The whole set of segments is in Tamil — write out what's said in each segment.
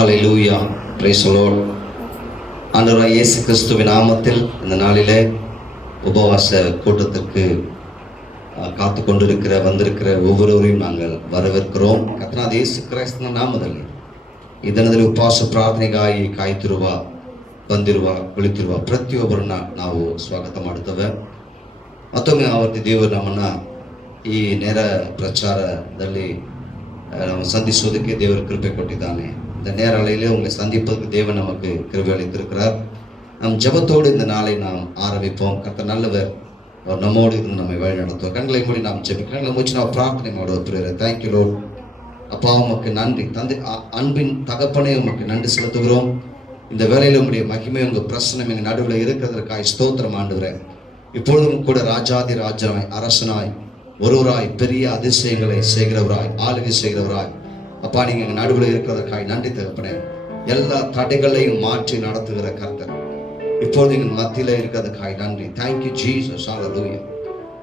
Hallelujah, praise the Lord. ஆண்டவராகிய இயேசு கிறிஸ்துவின் நாமத்தில் இந்த நாளிலே உபவாச கூட்டத்திற்கு காத்து கொண்டிருக்கிற வந்திருக்கிற ஒவ்வொருவரையும் நாங்கள் வரவேற்கிறோம். ಕರ್ತನಾದ ಯೇಸು ಕ್ರಿಸ್ತನ ನಾಮದಲ್ಲಿ ಈ ದಿನದಲ್ಲಿ ಉಪವಾಸ ಪ್ರಾರ್ಥನೆಗಾಗಿ ಕಾಯ್ತಿರುವ ಬಂದಿರುವ ಕುಳಿತಿರುವ ಪ್ರತಿಯೊಬ್ಬರನ್ನ ನಾವು ಸ್ವಾಗತ ಮಾಡುತ್ತೇವೆ. ಮತ್ತೊಮ್ಮೆ ಆವರ್ತಿ ದೇವರು ನಮ್ಮನ್ನ ಈ ನೇರ ಪ್ರಚಾರದಲ್ಲಿ சந்திப்பதற்கு தேவர் கிருபை கொட்டித்தானே. இந்த நேர அலையிலே உங்களை சந்திப்பதற்கு தேவன் நமக்கு கிருபை அளித்திருக்கிறார். நம் ஜெபத்தோடு இந்த நாளை நாம் ஆரம்பிப்போம். கர்த்தர் நல்லவர், அவர் நம்மோடு இருந்து நம்மை வழி நடத்துவோம். கண்களை மூடி நாம் ஜெபிக்கிறோம். கண்களை மூடி நாம் பிரார்த்தனை ಮಾಡುವ. Thank you Lord. அப்பா, உமக்கு நன்றி. தந்தை அன்பின் தகப்பனே, உமக்கு நன்றி செலுத்துகிறோம். இந்த வேளையில் உங்களுடைய மகிமை, உங்கள் பிரசனம் எங்கள் நடுவில் இருக்கிறதற்காக ஸ்தோத்திரம் ஆண்டவரே. இப்பொழுதும் கூட ராஜாதி ராஜாய், அரசனாய், ஒருவராய், பெரிய அதிசயங்களை செய்கிறவராய், ஆளுகை செய்கிறவராய், அப்பா நீங்க எங்க நடுவில் இருக்கிறதற்காக நன்றி தகப்பனே. எல்லா தடைகளையும் மாற்றி நடத்துகிற கர்த்தர் இப்பொழுது எங்கள் மத்தியில இருக்கிறதுக்காக நன்றி. Thank you Jesus. ஹல்லேலூயா.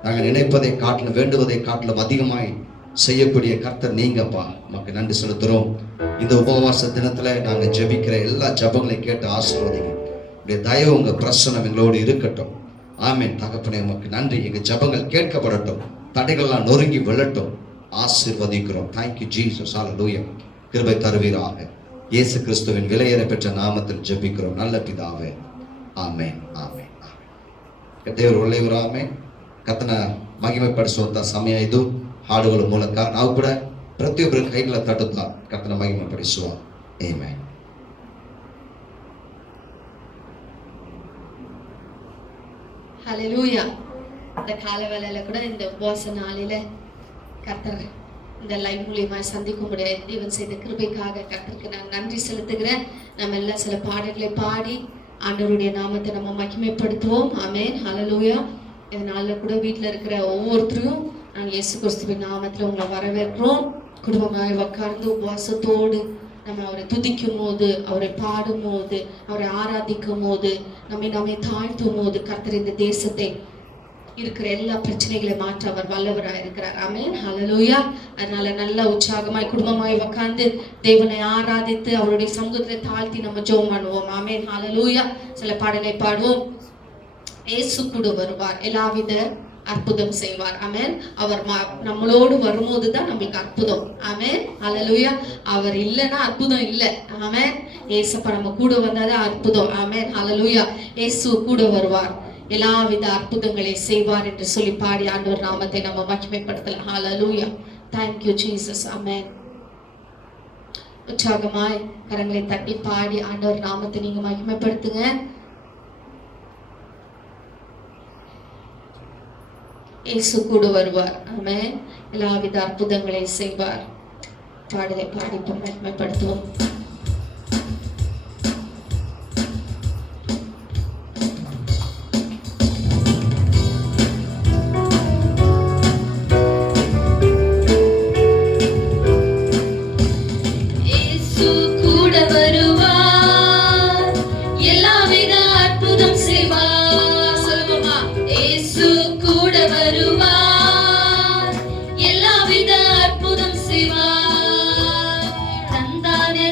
நாங்கள் நினைப்பதை காட்டிலும் வேண்டுவதை காட்டிலும் அதிகமாய் செய்யக்கூடிய கர்த்தர் நீங்கப்பா, நமக்கு நன்றி செலுத்துறோம். இந்த உபவாச தினத்துல நாங்கள் ஜெபிக்கிற எல்லா ஜெபங்களையும் கேட்டு ஆசீர்வதிங்க. உடைய தயவு, உங்க பிரசன்னம் எங்களோடு இருக்கட்டும். ஆமென் தகப்பனே, உமக்கு நன்றி. எங்க ஜெபங்கள் கேட்கப்படட்டும், தடைகள்லாம் நொறுங்கி விழட்டும். ஆசீர்வதிக்கிறோம். Thank you Jesus. ஹல்லேலூயா. கிருபை தருவீராக. இயேசு கிறிஸ்துவின் விலையேற பெற்ற நாமத்தில் ஜெபிக்கிறோம் நல்ல பிதாவே. ಆಮೇನ್ ಆಮೇನ್ ಆಮೇನ್. ದೇವರು ಒಳ್ಳೆಯವರು. ಆಮೇನ್. ಕರ್ತನ ಮಹಿಮೆ ಪಡಿಸುವಂತ ಸಮಯ ಇದು. ಹಾಡುಗಳ ಮೂಲಕ ನಾವು ಕೂಡ ಪ್ರತಿಯೊಬ್ಬರ ಕೈಗಳ ತಟ್ಟುತ್ತಾ ಕರ್ತನ ಮಹಿಮೆ ಪಡಿಸುವ. ಆಮೆನ್. ஹல்லேலூயா. இந்த கால வேளையில கூட இந்த உபவாச நாளில கர்த்தர் இந்த லைவ் மூலியமா சந்திக்கும்படியா தேவன் செய்த கிருபைக்காக கர்த்தருக்கு நான் நன்றி செலுத்துகிறேன். நம்ம எல்லாம் சில பாடல்களை பாடி ஆண்டவருடைய நாமத்தை நம்ம மகிமைப்படுத்துவோம். ஆமென். ஹல்லேலூயா. இதனால கூட வீட்டில் இருக்கிற ஒவ்வொருத்தரும் நாங்கள் இயேசு கிறிஸ்துவின் நாமத்தில் உங்களை வரவேற்கிறோம். குடும்பமாக உட்கார்ந்து உபவாசத்தோடு நம்ம அவரை துதிக்கும் போது, அவரை பாடும் போது, அவரை ஆராதிக்கும் போது, நம்மை தாழ்த்தும் போது கர்த்தர் இந்த தேசத்தை இருக்கிற எல்லா பிரச்சனைகளை மாற்ற அவர் வல்லவராக இருக்கிறார். ஆமென். ஹல்லேலூயா. அதனால நல்ல உற்சாகமாய் குடும்பமாய் உட்கார்ந்து தேவனை ஆராதித்து அவருடைய சமூகத்தை தாழ்த்தி நம்ம ஜெபம் பண்ணுவோம். ஆமென். ஹல்லேலூயா. சில பாடலை பாடுவோம். இயேசு கூட வருவார், எல்லாவித அற்புதம் செய்வார். ஆமென். அவர் நம்மளோடு வரும்போது தான் நம்மளுக்கு அற்புதம். ஆமென். ஹல்லேலூயா. அவர் இல்லைன்னா அற்புதம் இல்லை. ஆமென். இயேசப்பா நம்ம கூட வந்தாதான் அற்புதம். ஆமென். ஹல்லேலூயா. இயேசு கூட வருவார், எல்லாவித அற்புதங்களை செய்வார் என்று சொல்லி பாடி ஆண்டவர் நாமத்தை நம்ம மகிமைப்படுத்தலாம். ஹல்லேலூயா. Thank you Jesus. Amen. உற்சாகமாய் கரங்களை தட்டி பாடி ஆண்டவர் நாமத்தை நீங்க மகிமைப்படுத்துங்க. இயேசு கூட வருவார். ஆமென். எல்லாவித அற்புதங்களை செய்வார். பாடலை பாடி மகிமைப்படுத்துவோம். தந்தானே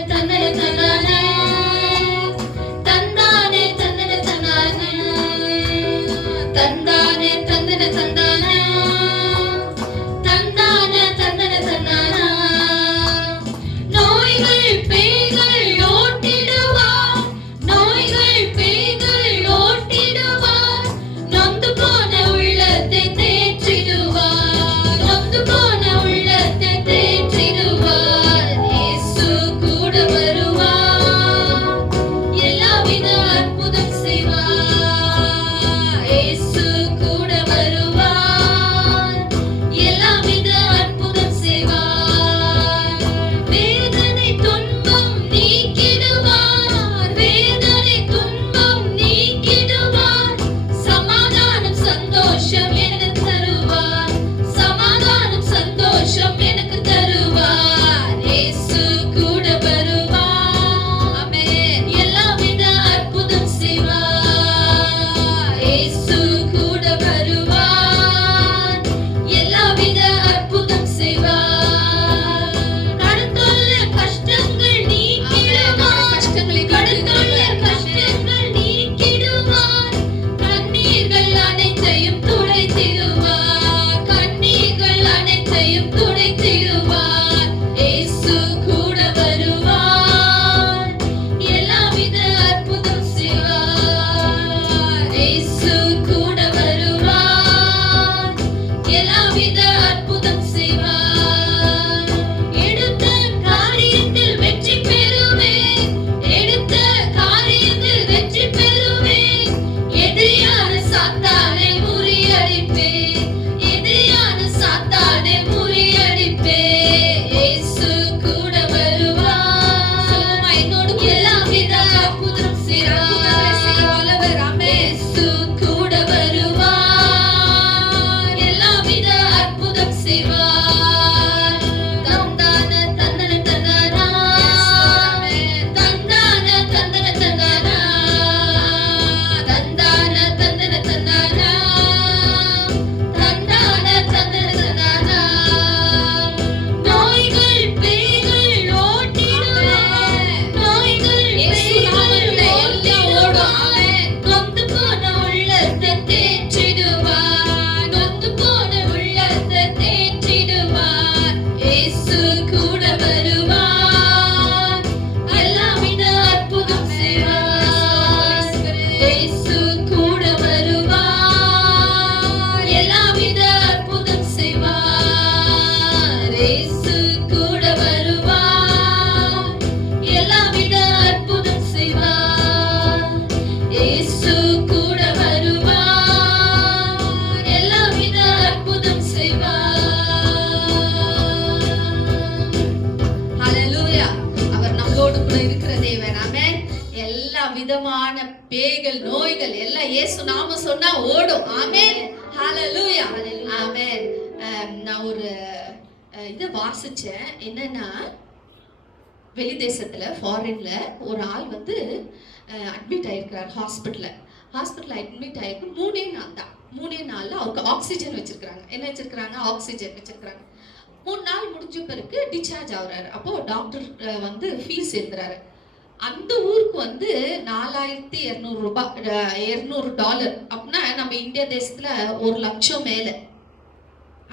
எல்லா விதமான பேய்கள், நோய்கள் எல்லாம் இயேசு நாம சொன்னா ஓடும். ஆமென், ஹalleluya, ஆமென். நான் ஒரு இதை வாசிச்சேன். என்னன்னா, வெளி தேசத்துல ஃபாரின்ல ஒரு ஆள் வந்து அட்மிட் ஆயிருக்கிறார். ஹாஸ்பிட்டல்ல அட்மிட் ஆயிருக்கு. 3 நாள் தான். 3 நாள்ல அவருக்கு ஆக்சிஜன் வச்சிருக்காங்க. என்ன வச்சிருக்காங்க? ஆக்சிஜன் வச்சிருக்காங்க. 3 நாள் முடிஞ்ச பிறகு டிஸ்சார்ஜ் ஆகுறாரு. அப்போ டாக்டர் வந்து ஃபீஸ் எழுதுறாரு. அந்த ஊருக்கு வந்து $4200 அப்படின்னா நம்ம இந்தியா தேசத்துல 1 லட்சம் மேல.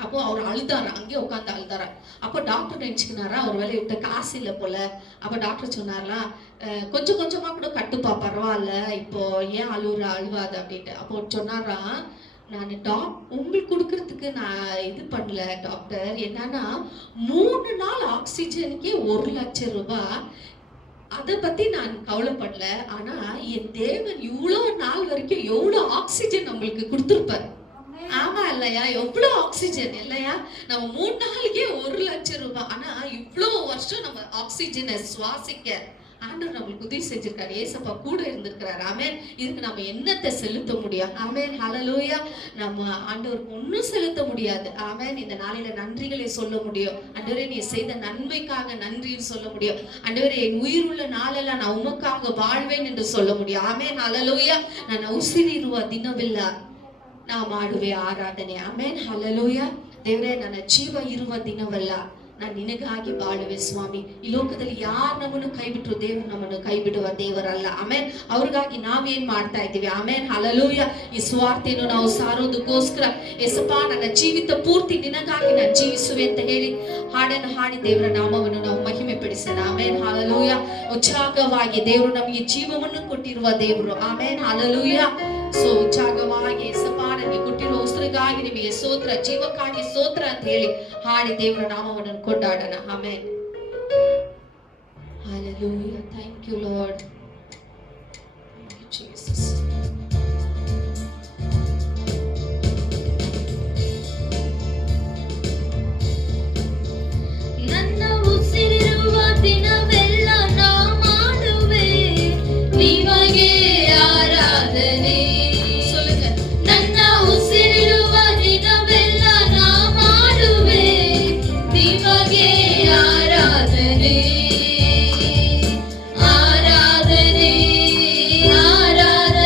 அப்போ அவர் அழுதாரா, அங்கேயே உட்காந்து அழுதாரா. அப்போ டாக்டர் நினைச்சுக்கினாரா, அவர் வேலை விட்ட காசு இல்லை போல. அப்போ டாக்டர் சொன்னார்லாம், கொஞ்சம் கொஞ்சமா கூட கட்டுப்பா, பரவாயில்ல, இப்போ ஏன் அழுவாது அப்படின்ட்டு. அப்போ சொன்னாரா, நான் உங்களுக்கு கொடுக்கறதுக்கு நான் இது பண்ணல டாக்டர். என்னன்னா 3 நாள் ஆக்சிஜனுக்கே 1 லட்சம் ரூபாய். அதை பத்தி நான் கவலைப்படல. ஆனா என் தேவன் இவ்வளவு நாள் வரைக்கும் எவ்வளவு ஆக்சிஜன் நம்மளுக்கு கொடுத்துருப்பாரு. ஆமா இல்லையா? எவ்வளவு ஆக்சிஜன் இல்லையா? நம்ம 3 நாளுக்கே 1 லட்சம் ரூபாய். ஆனா இவ்வளவு வருஷம் நம்ம ஆக்சிஜனை சுவாசிக்க ஆண்டவர் நம்மளுக்கு உதவி செஞ்சிருக்காரு. ஏசப்பா கூட இருந்திருக்கிறார். ஆமென். இதுக்கு நம்ம என்னத்தை செலுத்த முடியும்? ஆமென், ஹalleluya. நம்ம ஆண்டவருக்கு ஒன்றும் செலுத்த முடியாது. ஆமென். இந்த நாளில நன்றிகளை சொல்ல முடியும். ஆண்டவரே, நீ செய்த நன்மைக்காக நன்றின்னு சொல்ல முடியும். ஆண்டவரே, என் உயிருள்ள நாளெல்லாம் நான் உமக்காக வாழ்வேன் என்று சொல்ல முடியும். ஆமென், ஹalleluya. நான் ಉಸಿರಿರುವ ದಿನವೆಲ್ಲ ನಾ ಮಾಡುವೆ ಆರಾಧನೆ. Amen, hallelujah. ದೇವರೇ, ನನ್ನ ಜೀವ ಇರುವ ದಿನವಲ್ಲ ನಾನು ನಿನಗಾಗಿ ಬಾಳುವೆ ಸ್ವಾಮಿ. ಈ ಲೋಕದಲ್ಲಿ ಯಾರು ನಮ್ಮನ್ನು ಕೈ ಬಿಟ್ಟರು, ದೇವರು ನಮ್ಮನ್ನು ಕೈ ಬಿಡುವ ದೇವರಲ್ಲ. ಆಮೇನ್. ಅವ್ರಿಗಾಗಿ ನಾವೇನ್ ಮಾಡ್ತಾ ಇದ್ದೀವಿ? ಆಮೇನ್, ಹಲ್ಲೆಲೂಯಾ. ಈ ಸ್ವಾರ್ಥೆಯನ್ನು ನಾವು ಸಾರೋದಕ್ಕೋಸ್ಕರ, ಯೇಸಪ್ಪ, ನನ್ನ ಜೀವಿತ ಪೂರ್ತಿ ನಿನಗಾಗಿ ನಾನು ಜೀವಿಸುವೆ ಅಂತ ಹೇಳಿ ಹಾಡನ್ನು ಹಾಡಿ ದೇವರ ನಾಮವನ್ನು ನಾವು ಮಹಿಮೆ ಪಡಿಸೋಣ. ಆಮೇನ್, ಹಲ್ಲೆಲೂಯಾ. ಉತ್ಸಾಹವಾಗಿ ದೇವರು ನಮಗೆ ಜೀವವನ್ನು ಕೊಟ್ಟಿರುವ ದೇವರು. ಆಮೇನ್, ಹಲ್ಲೆಲೂಯಾ. ಸೊ ಉತ್ಸಾಹವಾಗಿ ಯೇಸಪ್ಪ, ನನಗೆ ಕೊಟ್ಟಿರುವ ಉಸಿರಿಗಾಗಿ ನಿಮಗೆ ಸ್ತೋತ್ರ, ಜೀವಕ್ಕಾಗಿ ಸ್ತೋತ್ರ ಅಂತ ಹೇಳಿ ಹಾಡಿ ದೇವರ ನಾಮವನ್ನು ಕೊಂಡಾಡೋಣ. Amen, hallelujah. Thank you Lord. Thank you Jesus. ನನ್ನ ಉಸಿರಿರುವ ದಿನವೆಲ್ಲ ನಾ ಮಾಡುವೆ ನಿಮಗೆ ಆರಾಧನೆ. ನನ್ನ ಉಸಿರಿರುವ ದಿನವೆಲ್ಲ ನಾ ಮಾಡುವೆ ನಿಮಗೆ ಆರಾಧನೆ. ಆರಾಧನೆ, ಆರಾಧನೆ.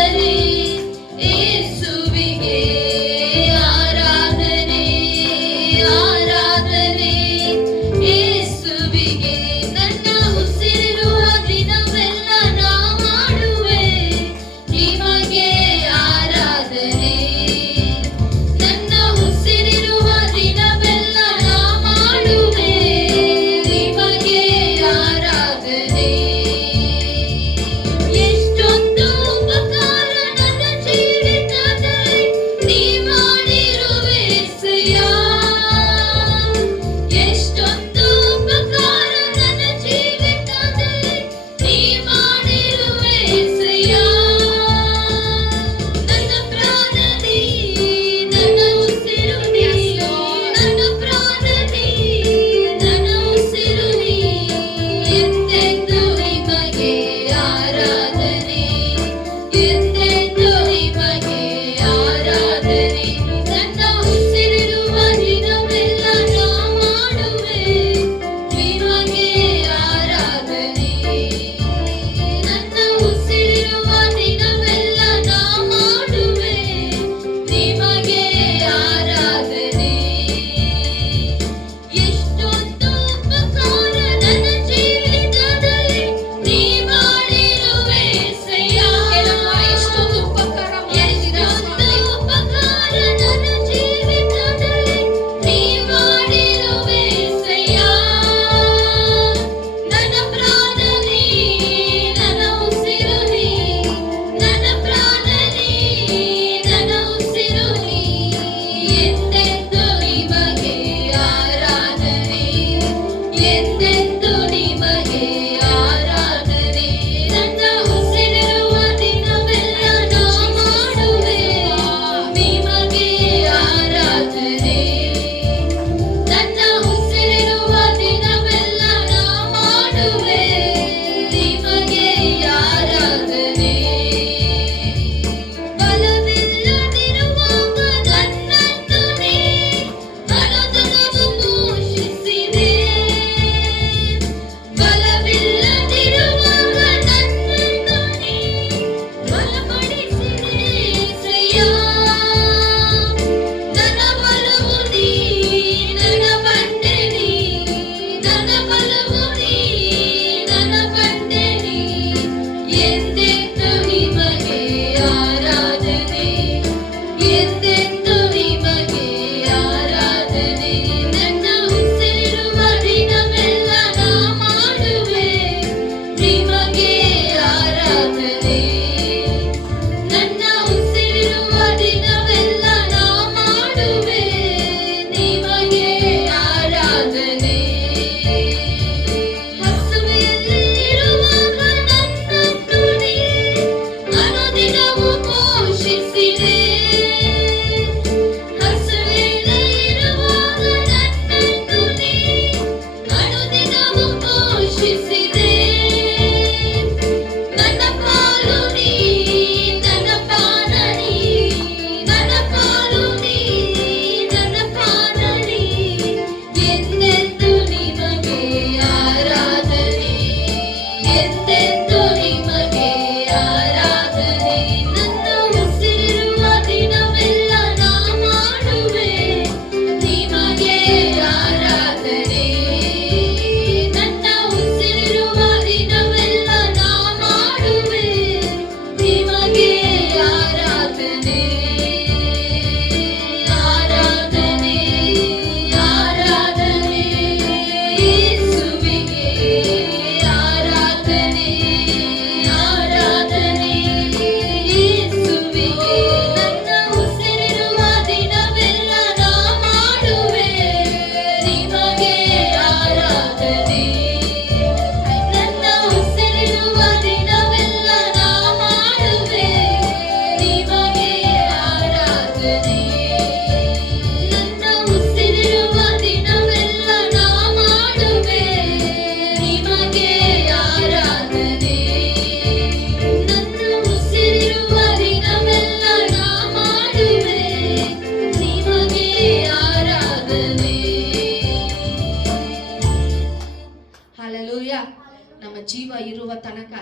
ತನಕ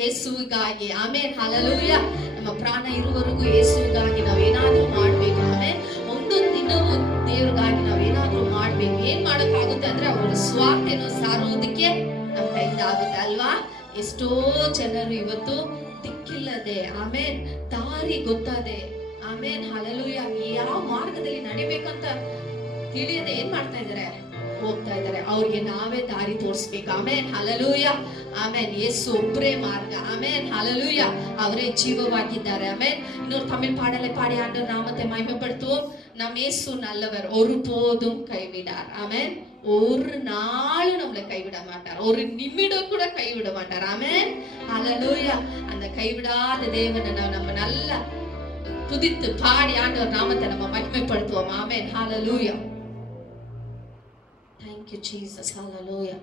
ಯೇಸುವಿಗಾಗಿ ಆಮೇನ್ ಹಲ್ಲೆಲೂಯಾ ನಮ್ಮ ಪ್ರಾಣ ಇರುವವರೆಗೂ ಯೇಸುವಿಗಾಗಿ ನಾವೇನಾದ್ರೂ ಮಾಡ್ಬೇಕು. ಆಮೇಲೆ ಒಂದೊಂದು ದಿನವೂ ದೇವ್ರಿಗಾಗಿ ನಾವೇನಾದ್ರೂ ಮಾಡ್ಬೇಕು. ಏನ್ ಮಾಡೋಕ್ಕಾಗುತ್ತೆ ಅಂದ್ರೆ ಅವರ ಸ್ವಾರ್ಥೆನೋ ಸಾರುವುದಕ್ಕೆ ನಮ್ಮ ಕೈಯಿಂದ ಆಗುತ್ತೆ ಅಲ್ವಾ. ಎಷ್ಟೋ ಜನರು ಇವತ್ತು ದಿಕ್ಕಿಲ್ಲದೆ ಆಮೇನ್ ದಾರಿ ಗೊತ್ತದೆ ಆಮೇನ್ ಹಲ್ಲೆಲೂಯಾ ಯಾವ ಮಾರ್ಗದಲ್ಲಿ ನಡಿಬೇಕಂತ ತಿಳಿಯದೆ ಏನ್ ಮಾಡ್ತಾ ಇದಾರೆ, ಹೋಗ್ತಾ ಇದಾರೆ. ಅವ್ರಿಗೆ ನಾವೇ ದಾರಿ ತೋರಿಸ್ಬೇಕು. ಆಮೇನ್ ಹಲ್ಲೆಲೂಯಾ. ಆಮೇನ್ ಯೇಸು ಒಬ್ಬರೇ ಮಾರ್ಗ. ಆಮೇನ್ ಹಲ್ಲೆಲೂಯಾ. அவரே ஜீவவாக்கிட்டாரு. ஆமென். இன்னொரு தமிழ் பாடலை பாடி ஆண்டவர் நாமத்தை மகிமைப்படுத்துவோம். நம் இயேசு நல்லவர், ஒருபோதும் கைவிடார். ஆமென். ஒரு நாளும் நம்மளை கைவிட மாட்டார், ஒரு நிமிடம் கூட கைவிட மாட்டார். ஆமென் ஹல்லேலூயா. அந்த கைவிடாத தேவனை நம்ம நல்லா துதித்து பாடி ஆண்டவர் நாமத்தை நம்ம மகிமைப்படுத்துவோம். ஆமென் ஹல்லேலூயா. Thank you Jesus. Hallelujah.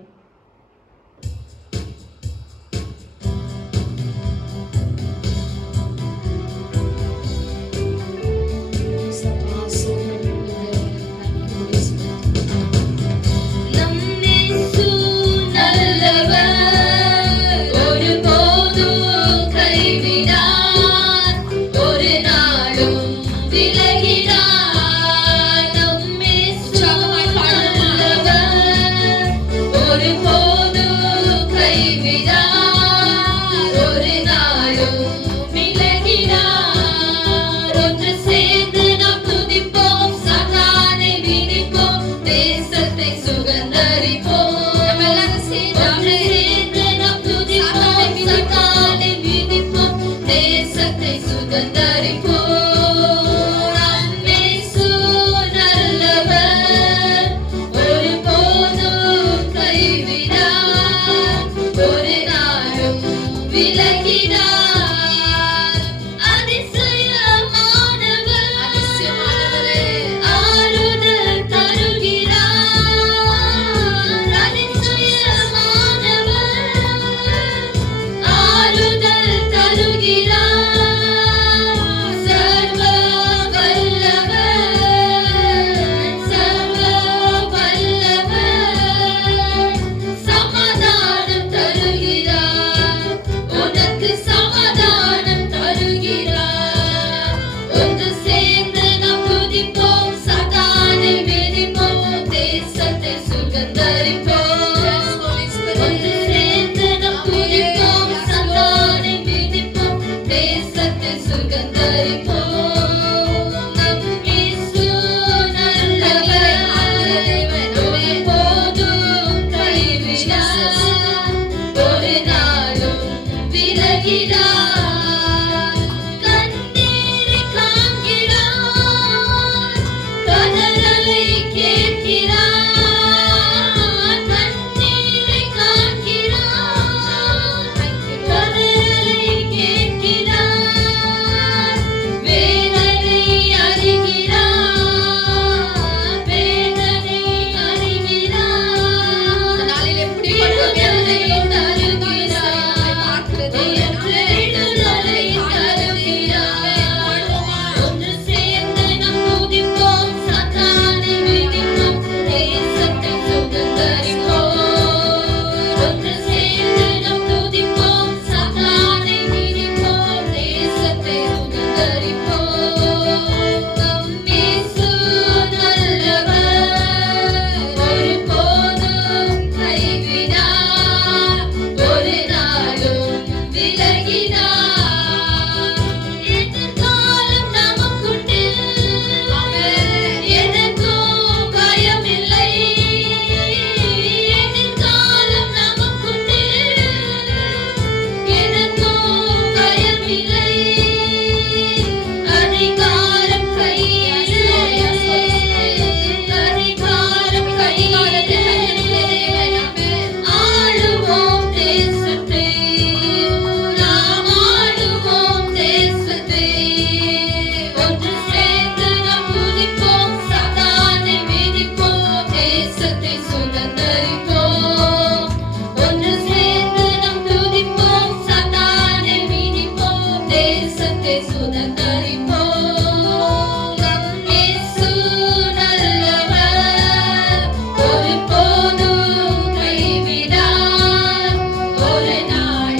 ஒரு நாள்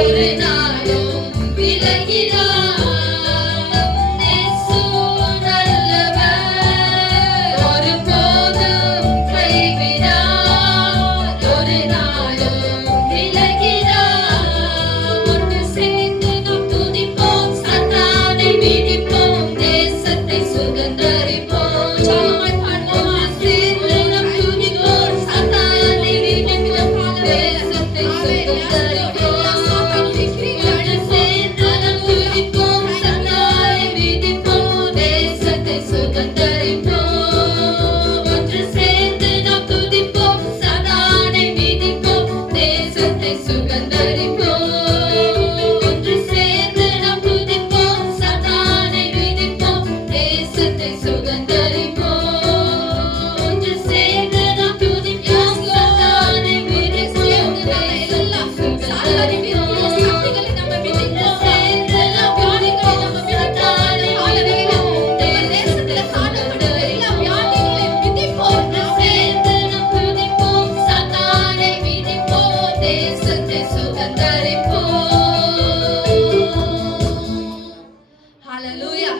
ஒரு நாளும் விலகினார். இயேசு நல்லவர், ஒருபோதும் கைவிடார். ஒரு நாளும் விலகினார். ஒன்று சேர்ந்து நாம் துதிப்போம், சாத்தானை மிதிப்போம், தேசத்தை சுதந்தரிப்போம். சாமாய் பாடுவோமா? சேர்ந்து நாம் துதிப்போம், சாத்தானை மிதிப்போம், தேசத்தை சுதந்தரிப்போம். ஒன்று சேர்ந்து நாம் துதிப்போம், சாத்தானை மிதிப்போம், தேசத்தை சுதந்தரிப்போம். ஒன்று சேர்ந்து நாம் துதிப்போம், சாத்தானை மிதிப்போம், தேசத்தை சுதந்தரிப்போம். ஒன்று சேர்ந்து நாம் துதிப்போம், சாத்தானை மிதிப்போம், தேசத்தை சுதந்தரிப்போம். ஒன்று சேர்ந்து நாம் துதிப்போம், சாத்தானை மிதிப்போம், எல்லாம் சுதந்தரிப்போம். சக்திகளை நம்ம மிதிப்போம், சேர்ந்து நாம் வியாதிகளை நம்ம மிதித்தாலே தேசத்துல காணப்படுகிற எல்லா வியாதிகளை மிதிப்போம். சேர்ந்து நாம் துதிப்போம், சாத்தானை மிதிப்போம், தேசத்தை சுதந்தரிப்போம். ஹalleluya.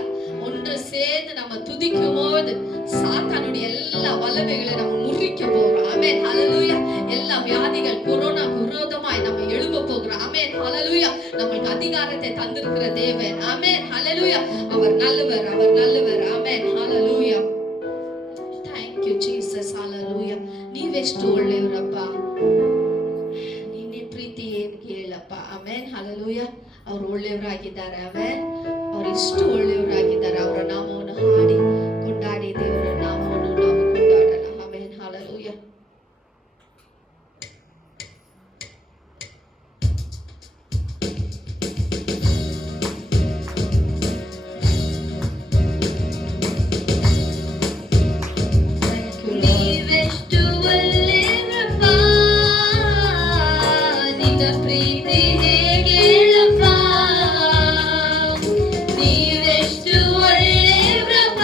ஒன்று சேர்ந்து நம்ம துதிக்கும் போது சாத்தானுடைய எல்லா வல்லமைகளை நம்ம முறிக்க போகிறோம். ஆமென். ஹalleluya. எல்லா வியாதிகள் கொரோனா விரோதமாய் நம்ம எழும்ப போகிறோம். ஆமென். ஹalleluya. நமக்கு அதிகாரத்தை தந்திருக்கிற தேவன். ஆமென். ஹalleluya. அவர் நல்லவர், அவர் நல்லவர். ஆமென். ஹalleluya. Thank you Jesus. hallelujah. ನೀವೆಷ್ಟು ಒಳ್ಳೆಯವರಪ್ಪ, ನಿನ್ನ ಪ್ರೀತಿ ಏನು ಕೇಳಪ್ಪ. ಆಮೆನ್. ಹalleluya. ಅವರು ಒಳ್ಳೆಯವರಾಗಿದ್ದಾರೆ. ಆಮೆನ್. ಅವರು ಎಷ್ಟು ಒಳ್ಳೆಯವರಾಗಿದ್ದಾರೆ. ಅವರ ನಾಮವನ್ನು ಹಾಡಿ ಕೊಂಡಾಡಿ ದೇವರ ನಾಮವನ್ನು ನಾವು ಕೊಂಡಾಡೋಣ. Amen. hallelujah. Thank you, Lord. ನೀವೆಷ್ಟು ಒಳ್ಳೆಯವರಪ್ಪ, ನಿನ್ನ ಪ್ರೀತಿ ಹೇಗೇಳಪ್ಪ. ನೀವೆಷ್ಟು ಒಳ್ಳೆಯವರಪ್ಪ,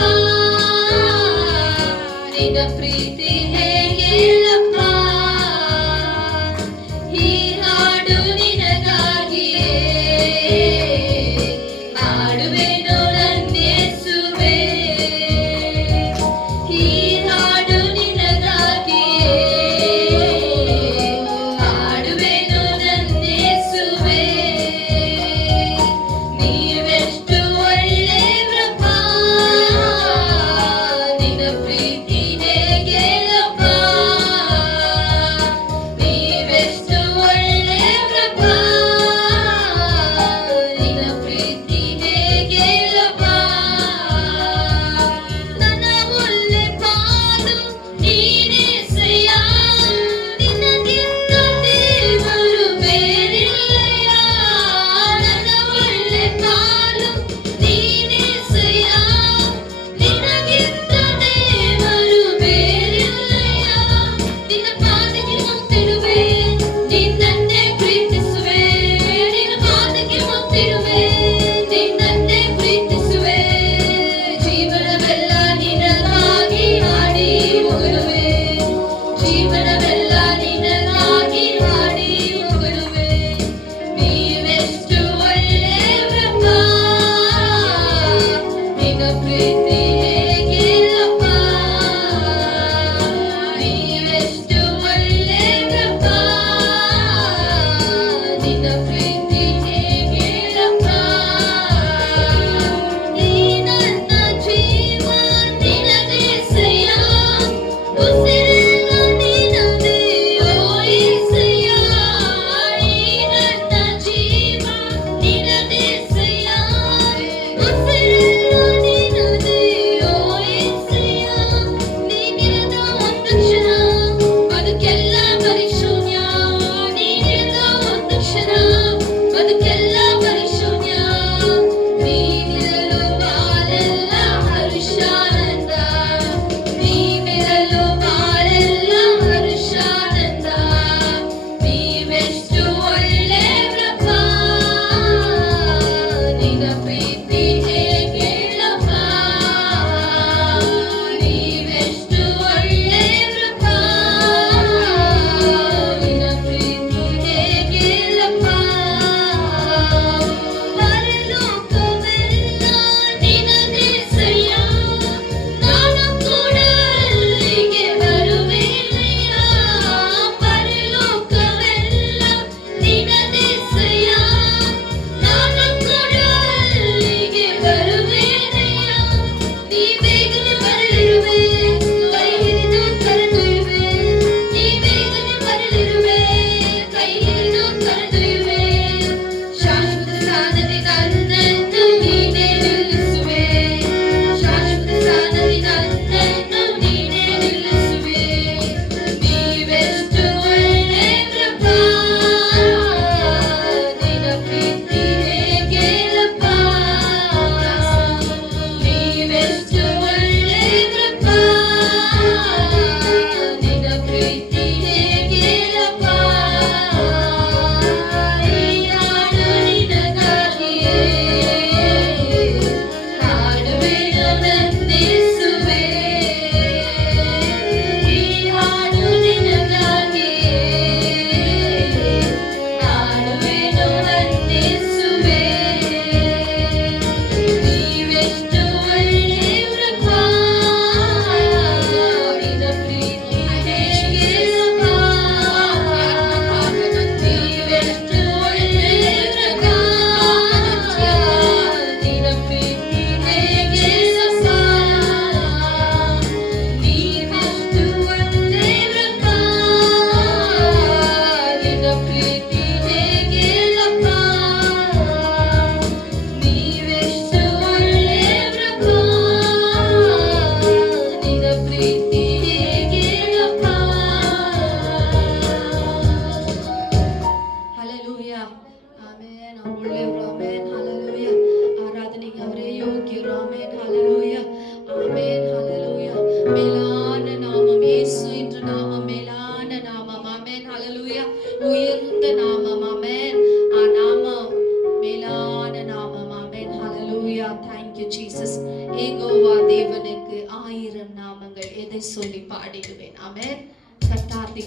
ஜீசஸ். ஏகோவா தேவனுக்கு 1000 நாமங்கள், எதை சொல்லி பாடிடுவேன். ஆமென்.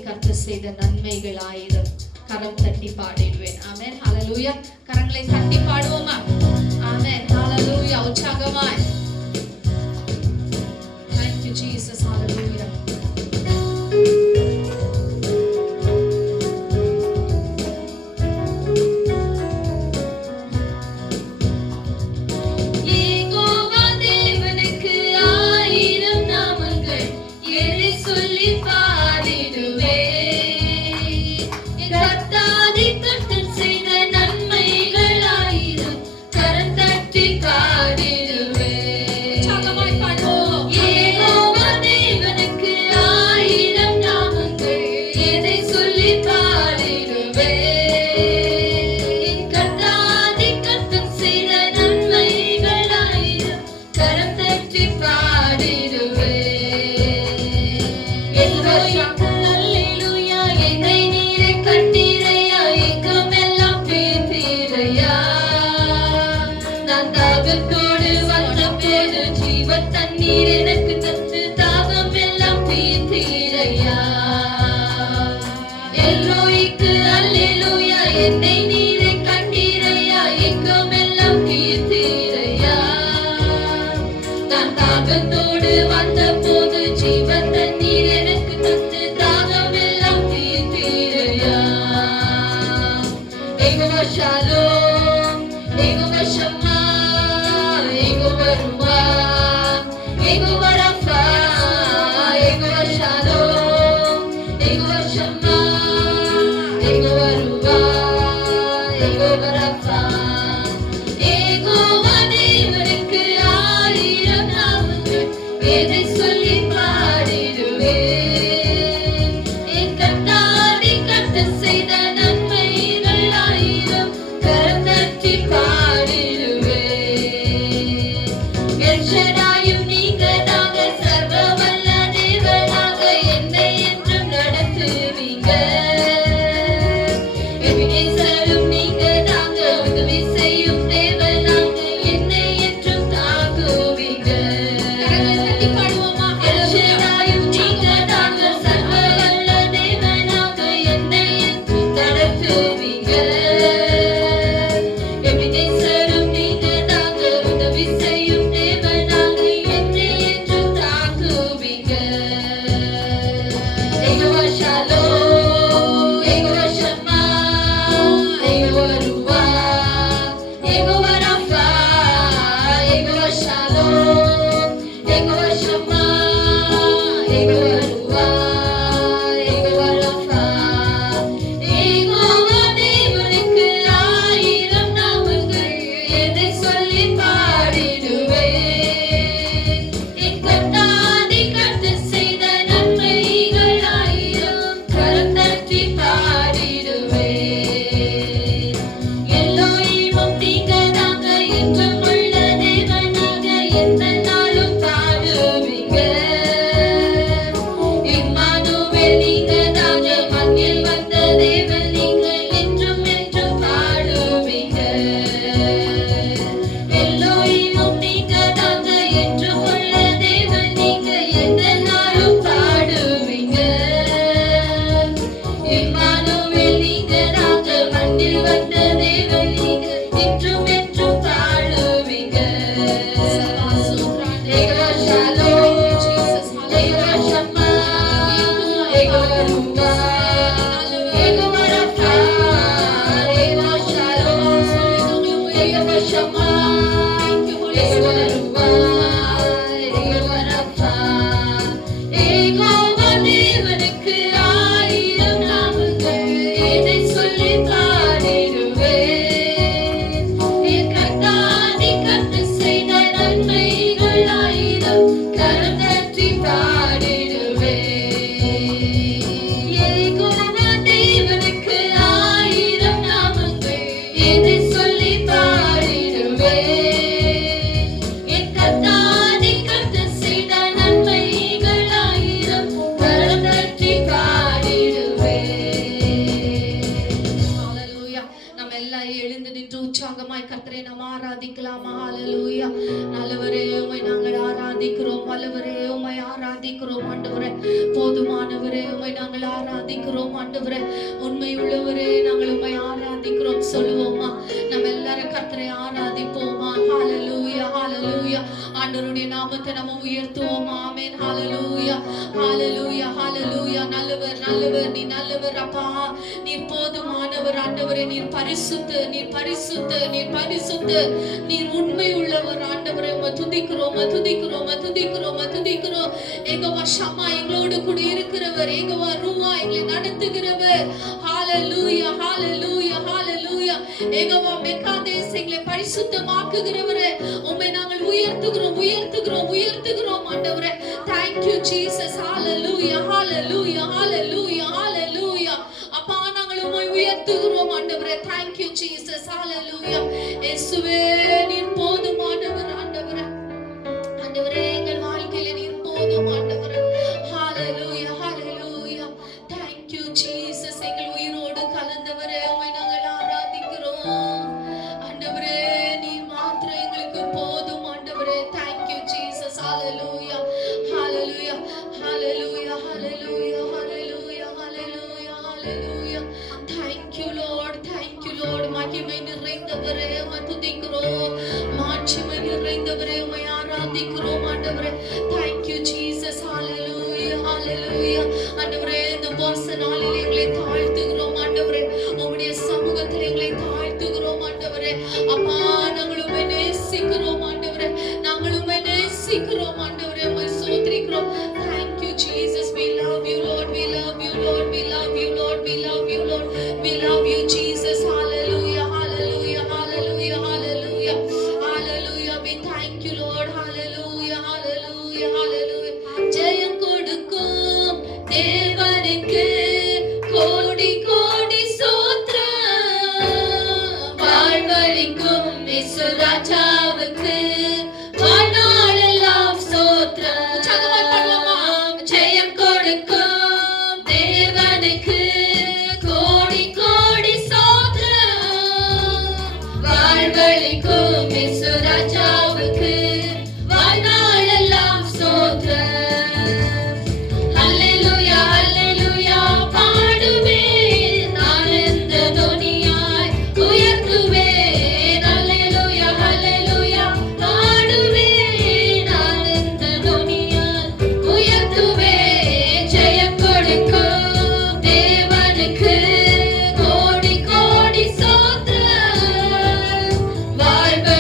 கர்த்தர் செய்த நன்மைகள் 1000, கரம் தட்டி பாடிடுவேன். ஆமென். ஹalleluya. கரங்களை தட்டி பாடுவோமா? ஆமென். ஹalleluya. உற்சாகமாய். Thank you Jesus. Hallelujah. என் உற்சாகமாய் கர்த்தரை நாம் ஆராதிக்கலாமா? ஹalleluya. நல்லவரே உம்மை நாங்கள் ஆராதிக்கிறோம். வல்லவரே உம்மை ஆராதிக்கிறோம் ஆண்டவரே. போதுமானவரே உம்மை நாங்கள் ஆராதிக்கிறோம் ஆண்டவரே. உண்மை உள்ளவரே நாங்கள் உம்மை ஆராதிக்கிறோம் சொல்லுவோமா? நம்ம எல்லாரும் கர்த்தரை ஆராதிப்போமா? ஹalleluya ஹalleluya. ஆண்டவருடைய நாமத்தை நம்ம உயர்த்துவோம். ஆமென். ஹalleluya ஹalleluya ஹalleluya. நல்லவர் நல்லவர், நீ நல்லவர் அப்பா. நீர் போதுமானவர் ஆண்டவரே. நீர் பரிசுத்த, நீர் பரிசுத்த, நீர் பரிசுத்த, நீர் உண்மை உள்ளவர் ஆண்டவரே. உம்மை துதிக்கிறோம் துதிக்கிறோம் துதிக்கிறோம் துதிக்கிறோம். ஏகோவா ஷம்மா எங்களோடு கூட இருக்கிறவர், ஏகோவா ரூவா எங்களை நடத்துகிறவர். ஹalleluya ஹalleluya ஹalleluya. ஏகோவா மெக்காதேஸ் எங்களை பரிசுத்தமாக்குகிறவரே. உம்மை நாங்கள் உயர்த்துகிறோம் உயர்த்துகிறோம் உயர்த்துகிறோம் ஆண்டவரே. Thank you Jesus. Hallelujah hallelujah hallelujah hallelujah. அப்பா நாங்கள் உம்மை உயர்த்துகிறோம் ஆண்டவரே. Thank you Jesus. Hallelujah. இயேசுவே நீர் போதுமானவர் ஆண்டவரே. ஆண்டவரே எங்கள் வாழ்க்கையில நீர் போதும் ஆண்டவரே. Hallelujah hallelujah. Thank you Jesus. எங்கள் உயிரோடு கலந்தவரே உம்மை நாங்கள் ஆராதிக்கிறோம் ஆண்டவரே. நீர் மாத்திரம் எங்களுக்கு போதும் ஆண்டவரே. Thank you Jesus. Hallelujah hallelujah hallelujah hallelujah hallelujah hallelujah hallelujah. Thank you Lord. Thank you Lord. மகிமை நிறைந்தவரே உம்மை துதிக்கிறோம். மாட்சிமை நிறைந்தவரே உம்மை ஆராதிக்கிறோம் ஆண்டவரே. Thank you Jesus. Hallelujah hallelujah. ஆண்டவரே இந்த உபவாச நாளில் எங்களை தாழ்த்துகிறோம் ஆண்டவரே. உம்முடைய சமூகத்தில் எங்களை தாழ்த்துகிறோம் ஆண்டவரே. அப்பா நாங்கள் உம்மை நேசிக்கிறோம் ஆண்டவரே. நாங்கள் உம்மை நேசிக்கிறோம் ஆண்டவரே. உம்மை ஸ்தோத்திரிக்கிறோம். Thank you Jesus. We love you Lord. We love you Lord. We love you Lord. We love you Lord. We love you Jesus. Hallelujah hallelujah hallelujah hallelujah hallelujah. We thank you Lord. Hallelujah hallelujah hallelujah. ஜெயம் கொடுக்கும் தேவனுக்கு கோடி கோடி ஸ்தோத்திரம். வாழ்வளிக்கும் இயேசு ராஜாவுக்கு வாழ்நாளெல்லாம் ஸ்தோத்திரம். உற்சாகமாய் பாடலாமா? ஜெயம் கொடுக்கும் தேவனுக்கு கோடி கோடி ஸ்தோத்திரம். வாழ்வளிக்கும் இயேசு ராஜாவுக்கு வாழ்நாளெல்லாம் ஸ்தோத்திரம். Hallelujah hallelujah. பாடுவேன் ஆனந்த தொனியாய் உயர்த்துவேன். Hallelujah hallelujah. பாடுவேன் ஆனந்த தொனியாய் உயர்த்துவேன். ஜெயம் கொடுக்கும் தேவனுக்கு கோடி கோடி ஸ்தோத்திரம். வாழ்வளிக்கும்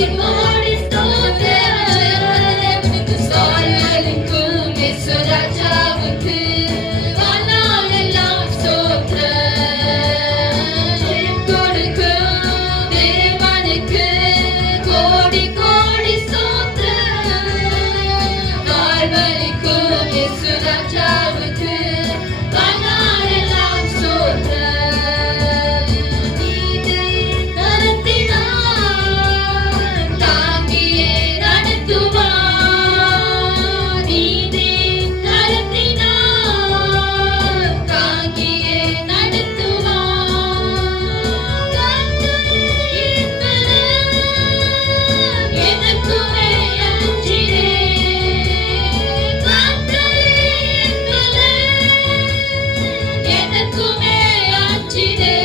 கோடி ஸ்தோத்திரம். வாழ்வளிக்கும் இயேசு ராஜாவுக்கு வாழ்நாளெல்லாம் ஸ்தோத்திரம். ஜெயம் கொடுக்கும் தேவனுக்கு கோடி கோடி ஸ்தோத்திரம். வாழ்வளிக்கும் இயேசு ராஜாவுக்கு வாழ்நாளெல்லாம் ஸ்தோத்திரம். நீதியின் கரத்தினால் தாங்கியே நடத்துவார். நீதியின் கரத்தினால் தாங்கியே நடத்துவார். கர்த்தரே என் பலன், எனக்குமே அஞ்சினேன். கர்த்தரே என் பலன், எனக்குமே அஞ்சினேன்.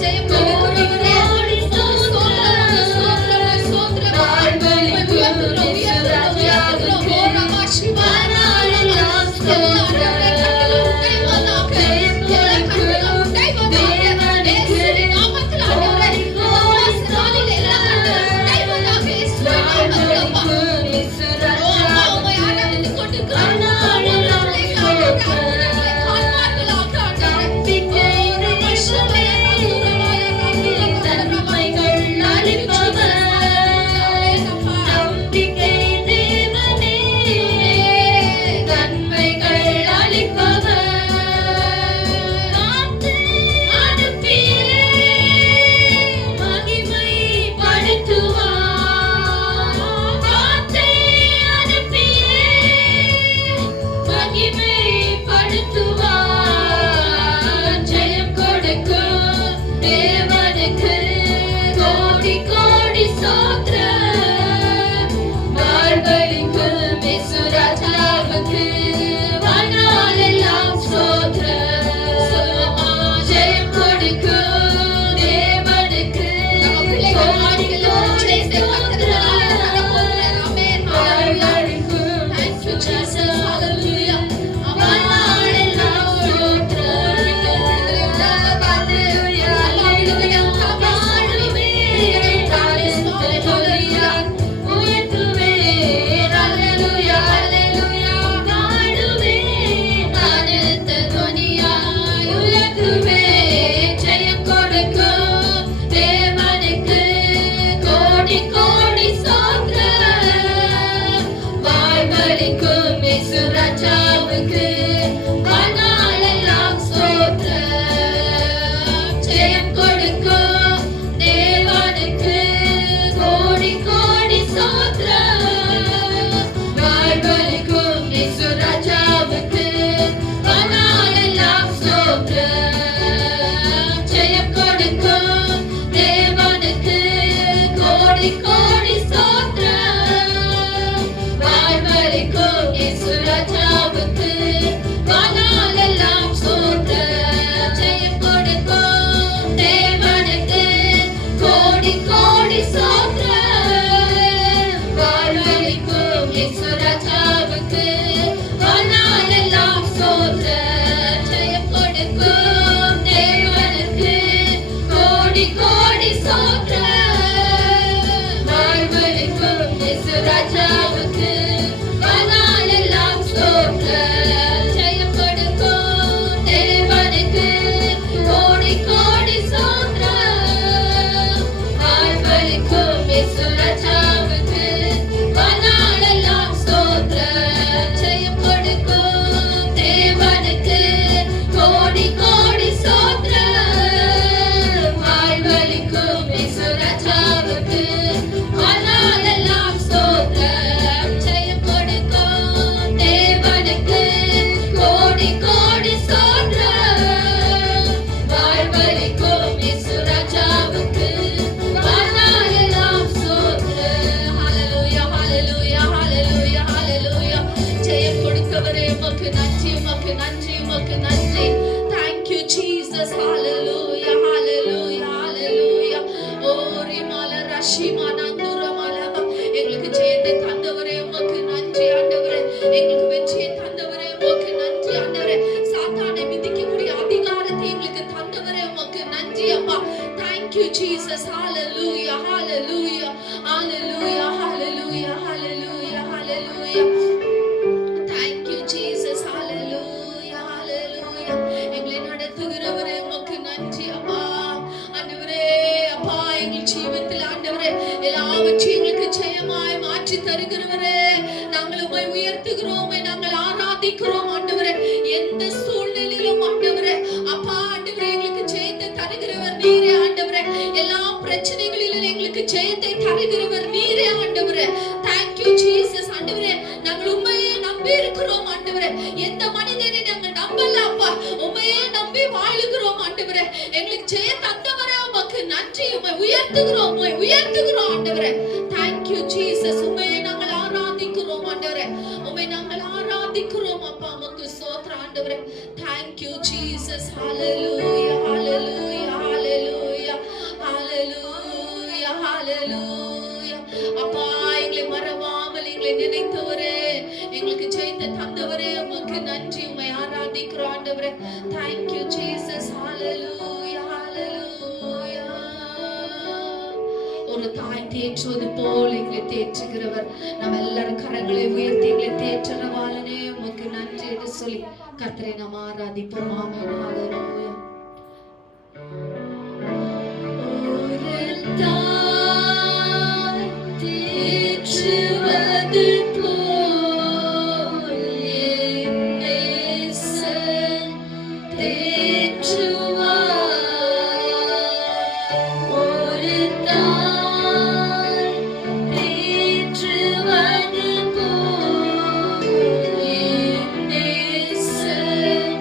ஜெயம் கொடுக்கும் தேவனுக்கு கோடி கோடி ஸ்தோத்திரம். வாழ்வளிக்கும் இயேசு ராஜாவுக்கு வாழ்நாளெல்லாம் ஸ்தோத்திரம். ஜெயம் கொடுக்கும் தேவனுக்கு கோடி கோடி ஸ்தோத்திரம். வாழ்வளிக்கும் இயேசு ராஜாவுக்கு வாழ்நாளெல்லாம் ஸ்தோத்திரம். நம்பிக்கை தேவனே, நன்மைகள் அளிப்பவர். நம்பிக்கை தேவனே, நன்மைகள் அளிப்பவர். காற்றை அனுப்பியே மகிமைப்படுத்துவார். காற்றை அனுப்பியே மகிமைப்படுத்துவார். ஜெயம் கொடுக்கும் தேவனுக்கு கோடி கோடி ஸ்தோத்திரம். வாழ்வளிக்கும் இயேசு ராஜாவுக்கு வாழ்நாளெல்லாம் ஸ்தோத்திரம். ஜெயம் கொடுக்கும் தேவனுக்கு கோடி கோடி ஸ்தோத்திரம். வாழ்வளிக்கும் இயேசு ராஜாவுக்கு வாழ்நாளெல்லாம் ஜெயம் கொடுக்கும் தேவனுக்கு கோடி கோடி ஸ்தோத்திரம். வாழ்வளிக்கும் இயேசு ராஜாவுக்கு வாழ்நாளெல்லாம் ஸ்தோத்திரம். ஜெயம் கொடுக்கும் தேவனுக்கு கோடி கோடி ஸ்தோத்திரம். வாழ்வளிக்கும் இயேசு ராஜாவுக்கு வாழ்நாளெல்லாம் ஸ்தோத்திரம். ஜெயம் கொடுக்கும் தேவனுக்கு கோடி கோடி ஸ்தோத்திரம். வாழ்வளிக்கும் இயேசு ராஜாவுக்கு வாழ்நாளெல்லாம் ஸ்தோத்திரம். ஜெயம் கொடுக்கும் நன்றி அப்பா. Thank you Jesus. Hallelujah, hallelujah, hallelujah, hallelujah, hallelujah, hallelujah. Thank you Jesus. Hallelujah, hallelujah. எங்களை நடத்துகிறவரே உமக்கு நன்றி அப்பா. ஆண்டவரே அப்பா, எங்கள் ஜீவிதத்தில் ஆண்டவரே எல்லாவற்றையும் எங்களுக்கு ஜெயமாய் மாற்றி தருகிறவரே, நாங்கள் உம்மை உயர்த்துகிறோம், உம்மை நாங்கள் ஆராதிக்கிறோம் ஆண்டவரே. எந்த சூழ்நிலையிலும் ஆண்டவரே அப்பா ஆண்டவரே எங்களுக்கு ஜெயத்தை தருகிறவர் நீரே ஆண்டவரே. எல்லா பிரச்சனைகளிலும் எங்களுக்கு ஜெயத்தை தருகிறவர் நீரே ஆண்டவரே. Thank you Jesus. ஆண்டவரே நாங்கள் உம்மையே நம்பி இருக்கிறோம் ஆண்டவரே. எந்த மனிதனை நாங்கள் நம்பல அப்பா, உம்மையே நம்பி வாழுகிறோம் ஆண்டவரே. எங்களுக்கு ஜெய தந்தவரே உமக்கு நன்றி. உம்மை உயர்த்துகிறோம், உம்மை உயர்த்துகிறோம் ஆண்டவரே. Thank you Jesus. உம்மையே நாங்கள் ஆராதிக்கிறோம் ஆண்டவரே. உம்மை நாங்கள் ஆராதிக்கிறோம் அப்பா. உமக்கு ஸ்தோத்திரம் ஆண்டவரே. Thank you Jesus. Hallelujah, hallelujah, hallelujah, hallelujah, hallelujah. அப்பா எங்களை மறவாமல் எங்களை நினைத்தவரே, எங்களுக்கு ஜெயத்தை தந்தவரே உமக்கு நன்றி. உம்மை ஆராதிக்கிறோம் ஆண்டவரே. Thank you Jesus. Hallelujah, hallelujah. ஒரு தாய் தேற்றுவது போல் எங்களை தேற்றுகிறவர். நம்ம எல்லாரும் கரங்களை உயர்த்தி எங்களை தேற்றுறவாளனே உமக்கு நன்றி என்று சொல்லி கர்த்தரை நாம் ஆராதிப்போம். ஆமென். ஹalleluya. ஒரு தாய் தேற்றுவது போல் என் நேசர் தேற்றுவார். ஒரு தாய் தேற்றுவது போல் என் நேசர்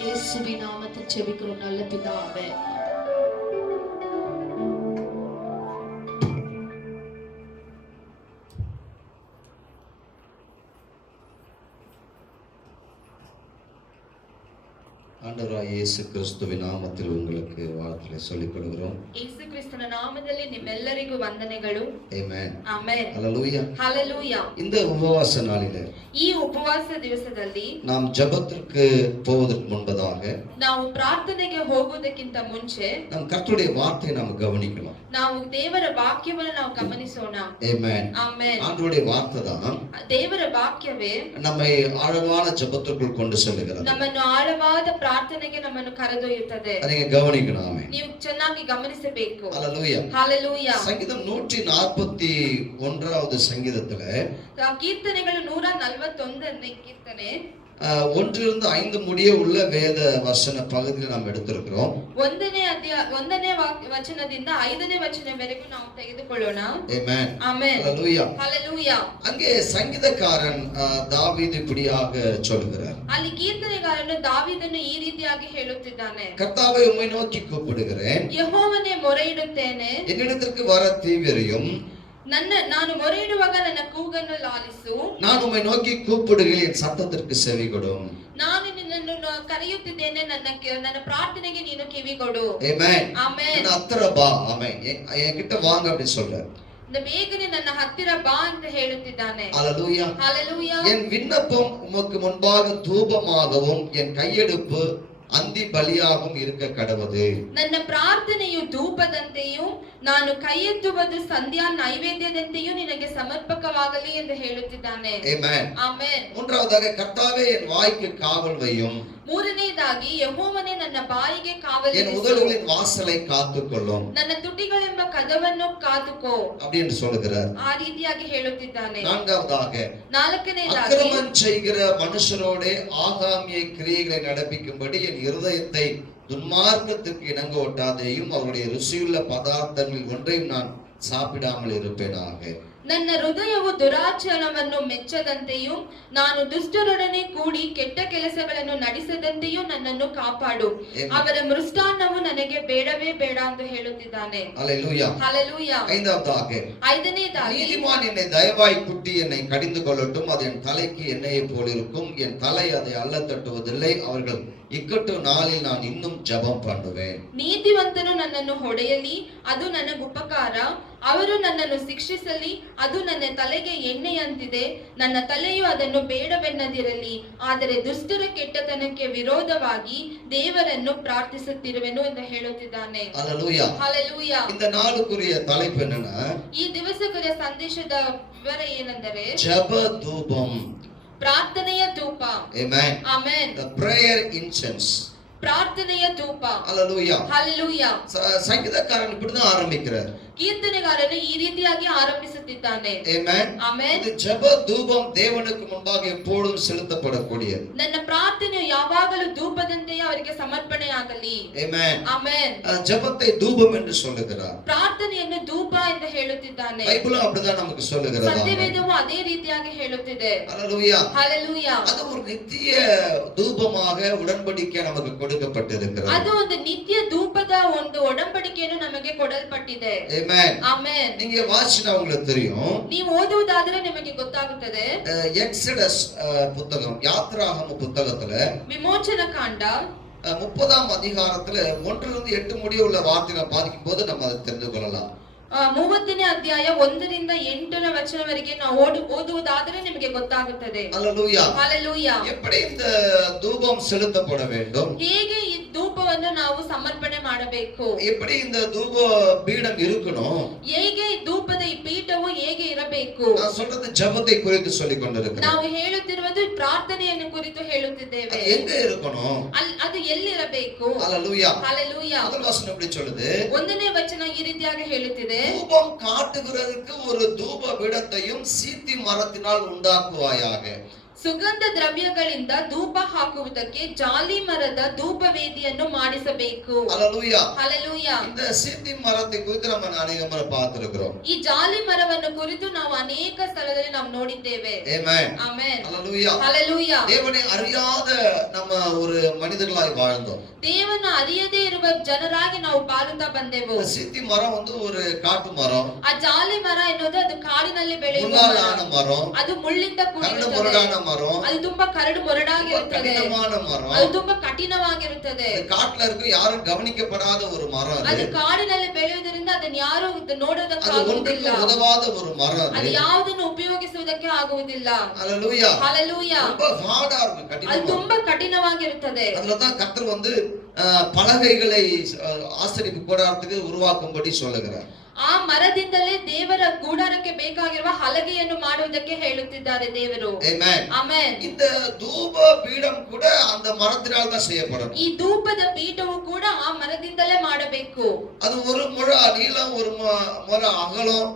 இயேசுவின் நாமத்தில் ஜெபிக்கிறோம் நல்ல பிதாவே. ஆண்டவராகிய இயேசு கிறிஸ்துவின் நாமத்தில் உங்களுக்கு வாழ்த்துக்களை சொல்லிக் கொடுக்கிறோம். ಯೇಸು ಕ್ರಿಸ್ತನ ನಾಮದಲ್ಲಿ ನಿಮ್ಮೆಲ್ಲರಿಗೂ ವಂದನೆಗಳು. ಆಮೆನ್. ಆಮೆನ್. ஹல்லேலூயா. ஹalleluya. இந்த உபவாச நாளிலே ಈ ಉಪವಾಸ ದಿವಸದಲ್ಲಿ நாம் ஜெபத்திற்கு போவதற்கு முன்பதாக ನಾವು ಪ್ರಾರ್ಥನೆಗೆ ಹೋಗುವುದಕ್ಕಿಂತ ಮುಂಚೆ நாம் கர்த்தருடைய வார்த்தையை நாம் கவனிக்கணும். ನಾವು ದೇವರ ವಾಕ್ಯವನ್ನು ನಾವು ಗಮನಿಸೋಣ. ஆமென். ಆಮೆನ್. ஆண்டவருடைய வார்த்தை தான் ದೇವರ ವಾಕ್ಯವೇ நம்மை ஆழமான ஜெபத்திற்குள் கொண்டு செல்லுகிறது. ನಮ್ಮನ್ನು ಆಳವಾದ ಪ್ರಾರ್ಥನೆಗೆ ನಮ್ಮನ್ನು ಕರೆದೊಯ್ಯುತ್ತದೆ. அதை கவனிக்கணும். ஆமென். ನೀವು ಚೆನ್ನಾಗಿ ಗಮನಿಸಬೇಕು. ஹல்லேலூயா. ஹalleluya. சங்கீதம் 141வது சங்கீதத்திலே ಕೀರ್ತನೆಗಳು 141ನೇ ಕೀರ್ತನೆ 1 to 5 முடிய உள்ள வேத வசன பகுதியில் நாம் எடுத்திருக்கிறோம். ಒಂದನೇ ವಚನದಿಂದ 5ನೇ ವಚನವರೆಗೂ ನಾವು ತೆಗೆದುಕೊಳ್ಳೋಣ. Amen. Amen. Hallelujah. Hallelujah. அங்கே சங்கீதக்காரன் தாவீது இப்படியாக சொல்கிறார். ಅಲ್ಲಿ ಕೀರ್ತನೆಗಾರನು ದಾವೀದನು ಈ ರೀತಿಯಾಗಿ ಹೇಳುತ್ತಿದ್ದಾನೆ. கர்த்தாவே உம்மை நோக்கி கூப்பிடுகிறேன். ಯೆಹೋವನೇ ಮೊರೆಯಿಡುತ್ತೇನೆ. என்னிடத்திற்கு வர தீவிரியும். ನಾನು ಮೊರೆಯಿಡುವಾಗ ನನ್ನ ಕೂಗನ್ನು ಲಾಲಿಸು. நான் உம்மை நோக்கி கூப்பிடுகிறேன், என் சத்தத்திற்கு செவி கொடும். ನಾನು ನಿನ್ನನ್ನು ಕರೆಯುತ್ತಿದ್ದೇನೆ, ನನ್ನ ಪ್ರಾರ್ಥನೆಗೆ ನೀನು ಕಿವಿಗೊಡು. Amen. Amen. நான் அத்தர பா. ஆமென். என்கிட்ட வாங்க அப்படி சொல்றார். இந்த ಬೇಗನೆ ನನ್ನ ಹತ್ತಿರ ಬಾ ಅಂತ ಹೇಳುತ್ತಿದ್ದಾನೆ. Hallelujah. Hallelujah. என் விண்ணப்பம் உமக்கு முன்பாக தூபமாகவும் என் கையெடுப்பு அந்தி பலியாகவும் இருக்க கடவது. ನನ್ನ ಪ್ರಾರ್ಥನೆಯು ಧೂಪದಂತೆಯೂ ನಾನು ಕೈಯೆತ್ತುವುದು ಸಂಧ್ಯಾ ನೈವೇದ್ಯದಂತೆಯೂ ನಿನಗೆ ಸಮರ್ಪಕವಾಗಲಿ ಎಂದು ಹೇಳುತ್ತಿದ್ದಾನೆ. Amen. Amen. மூன்றாவதாக கர்த்தாவே என் வாய்க்கு காவல் வையும். ಮೂರನೇದಾಗಿ ಯೆಹೋವನೇ ನನ್ನ ಬಾಯಿಗೆ ಕಾವಲಿರಿಸು. என் உதடுகளின் வாசலை காத்துக்கொள்ளும். ನನ್ನ ತುಟಿಗಳೆಂಬ ಕದವನ್ನು ಕಾದುಕೋ அப்படி என்று சொல்கிறார். ಆ ರೀತಿಯಾಗಿ ಹೇಳುತ್ತಿದ್ದಾನೆ. நான்காவதாக ನಾಲ್ಕನೇದಾಗಿ அக்கிரமம் செய்கிற மனுஷரோட ஆகாமிய கிரியைகளை நடப்பிக்கும்படி என் இருதயத்தை துன்மார்க்கத்திற்கு இணங்க ஒட்டாதையும் அவருடைய ருசியுள்ள பதார்த்தங்களில் ஒன்றையும் நான் சாப்பிடாமல் இருப்பேனாக. ನನ್ನ ಹೃದಯವು ದುರಾಚರಣವನ್ನು ಮೆಚ್ಚದಂತೆಯೂ ನಾನು ದುಷ್ಟರೊಡನೆ ಕೂಡಿ ಕೆಟ್ಟ ಕೆಲಸಗಳನ್ನು ನಡೆಸದಂತೆಯೂ ನನ್ನನ್ನು ಕಾಪಾಡು. ಅವರ ಮೃಷ್ಟಾನ್ನವು ನನಗೆ ಬೇಡವೇ ಬೇಡ ಎಂದು ಹೇಳುತ್ತಿದ್ದಾನೆ. அல்லேலூயா. ஹalleluya. ஐதನೇದಾಗಿ நீதிமான் என்னை தயவாய் குட்டி என்னை கடிந்து கொள்ளட்டும், அது என் தலைக்கு எண்ணெயை போல் இருக்கும், என் தலை அதை அல்ல தட்டுவதில்லை, அவர்கள் இக்கட்டு நாளில் நான் இன்னும் ஜெபம் பண்ணுவேன். ನೀತಿವಂತನು ನನ್ನನ್ನು ಹೊಡೆಯಲಿ, ಅದು ನನಗೆ ಉಪಕಾರ, ಅವರು ನನ್ನನ್ನು ಶಿಕ್ಷಿಸಲಿ, ಅದು ನನ್ನ ತಲೆಗೆ ಎಣ್ಣೆಯಂತಿದೆ, ನನ್ನ ತಲೆಯು ಅದನ್ನು ಬೇಡವೆನ್ನದಿರಲಿ, ಆದರೆ ದುಷ್ಟರ ಕೆಟ್ಟತನಕ್ಕೆ ವಿರೋಧವಾಗಿ ದೇವರನ್ನು ಪ್ರಾರ್ಥಿಸುತ್ತಿರುವೆನು ಎಂದು ಹೇಳುತ್ತಿದ್ದಾನೆ. அல்லேலூயா. ஹalleluya. இந்த நாளுக்குரிய தலைப்பு என்னன்னா, ಈ ದಿವಸಗಳ ಸಂದೇಶದ ವಿವರ ಏನೆಂದರೆ ஜெப தூபம். ಪ್ರಾರ್ಥನೆಯ ಧೂಪ. Amen. Amen. The prayer incense. ಪ್ರಾರ್ಥನೆಯ ಧೂಪ. Hallelujah. Hallelujah. சங்கீதக்காரன் இப்படிதான் ஆரம்பிக்கிறார். ಕೀರ್ತನೆಗಾರನು ಈ ರೀತಿಯಾಗಿ ಆರಂಭಿಸುತ್ತಿದ್ದಾನೆ. Amen. Amen. இது ஜெப தூபம் தேவனுக்கு முன்பாக எப்பொழுதும் செலுத்தப்படக்கூடியது. ನನ್ನ ಪ್ರಾರ್ಥನೆಯು ಯಾವಾಗಲೂ ಧೂಪದಂತೆಯೇ ಅವರಿಗೆ ಸಮರ್ಪಣೆಯಾಗಲಿ. Amen. Amen. ஜெபத்தை தூபம் என்று சொல்லுகிறார். ಪ್ರಾರ್ಥನೆಯನ್ನು ಧೂಪ ಎಂದು ಹೇಳುತ್ತಿದ್ದಾನೆ. பைபிளும் அப்படிதான் நமக்கு சொல்லுகிறது. ಸತ್ಯವೇದವು ಅದೇ ರೀತಿಯಾಗಿ ಹೇಳುತ್ತಿದೆ. Hallelujah. Hallelujah. அது ஒரு நித்திய தூபமாக உடன்படிக்கை நமக்கு கொடுக்கப்பட்டிருக்கிறது. ಅದು ಒಂದು ನಿತ್ಯ ಧೂಪದ ಒಂದು ಒಡಂಬಡಿಕೆಯನ್ನು ನಮಗೆ ಕೊಡಲ್ಪಟ್ಟಿದೆ. Amen. Amen. நீங்க வாசினா உங்களுக்கு தெரியும். ನೀವು ಓದುವುದಾದರೆ ನಿಮಗೆ ಗೊತ್ತಾಗುತ್ತದೆ. எக்ஸடஸ் புத்தகம், யாத்ராகம புத்தகத்துல ವಿಮೋಚನ ಕಾಂಡ 30ஆம் அதிகாரத்துல 1 to 8 முடிய உள்ள வார்த்தைகளை பாதிக்கும் போது நம்ம அதை தெரிந்து கொள்ளலாம். 30ನೇ ಅಧ್ಯಾಯ 1ರಿಂದ 8ನೇ ವಚನವರೆಗೆ ನಾವು ಓದುವುದಾದರೆ ನಿಮಗೆ ಗೊತ್ತಾಗುತ್ತದೆ. அல்லேலூயா. ஹalleluya. எப்படி இந்த தூபம் செலுத்தப்பட வேண்டும்? ಹೇಗೆ ಈ ಧೂಪವನ್ನು ನಾವು ಸಮರ್ಪಣೆ ಮಾಡಬೇಕು? எப்படி இந்த தூப பீடம் இருக்கணும்? ಹೇಗೆ ಈ ಧೂಪದ ಈ ಪೀಠವು ಹೇಗೆ ಇರಬೇಕು? நான் சொல்றது ஜெபத்தை குறித்து சொல்லிக் கொண்டிருக்கிறேன். ನಾವು ಹೇಳುತ್ತಿರುವುದು ಪ್ರಾರ್ಥನೆಯನ್ನು ಕುರಿತು ಹೇಳುತ್ತಿದ್ದೇವೆ. அது எங்க இருக்கணும்? ಅದು ಎಲ್ಲಿರಬೇಕು? அல்லேலூயா. ஹalleluya. முதல் வசனம் எப்படி சொல்லுது? 1ನೇ ವಚನ ಈ ರೀತಿಯಾಗಿ ಹೇಳುತ್ತಿದೆ. தூபம் காட்டுகிறதுக்கு ஒரு தூப பீடத்தையும் சீத்தி மரத்தினால் உண்டாக்குவாயாக. ಸುಗಂಧ ದ್ರವ್ಯಗಳಿಂದ ಧೂಪ ಹಾಕುವುದಕ್ಕೆ ಜಾಲಿ ಮರದ ಧೂಪ ವೇದಿಯನ್ನು ಮಾಡಿಸಬೇಕು. அல்லேலூயா. ஹalleluya. இந்த சீத்தி மரத்தை குறித்து நம்ம அநேக முறை பார்த்திருக்கிறோம். ಈ ಜಾಲಿ ಮರವನ್ನು ಕುರಿತು ನಾವು ಅನೇಕ ಸ್ಥಳದಲ್ಲಿ ನಾವು ನೋಡಿದ್ದೇವೆ. ஆமென். ಆಮೆನ್. அல்லேலூயா. ஹalleluya. தேவனை அறியாத நம்ம ஒரு மனிதர்களாய் வாழ்ந்தோம். ದೇವನ ಅರಿಯದೇ ಇರುವ ಜನರಾಗಿ ನಾವು ಬಾಳುತ್ತಾ ಬಂದೆವು. சீத்தி மரம் வந்து ஒரு காட்டு மரம். ಆ ಜಾಲಿ ಮರ ಎನ್ನುವುದು ಅದು ಕಾಡಿನಲ್ಲಿ ಬೆಳೆಯುವ முள்ளாலான மரம். ಅದು ಮುಳ್ಳಿಂದ ಕೂಡಿರುತ್ತದೆ. முரடான மரம். ಅದು ತುಂಬಾ ಕರಡು ಮೊರಡಾಗಿರುತ್ತದೆ. கடினமான மரம். ಅದು ತುಂಬಾ ಕಠಿಣವಾಗಿರುತ್ತದೆ. காட்டுல இருக்கு, யாரும் கவனிக்கப்படாத ஒரு மரம் ಅದು ಕಾಡಿನಲ್ಲಿ ಬೆಳೆಯುವುದರಿಂದ ಅದನ್ನು ಯಾರು ನೋಡೋದಕ್ಕೆ அது ಆಗುವುದಿಲ್ಲ. ஒன்றுக்கு உதவாத ஒரு மரம். ಅದು ಯಾವುದನ್ನು ಉಪಯೋಗಿಸುವುದಕ್ಕೆ ಆಗುವುದಿಲ್ಲ. அல்லேலூயா. ஹalleluya. ரொம்ப ஹார்டா இருக்கும், ಅದು கடினமா. ತುಂಬಾ ಕಠಿಣವಾಗಿರುತ್ತದೆ. அதுலதான் கர்த்தர் வந்து பலகைகளை ஆசரிப்பு கூடாரத்துக்கு உருவாக்கும்படி சொல்லுகிறார். ಆ ಮರದಿಂದಲೇ ದೇವರ ಗೂಡಾರಕ್ಕೆ ಬೇಕಾಗಿರುವ ಹಲಗೆಯನ್ನು ಮಾಡುವುದಕ್ಕೆ ಹೇಳುತ್ತಿದ್ದಾರೆ ದೇವರು. Amen. ಆಮೆನ್. இந்த தூப பீடம் கூட அந்த மரத்தினால் தான் செய்யப்படும். ಈ ಧೂಪದ ಪೀಠವು ಕೂಡ ಆ ಮರದಿಂದಲೇ ಮಾಡಬೇಕು. அது ஒரு முழ நீளம், ஒரு முழ அகலம்,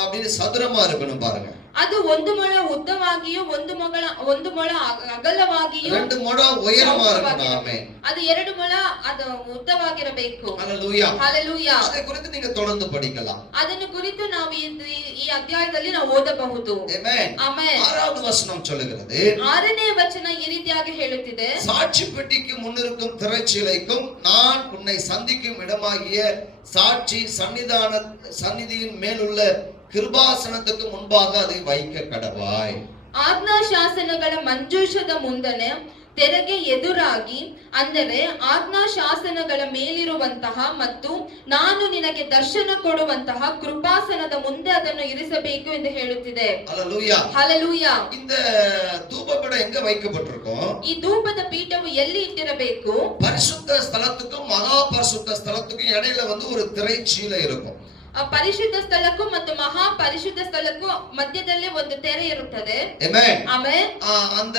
அப்படின்னு சதுரமா இருக்கணும் பாருங்க. ಅದು 1 ಮೊಳ ಉದ್ದವಾಗಿಯೂ 1 ಮೊಳ ಅಗಲವಾಗಿಯೂ 2 முழம் உயரமா இருக்கணும். ஆமென். ಅದು 2 ಮೊಳ ಅದು ಉದ್ದವಾಗಿರಬೇಕು. ஹalleluya. ಹಲ್ಲೆಲೂಯಾ. அதை குறித்து நீங்க தொடர்ந்து படிக்கலாம். ಅದನ್ನು ಕುರಿತು ನಾವು ಈ ಅಧ್ಯಾಯದಲ್ಲಿ ನಾವು ಓದಬಹುದು. ಆಮೆನ್. ಆಮೆನ್. 6வது வசனம் சொல்லுகிறது, 6ನೇ ವಚನ ಈ ರೀತಿಯಾಗಿ ಹೇಳುತ್ತಿದೆ, சாட்சி பெட்டிக்கு முன்னிருக்கும் திரைச்சீலைக்கும் நான் உன்னை சந்திக்கும் இடமாகிய சாட்சி சந்நிதியின் மேலுள்ள கிருபாசனத்துக்கு முன்பாக அதை வைக்க கடவாய். ಆಜ್ಞಾಶಾಸನಗಳ ಮಂಜೂಷದ ಮುಂದನೆ ತೆರೆಗೆ ಎದುರಾಗಿ, ಅಂದರೆ ಆಜ್ಞಾಶಾಸನಗಳ ಮೇಲಿರುವಂತಹ ಮತ್ತು ನಾನು ನಿನಗೆ ದರ್ಶನ ಕೊಡುವಂತಹ ಕೃಪಾಸನದ ಮುಂದೆ ಅದನ್ನು ಇರಿಸಬೇಕು ಎಂದು ಹೇಳುತ್ತಿದೆ. ஹalleluya. ಹಲ್ಲೆಲೂಯಾ. இந்த தூபபீடம் எங்க வைக்கப்பட்டிருக்கும்? ಈ ಧೂಪದ ಪೀಠವು ಎಲ್ಲಿ ಇಟ್ಟಿರಬೇಕು? பரிசுத்த ஸ்தலத்துக்கும் மகா பரிசுத்த ஸ்தலத்துக்கும் இடையில ஒரு திரைச்சீலை இருக்கும். ಪರಿಶುದ್ಧ ಸ್ಥಳಕ್ಕೂ ಮತ್ತು ಮಹಾ ಪರಿಶುದ್ಧ ಸ್ಥಳಕ್ಕೂ ಮಧ್ಯದಲ್ಲಿ ಒಂದು ತೆರೆ ಇರುತ್ತದೆ. ಆಮೆನ್. ಆಮೆನ್. அந்த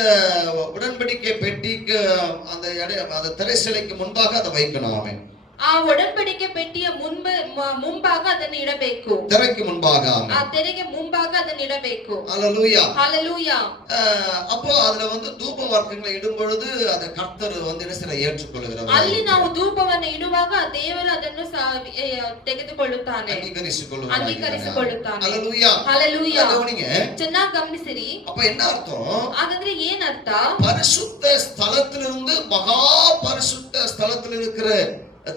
உடன்படிக்கை பெட்டிக்கு அந்த திரைச்சீலைக்கு முன்பாக அதை வைக்கணும். ஆமென். ಆ ಒಡಂಬಡಿಕೆ ಪೆಟ್ಟಿಯ ಮುಂಭಾಗ ಅದನ್ನು ಇಡಬೇಕು. ತೆರೆಗೆ ಮುಂಭಾಗ. ಆ ತೆರೆಗೆ ಮುಂಭಾಗ ಅದನ್ನು ಇಡಬೇಕು. ஹalleluya. ஹalleluya. அப்போ அதுல தூப வர்க்கங்களை இடும் பொழுது அதை கர்த்தர் என்ன செய்ய ஏற்றுக்கொள்கிறார். ಅಲ್ಲಿ ನಾವು ಧೂಪವನ್ನು ಇಡುವಾಗ ದೇವರು ಅದನ್ನು ತೆಗೆದುಕೊಳ್ಳುತ್ತಾನೆ, ಅಂಗೀಕರಿಸಿಕೊಳ್ಳುತ್ತಾನೆ. ஹalleluya. ஹalleluya. கவனிங்க. ಚೆನ್ನಾಗಿ ಗಮನಿಸಿರಿ. அப்ப என்ன அர்த்தம்? ಹಾಗಾದ್ರೆ ಏನರ್ಥ? பரிசுத்த ஸ்தலத்திலிருந்து மகா பரிசுத்த ஸ்தலத்தில் இருக்கிற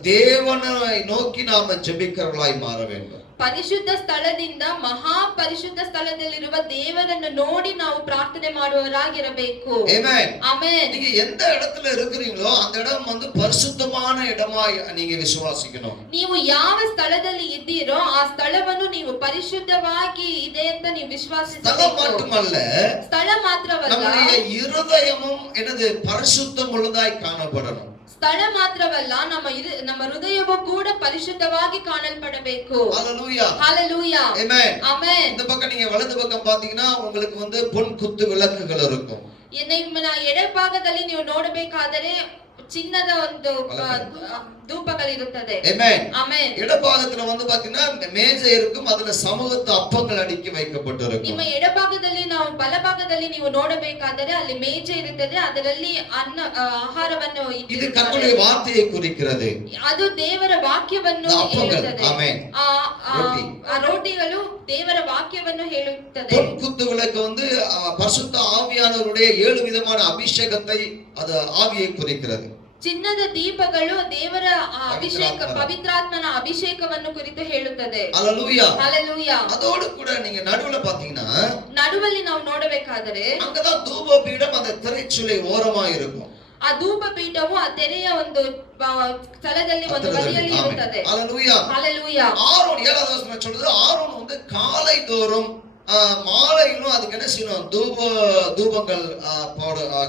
தேவனை நோக்கி நாம ஜெபிக்கிறவர்களாய் மாற வேண்டும். ಪರಿಶುದ್ಧ ಸ್ಥಳದಿಂದ ಮಹಾ ಪರಿಶುದ್ಧ ಸ್ಥಳದಲ್ಲಿರುವ ದೇವರನ್ನು ನೋಡಿ ನಾವು ಪ್ರಾರ್ಥನೆ ಮಾಡುವವರಾಗಿರಬೇಕು. ಆಮೆನ್. ಆಮೆನ್. நீங்க எந்த இடத்துல இருக்கிறீங்களோ அந்த இடம் பரிசுத்தமான இடமாய் நீங்க விசுவாசிக்கணும். ನೀವು ಯಾವ ಸ್ಥಳದಲ್ಲಿ ಇದ್ದೀರೋ ಆ ಸ್ಥಳವನ್ನು ನೀವು ಪರಿಶುದ್ಧವಾಗಿ ಇದೆ ಅಂತ ನೀವು ವಿಶ್ವಾಸಿಸಬೇಕು. ಸ್ಥಳ மட்டுமல்ல, ಸ್ಥಳ ಮಾತ್ರವಲ್ಲ, நம்முடைய இருதயமும் பரிசுத்தம் உள்ளதாய் காணப்படணும். ಸ್ಥಳ ಮಾತ್ರವಲ್ಲ, ನಮ್ಮ ಹೃದಯವು ಕೂಡ ಪರಿಶುದ್ಧವಾಗಿ ಕಾಣಲ್ಪಡಬೇಕು. ஹalleluya. ஹalleluya. ஆமென். ஆமென். இந்த பக்கம் நீங்க வலது பக்கம் பாத்தீங்கன்னா உங்களுக்கு பொன் குத்து விளக்குகள் இருக்கும். ನಿಮ್ಮ ಎಡಭಾಗದಲ್ಲಿ ನೀವು ನೋಡಬೇಕಾದರೆ ಚಿನ್ನದ ಒಂದು ಧೂಪಗಳಿರುತ್ತದೆ. ஆமென். ಆಮೆನ್. இடபாகத்துல பாத்தீங்கன்னா மேஜை இருக்கும், அதுல சமூகத்து அப்பங்கள் அடுக்கி வைக்கப்பட்டிருக்கும். ನಿಮ್ಮ ಎಡಭಾಗದಲ್ಲಿ ನಾವು ಬಲಭಾಗದಲ್ಲಿ ನೀವು ನೋಡಬೇಕಾದರೆ ಅಲ್ಲಿ ಮೇಜೆ ಇರುತ್ತದೆ, ಅದರಲ್ಲಿ ಆಹಾರವನ್ನು இது கர்த்தருடைய வார்த்தையை குறிக்கிறது. ಅದು ದೇವರ ವಾಕ್ಯವನ್ನು ಹೇಳುತ್ತದೆ. ஆமென். ಆ ರೋಟಿಗಳು ದೇವರ ವಾಕ್ಯವನ್ನು ಹೇಳುತ್ತದೆ. பொன் குத்து விளக்கு பரிசுத்த ஆவியானவருடைய 7 விதமான அபிஷேகத்தை அது ஆவியை குறிக்கிறது. ಚಿನ್ನದ ದೀಪಗಳು ದೇವರ ಅಭಿಷೇಕ, ಪವಿತ್ರಾತ್ಮನ ಅಭಿಷೇಕವನ್ನು ಕುರಿತು ಹೇಳುತ್ತದೆ. ஹalleluya. ஹalleluya. அதோடு கூட நீங்க நடுவுல பாத்தீங்கன்னா ನಡುವಲ್ಲಿ ನಾವು ನೋಡಬೇಕಾದರೆ அங்கதான் தூப பீடம் அந்த திரைச்சீலை ஓரமா இருக்கும். ಆ ಧೂಪ ಪೀಠವು ಆ ತೆರೆಯ ಒಂದು ಸ್ಥಳದಲ್ಲಿ ಒಂದು ಬದಿಯಲ್ಲಿ ಇರುತ್ತದೆ. ஹalleluya. ஹalleluya. ஆரோன் 7வது வசனம் சொல்லுது, ஆரோன் காலை தோறும் மாலையிலும் அதுக்கு என்ன செய்யணும்? தூபங்கள்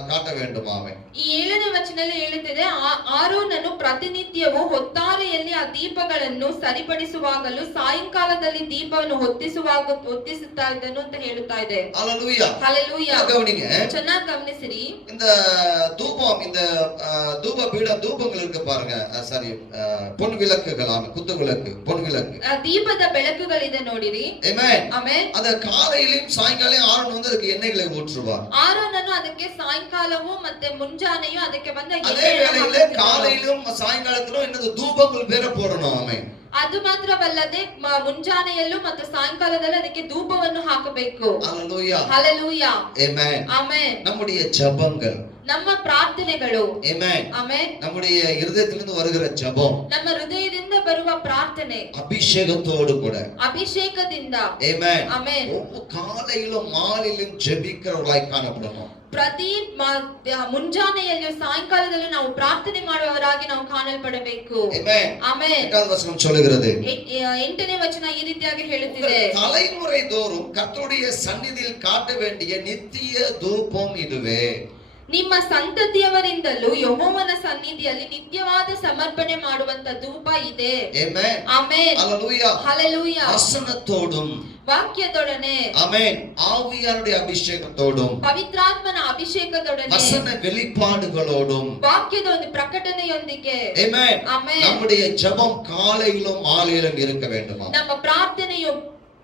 காட்ட வேண்டும். ஆமென். ಈ 7ನೇ ವಚನದಲ್ಲಿ ಹೇಳುತ್ತದೆ, ಆರೋನನು ಪ್ರತಿನಿತ್ಯವೂ ಹೊತ್ತಾರೆಯಲ್ಲಿ ಆ ದೀಪಗಳನ್ನು ಸರಿಪಡಿಸುವಾಗಲೂ ಸಾಯಂಕಾಲದಲ್ಲಿ ದೀಪವನ್ನು ಹೊತ್ತಿಸುತ್ತಾ ಇದ್ದನು ಅಂತ ಹೇಳುತ್ತಾ ಇದೆ. ஹalleluya. ஹalleluya. கவனிங்க. ಚೆನ್ನಾಗಿ ಗಮನಿಸಿರಿ. இந்த தூபம், இந்த தூப பீடம், தூபங்கள் இருக்கு பாருங்க. சாரி, பொன் விளக்குகள். ஆமென். குத்து விளக்கு, பொன் விளக்கு. ದೀಪದ ಬೆಳಕುಗಳಿದೆ ನೋಡಿರಿ. ஆமென். ಆಮೆನ್. ಅದ ಕಾலையிலும் சாயங்காலம் ஆரோன் ಅದಕ್ಕೆ ಎಣ್ಣೆகளை ஊற்றுவார். ಆರೋನನು ಅದಕ್ಕೆ ಸಾಯಂಕಾಲವೂ ಮತ್ತೆ ಮುಂಜಾನೆಯೂ ಅದಕ್ಕೆ ಬಂದ அதே வேளையில காலையிலும் சாயங்காலத்திலும் தூபங்கள் ಬೇರೆ போடணும். ஆமென். ಅದು ಮಾತ್ರವಲ್ಲದೆ ಮುಂಜಾನೆಯಲ್ಲೂ ಮತ್ತು ಸಾಯಂಕಾಲದಲ್ಲಿ ಅದಕ್ಕೆ ಧೂಪವನ್ನು ಹಾಕಬೇಕು. ஹalleluya. ஹalleluya. ஆமென். ஆமென். நம்முடைய ஜெபங்கள், ನಮ್ಮ ಪ್ರಾರ್ಥನೆಗಳು, ஆமென், ஆமென், நம்முடைய இருதயத்திலிருந்து வருகிற ஜெபம், ನಮ್ಮ ಹೃದಯದಿಂದ ಬರುವ ಪ್ರಾರ್ಥನೆ அபிஷேகத்தோடு கூட, ಅಭಿಷೇಕದಿಂದ, ஆமென், ஆமென், காலையிலும் மாலையிலும் ஜெபிக்கிறவர்களாய் காணப்படணும். ಪ್ರತಿ ಮುಂಜಾನೆಯಲ್ಲೂ ಸಾಯಂಕಾಲದಲ್ಲೂ ನಾವು ಪ್ರಾರ್ಥನೆ ಮಾಡುವವರಾಗಿ ನಾವು ಕಾಣಲ್ಪಡಬೇಕು. ஆமென். ಆಮೆನ್. 8வது வசனம் சொல்லுகிறது, 8ನೇ ವಚನ ಈ ರೀತಿಯಾಗಿ ಹೇಳುತ್ತಿದೆ, தலைமுறை தோறும் கர்த்தருடைய சந்நிதியில் காட்ட வேண்டிய நித்திய தூபம் இதுவே. ನಿಮ್ಮ ಸಂತತಿಯವರಿಂದಲೂ ಯೆಹೋವನ ಸನ್ನಿಧಿಯಲ್ಲಿ ನಿತ್ಯವಾದ ಸಮರ್ಪಣೆ ಮಾಡುವಂತ ಧೂಪ ಇದೆ. ஆமென். ಆಮೆನ್. ஹalleluya. ஹalleluya. வசனத்தோடும், ವಾಕ್ಯದೊಡನೆ, ஆமென், ஆவியானுடைய அபிஷேகத்தோடும், ಪವಿತ್ರಾತ್ಮನ ಅಭಿಷೇಕದೊಡನೆ, வசன வெளிப்பாடுகளோடும், ವಾಕ್ಯದ ಒಂದು ಪ್ರಕಟಣೆಯೊಂದಿಗೆ, ஆமென், ಆಮೆನ್, நம்முடைய ஜெபம் காலையிலும் மாலையிலும் இருக்க வேண்டுமா? ನಮ್ಮ ಪ್ರಾರ್ಥನೆಯು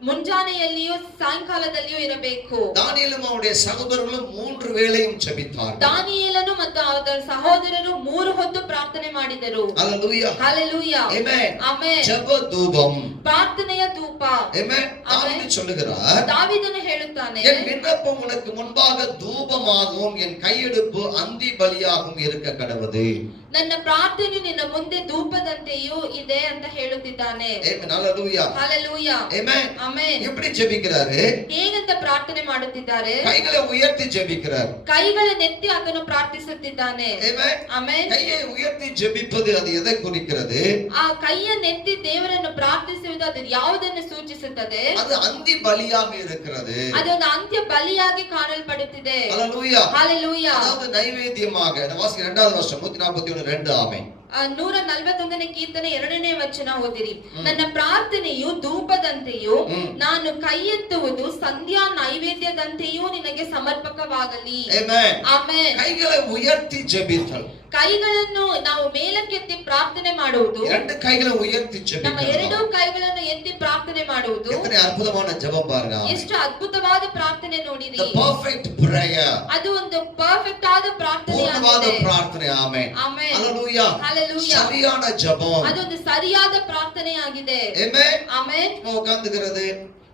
ಮುಂಜಾನೆಯಲ್ಲಿಯೂ ಸಾಯಂಕಾಲದಲ್ಲಿಯೂ ಇರಬೇಕು. தானியேலும் அவருடைய சகோதரர்களும் 3 வேளையும் ஜெபித்தார்கள். ದಾನಿಯೇಲನು ಮತ್ತು ಅವರ ಸಹೋದರರು 3 ಹೊತ್ತು ಪ್ರಾರ್ಥನೆ ಮಾಡಿದರು. ஹalleluya. ಹಲ್ಲೆಲೂಯಾ. ஆமென். ಆಮೆನ್. ஜெப தூபம். ಪ್ರಾರ್ಥನೆಯ ಧೂಪ. ஆமென். தாவீது சொல்லுகிறார், ದಾವೀದನು ಹೇಳುತ್ತಾನೆ, என் விண்ணப்பம் உனக்கு முன்பாக தூபமாகவும் என் கையெடுப்பு அந்தி பலியாகவும் இருக்க கடவுது. ನನ್ನ ಪ್ರಾರ್ಥನೆ ನಿನ್ನ ಮುಂದೆ ಧೂಪದಂತೆಯೂ ಇದೆ ಅಂತ ಹೇಳುತ್ತಿದ್ದಾನೆ. ஆமென். ஹalleluya. ಹಲ್ಲೆಲೂಯಾ. ஆமென். ಆಮೆನ್. எப்படி ஜெபிக்கிறாரு? ಹೇಗಂತ ಪ್ರಾರ್ಥನೆ ಮಾಡುತ್ತಿದ್ದಾರೆ? கைகளை உயர்த்தி ஜெபிக்கிறார். ಕೈಗಳನ್ನೆತ್ತಿ ಆತನು ಪ್ರಾರ್ಥಿಸುತ್ತಿದ್ದಾನೆ. ஆமென். ಆಮೆನ್. கையை உயர்த்தி ஜெபிப்பது அது எதை குறிக்கிறது? ಆ ಕೈಯನ್ನೆತ್ತಿ ದೇವರನ್ನು ಪ್ರಾರ್ಥಿಸುವುದು ಅದು ಯಾವುದನ್ನು ಸೂಚಿಸುತ್ತದೆ? அது அந்தி பலியாக இருக்கிறது. ಅದೊಂದು ಅಂತ್ಯ ಬಲಿಯಾಗಿ ಕಾಣಲ್ಪಡುತ್ತಿದೆ. ஹalleluya. ಹಲ್ಲೆಲೂಯಾ. அதாவது நைவேத்தியமாக வாசிக்க 2வது வருஷம் 141:2 ஆமென். 141ನೇ ಕೀರ್ತನೆ 2ನೇ ವಚನ ಓದಿರಿ. ನನ್ನ ಪ್ರಾರ್ಥನೆಯು ಧೂಪದಂತೆಯೂ ನಾನು ಕೈ ಎತ್ತುವುದು ಸಂಧ್ಯಾ ನೈವೇದ್ಯದಂತೆಯೂ ನಿನಗೆ ಸಮರ್ಪಕವಾಗಲಿ. ஆமென். ಆಮೆನ್. கைகளை உயர்த்தி ஜெபித்தல். ಕೈಗಳನ್ನು ನಾವು ಮೇಲಕ್ಕೆತ್ತಿ ಪ್ರಾರ್ಥನೆ ಮಾಡುವುದು, 2 கைகளை உயர்த்தி ನಮ್ಮ ஜெபிக்கிறது. 2 ಕೈಗಳನ್ನು ಎತ್ತಿ ಪ್ರಾರ್ಥನೆ ಮಾಡುವುದು எத்தனை அற்புதமான ஜெபம் பாருங்க. ಎಷ್ಟು ಅದ್ಭುತವಾದ ಪ್ರಾರ್ಥನೆ ನೋಡಿರಿ. The perfect prayer. ಅದು ಒಂದು ಪರ್ಫೆಕ್ಟ್ ಆದ பூர்ணவாத ಪ್ರಾರ್ಥನೆಯಾಗಿದೆ. ಪ್ರಾರ್ಥನೆ. ಆಮೆನ್. ಆಮೆನ್. ஹalleluya. ಹಲ್ಲೆಲೂಯಾ. சரியான ஜெபம். ಅದೊಂದು ಸರಿಯಾದ ಪ್ರಾರ್ಥನೆಯಾಗಿದೆ. ஆமென். ಆಮೆನ್. உட்கார்ந்துகிறது.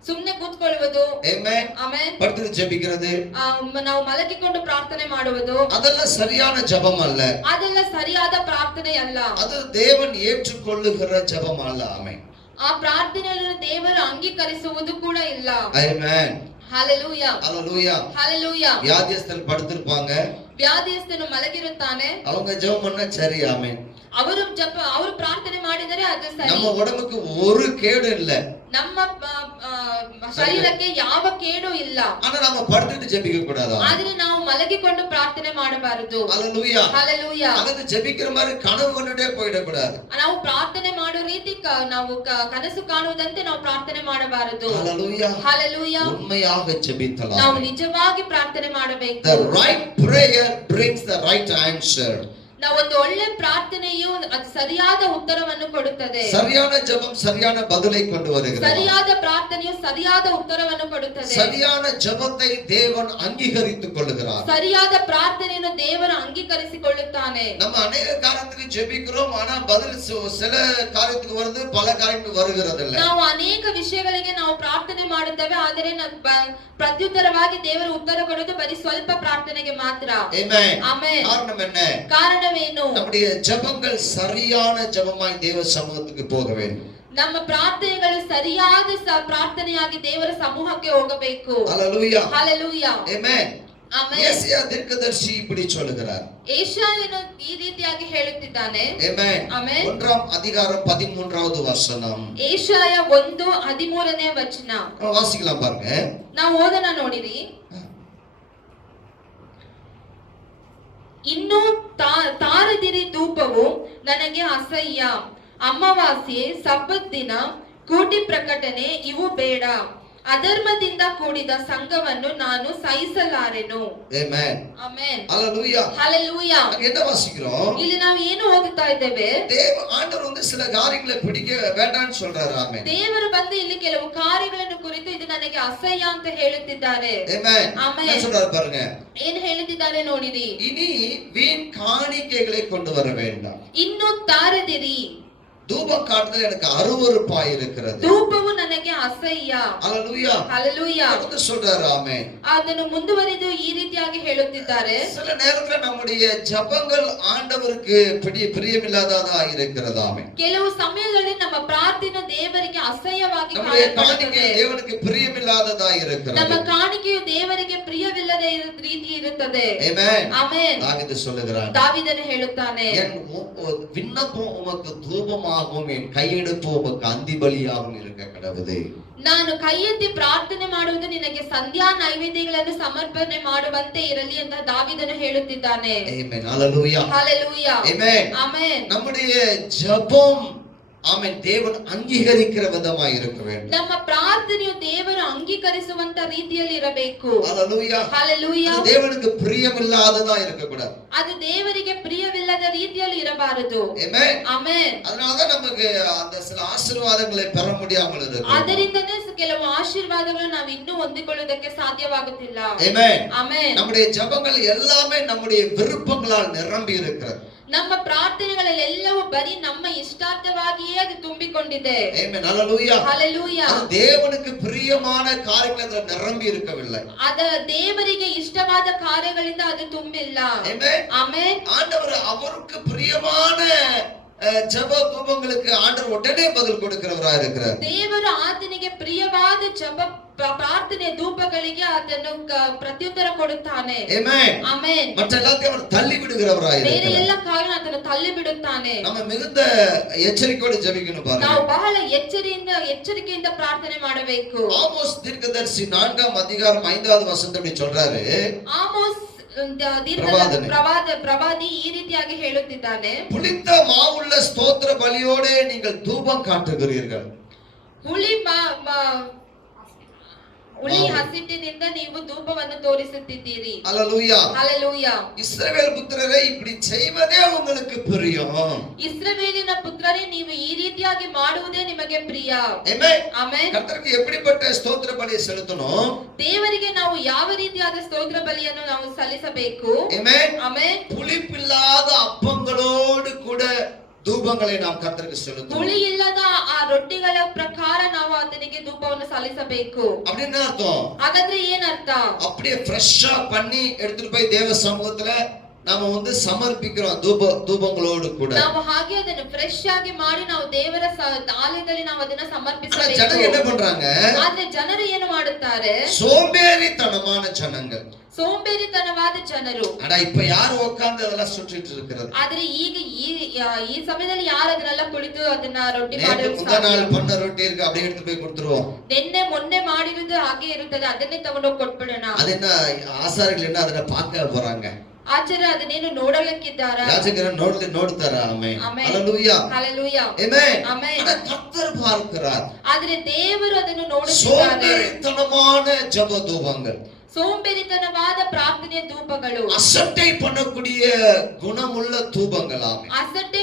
ಸುಮ್ಮನೆ ಕೂತ್ಕೊಳ್ಳುವುದು. ஆமென். ಆಮೆನ್. படுத்து ஜெபிக்கிறது. ನಾವು ಮಲಗಿಕೊಂಡು ಪ್ರಾರ್ಥನೆ ಮಾಡುವುದು அதெல்லாம் சரியான ஜெபம் அல்ல. ಅದೆಲ್ಲ ಸರಿಯಾದ ಪ್ರಾರ್ಥನೆ ಅಲ್ಲ. அது தேவன் ஏற்றுக்கொள்ளுகிற ஜெபம் அல்ல. ஆமென். ಆ ಪ್ರಾರ್ಥನೆಯನ್ನು ದೇವರು ಅಂಗೀಕರಿಸುವುದು ಕೂಡ ಇಲ್ಲ. ஆமென். ಹಲ್ಲೆಲೂಯಾ. ஹalleluya. ಹಲ್ಲೆಲೂಯಾ. வியாதியஸ்தர் படுத்திருப்பாங்க. ವ್ಯಾಧಿಯಸ್ಥನು ಮಲಗಿರುತ್ತಾನೆ. அவங்க ஜெபம் பண்ணா சரி. ஆமென். ಅವರು ಪ್ರಾರ್ಥನೆ ಮಾಡಿದರೆ ಅದು ಸರಿ. நம்ம உடம்புக்கு ஒரு கேடு இல்ல. ನಮ್ಮ ಶರೀರಕ್ಕೆ ಯಾವ ಕೇಡು ಇಲ್ಲ. ஆனா நம்ம படுத்துட்டு ஜெபிக்க கூடாது. ಆದ್ರೆ ನಾವು ಮಲಗಿಕೊಂಡು ಪ್ರಾರ್ಥನೆ ಮಾಡಬಾರದು. ஹalleluya. ಹಲ್ಲೆಲೂಯಾ. அது ஜெபிக்கிற மாதிரி கனவு கண்டுட்டே போயிட கூடாது. ನಾವು ಪ್ರಾರ್ಥನೆ ಮಾಡೋ ರೀತಿ ನಾವು ಕನಸು ಕಾಣುವುದಂತೆ ನಾವು ಪ್ರಾರ್ಥನೆ ಮಾಡಬಾರದು. ஹalleluya. ಹಲ್ಲೆಲೂಯಾ. உண்மையாக ஜெபித்தலாம். ನಾವು ನಿಜವಾಗಿ ಪ್ರಾರ್ಥನೆ ಮಾಡಬೇಕು. The right prayer brings the right answer. ನಾವು ಒಂದು ಒಳ್ಳೆ ಪ್ರಾರ್ಥನೆಯು ಅದು ಸರಿಯಾದ ಉತ್ತರವನ್ನು ಕೊಡುತ್ತದೆ. சரியான ஜெபம் சரியான பதிலை கொண்டு வருகிறது. ಸರಿಯಾದ ಪ್ರಾರ್ಥನೆಯು ಸರಿಯಾದ ಉತ್ತರವನ್ನು ಕೊಡುತ್ತದೆ. சரியான ஜெபத்தை தேவன் அங்கீகரித்துக் கொள்கிறார். ಸರಿಯಾದ ಪ್ರಾರ್ಥನೆಯನ್ನು ದೇವರು ಅಂಗೀಕರಿಸಿಕೊಳ್ಳುತ್ತಾನೆ. நம்ம अनेक காரியத்துக்கு ஜெபிக்கிறோம், ஆனா பதில் சில காரியத்துக்கு வருது, பல காரியத்துக்கு வருகிறது இல்ல. ನಾವು ಅನೇಕ ವಿಷಯಗಳಿಗೆ ನಾವು ಪ್ರಾರ್ಥನೆ ಮಾಡುತ್ತೇವೆ, ಆದರೆ ಪ್ರತ್ಯುತ್ತರವಾಗಿ ದೇವರು ಉತ್ತರ ಕೊಡೋದು ಬರೀ ಸ್ವಲ್ಪ ಪ್ರಾರ್ಥನೆಗೆ ಮಾತ್ರ. ಆಮೆನ್. ಆಮೆನ್. காரணம் என்ன? ಕಾರಣವೇನು? நம்முடைய ஜெபங்கள் சரியான ஜெபமாய் தேவ சமூகத்துக்கு போக வேண்டும். ನಮ್ಮ ಪ್ರಾರ್ಥನೆಗಳು ಸರಿಯಾದ ಪ್ರಾರ್ಥನೆಯಾಗಿ ದೇವರ ಸಮೂಹಕ್ಕೆ ಹೋಗಬೇಕು. ஹalleluya. ಹಲ್ಲೆಲೂಯಾ. ஆமென். ಆಮೆನ್. ஏசாயா தீர்க்கதரிசி இப்படி சொல்லுகிறார். ಯೆಶಾಯನು ಈ ರೀತಿಯಾಗಿ ಹೇಳುತ್ತಿದ್ದಾನೆ. ஆமென். ಆಮೆನ್. 1ஆம் அதிகாரம் 13வது வசனம். ಯೆಶಾಯ 1:13ನೇ ವಚನ வாசிக்கலாம் பாருங்க. ನಾವು ಓದೋಣ ನೋಡಿರಿ. ಇನ್ನು ತಾರದಿರಿ ಧೂಪವು ನನಗೆ ಅಸಹ್ಯ. ಅಮಾವಾಸ್ಯೆ, ಸಬ್ಬತ್ ದಿನ, ಕೂಟಿ ಪ್ರಕಟಣೆ ಇವು ಬೇಡ. ಅಧರ್ಮದಿಂದ ಕೂಡಿದ ಸಂಘವನ್ನು ನಾನು ಸಹಿಸಲಾರೆನು. ಆಮೆನ್. ಆಮೆನ್. ஹalleluya. ಹಲ್ಲೆಲೂಯಾ. என்ன வாசிக்கிறோம்? ಇಲ್ಲಿ ನಾವು ಏನು ಓದುತ್ತಾ ಇದ್ದೇವೆ? ஆண்டவர் வந்து சில காரியங்களை பிடிக்க வேண்டாம்னு சொல்றாரு. ஆமென். ದೇವರು ಬಂದು ಇಲ್ಲಿ ಕೆಲವು ಕಾರ್ಯಗಳನ್ನು ಕುರಿತು ಇದು ನನಗೆ ಅಸಹ್ಯ ಅಂತ ಹೇಳುತ್ತಿದ್ದಾರೆ. ஆமென். ಆಮೆನ್. என்ன சொல்றாரு பாருங்க. ಏನು ಹೇಳುತ್ತಿದ್ದಾರೆ ನೋಡಿರಿ. இனி வீண் காணிக்கைகளை கொண்டு வர வேண்டாம். ಇನ್ನು ತಾರದಿರಿ. தூபம் காட்டுதல் எனக்கு அருவருப்பாய் இருக்கிறது. ಧೂಪವು ನನಗೆ ಅಸಹ್ಯ. ஹalleluya. ಹಲ್ಲೆಲೂಯಾ. வந்து சொல்றாரு. ஆமென். ಅದನ್ನು ಮುಂದುವರಿದು ಈ ರೀತಿಯಾಗಿ ಹೇಳುತ್ತಿದ್ದಾರೆ. சில நேரத்துல நம்முடைய ஜெபங்கள் ஆண்டவருக்கு பிரியமில்லாததா இருக்கிறது. ஆமென். ಕೆಲವು ಸಮಯಗಳಲ್ಲಿ ನಮ್ಮ ಪ್ರಾರ್ಥನೆ ದೇವರಿಗೆ ಅಸಹ್ಯವಾಗಿ நம்முடைய காணிக்கை ಕಾಣಲ್ಪಡುತ್ತದೆ. தேவனுக்கு பிரியமில்லாததா இருக்கிறது. ನಮ್ಮ ಕಾಣಿಕೆಯು ದೇವರಿಗೆ ಪ್ರಿಯವಿಲ್ಲದ ರೀತಿ ಇರುತ್ತದೆ. ஆமென். ಆಮೆನ್. தாவீது சொல்லுகிறான், ದಾವೀದನು ಹೇಳುತ್ತಾನೆ, என் விண்ணப்பம் உமக்கு தூபமாகவும் என் கையெடுப்பு உமக்கு அந்தி பலியாகவும் இருக்க கடவுது. ನಾನು ಕೈ ಎತ್ತಿ ಪ್ರಾರ್ಥನೆ ಮಾಡುವುದು ನಿನಗೆ ಸಂಧ್ಯಾ ನೈವೇದ್ಯಗಳನ್ನು ಸಮರ್ಪಣೆ ಮಾಡುವಂತೆ ಇರಲಿ ಅಂತ ದಾವೀದನು ಹೇಳುತ್ತಿದ್ದಾನೆ. ஆமென். ஹalleluya. ಹಲ್ಲೆಲೂಯಾ. ஆமென். ಆಮೆನ್. நம்முடைய ஜெபம் ஆமென் தேவன் அங்கீகரிக்கிற விதமாய் இருக்க வேண்டும். ನಮ್ಮ ಪ್ರಾರ್ಥನೆಯು ದೇವರು ಅಂಗೀಕರಿಸುವಂತ ರೀತಿಯಲ್ಲಿ ಇರಬೇಕು. ஹalleluya. ಹalleluya. அது தேவனுக்கு பிரியமில்லாததா இருக்க கூடாது. ಅದು ದೇವರಿಗೆ ಪ್ರಿಯವಿಲ್ಲದ ರೀತಿಯಲ್ಲಿ ಇರಬಾರದು. ஆமென். ಆಮೆನ್. அதனால தான் நமக்கு அந்த சில ஆசீர்வாதங்களை பெற முடியாமல் இருக்கு. ಅದರಿಂದನೇ ಕೆಲವು ಆಶೀರ್ವಾದಗಳನ್ನು ನಾವು ಇನ್ನೂ ಹೊಂದಿಕೊಳ್ಳುವುದಕ್ಕೆ ಸಾಧ್ಯವಾಗುತ್ತಿಲ್ಲ. ஆமென். ಆಮೆನ್. நம்முடைய ஜெபங்கள் எல்லாமே நம்முடைய விருப்பங்களால் நிரம்பி இருக்கிறது. ನಮ್ಮ ಪ್ರಾರ್ಥನೆಗಳೆಲ್ಲವೂ ಬರೀ ನಮ್ಮ ಇಷ್ಟಾರ್ಥವಾಗಿಯೇ ಅದು ತುಂಬಿಕೊಂಡಿದೆ. ஆமென். ஹalleluya. ಹalleluya. அது தேவனுக்கு பிரியமான காரியங்கள் அதுல நிரம்பி இருக்கவில்லை. ಅದ ದೇವರಿಗೆ ಇಷ್ಟವಾದ ಕಾರ್ಯಗಳಿಂದ ಅದು ತುಂಬಿಲ್ಲ. ஆமென். ಆಮೆನ್. ஆண்டவர் அவருக்கு பிரியமான ஜெப தூபங்களுக்கு ஆண்டவர் உடனே பதில் கொடுக்கிறவரா இருக்கிறார். ದೇವರು ಆತನಿಗೆ ಪ್ರಿಯವಾದ ಜಪ ಪ್ರಾರ್ಥನೆ ಧೂಪಗಳಿಗೆ ಅದನ್ನು ಪ್ರತ್ಯುತ್ತರ ಕೊಡುತ್ತಾನೆ. ஆமென். ಆಮೆನ್. மற்ற எல்லாத்தையும் அவர் தள்ளி விடுகிறவரா ಬೇರೆ இருக்கிறார். ಎಲ್ಲ ಕಾರಣ ಅದನ್ನು ತಳ್ಳಿ ಬಿಡುತ್ತಾನೆ. நம்ம மிகுந்த எச்சரிக்கையோடு ஜெபிக்கணும் பாருங்க. ನಾವು ಬಹಳ ಎಚ್ಚರಿಕೆಯಿಂದ ಪ್ರಾರ್ಥನೆ ಮಾಡಬೇಕು. ஆமோஸ் தீர்க்கதரிசி 4ஆம் அதிகாரம் 5வது வசனத்தை சொல்றாரு. ಆಮೋಸ್ ಪ್ರವಾದಿ ಈ ರೀತಿಯಾಗಿ ಹೇಳುತ್ತಿದ್ದಾನೆ. புளித்த மாவுள்ள ஸ்தோத்திர பலியோடு நீங்கள் தூபம் காட்டுகிறீர்கள். ಹುಳಿ ಹಸಿಟ್ಟಿನಿಂದ ನೀವು ಧೂಪವನ್ನು ತೋರಿಸುತ್ತಿದ್ದೀರಿ. ஹalleluya. ಹalleluya. இஸ்ரவேல் புத்திரரே இப்படி செய்வதே உங்களுக்கு பிரியம். ಇಸ್ರಾಯೇಲಿನ ಪುತ್ರರೇ ನೀವು ಈ ರೀತಿಯಾಗಿ ಮಾಡುವುದೇ ನಿಮಗೆ ಪ್ರಿಯ. ஆமென். ಆಮೆನ್. கர்த்தருக்கு எப்படிப்பட்ட ஸ்தோத்திர பலியை செலுத்தணும்? ದೇವರಿಗೆ ನಾವು ಯಾವ ರೀತಿಯಾದ ಸ್ತೋತ್ರ ಬಲಿಯನ್ನು ನಾವು ಸಲ್ಲಿಸಬೇಕು? ஆமென். ಆಮೆನ್. புளிப்பில்லாத அப்பங்களோடு கூட தூபங்களை நாம் கர்த்தருக்கு செலுத்தணும். ಹುಳಿ ಇಲ್ಲದ ಆ ರೊಟ್ಟಿಗಳ ಪ್ರಕಾರ ನಾವು ಆತನಿಗೆ ಧೂಪವನ್ನು ಸಲ್ಲಿಸಬೇಕು. அப்படின்னா அர்த்தம். ಹಾಗಾದ್ರೆ ಏನರ್ಥ? அப்படியே ஃப்ரெஷ்ஷா பண்ணி எடுத்துட்டு போய் தேவ சமூகத்துல நாம சமர்ப்பிக்கிறோம் தூபங்களோடு கூட. ನಾವು ಹಾಗೆ ಅದನ್ನು ಫ್ರೆಶ್ ಆಗಿ ಮಾಡಿ ನಾವು ದೇವರ ಆಲಯದಲ್ಲಿ ನಾವು ಅದನ್ನ ಸಮರ್ಪಿಸಬೇಕು. ஜனங்க என்ன பண்றாங்க? ಆದ್ರೆ ಜನರು ಏನು ಮಾಡುತ್ತಾರೆ? சோம்பேறித்தனமான ஜனங்கள். ಸೋಂಬೇರಿತನವಾದ ಜನರು. அட இப்ப யார் உட்கார்ந்து அதெல்லாம் சுற்றிட்டு இருக்கிறது? ಆದ್ರೆ ಈಗ ಈ ಸಮಯದಲ್ಲಿ ಯಾರು ಅದನ್ನೆಲ್ಲ ಕುಳಿತು ಅದನ್ನ ರೊಟ್ಟಿ ಮಾಡೋದು? முந்தா நாள் பண்ண ரொட்டி இருக்கு அப்படியே எடுத்து போய் கொடுத்துருவோம். ನಿನ್ನೆ ಮೊನ್ನೆ ಮಾಡಿರುವುದು ಹಾಗೆ ಇರುತ್ತದೆ, ಅದನ್ನೇ ತಗೊಂಡೋಗಿ ಕೊಟ್ಬಿಡೋಣ. ಅದನ್ನ ಆಸಾರಿಗಳು என்ன ಅದನ್ನ பார்க்க போறாங்க? ಆಚಾರ್ಯ ಅದನ್ನೇನು ನೋಡಲಿಕ್ಕಿದ್ದಾರಾ? ಯಾಜಕರು ನೋಡ್ತಾರಾ? Amen. Amen. Hallelujah. Hallelujah. Amen. Amen. கர்த்தர் பார்க்கிறார். ಆದ್ರೆ ದೇವರು ಅದನ್ನು ನೋಡುತ್ತಿದ್ದಾರೆ. சோம்பேறித்தனமான ஜெப தூபங்கள், ಸೋಂಬೇರಿತನವಾದ ಪ್ರಾರ್ಥನೆಯ ಧೂಪಗಳು, அசட்டை பண்ணக்கூடிய குணமுள்ள தூபங்கள். ஆமென். ಅಸಡ್ಡೆ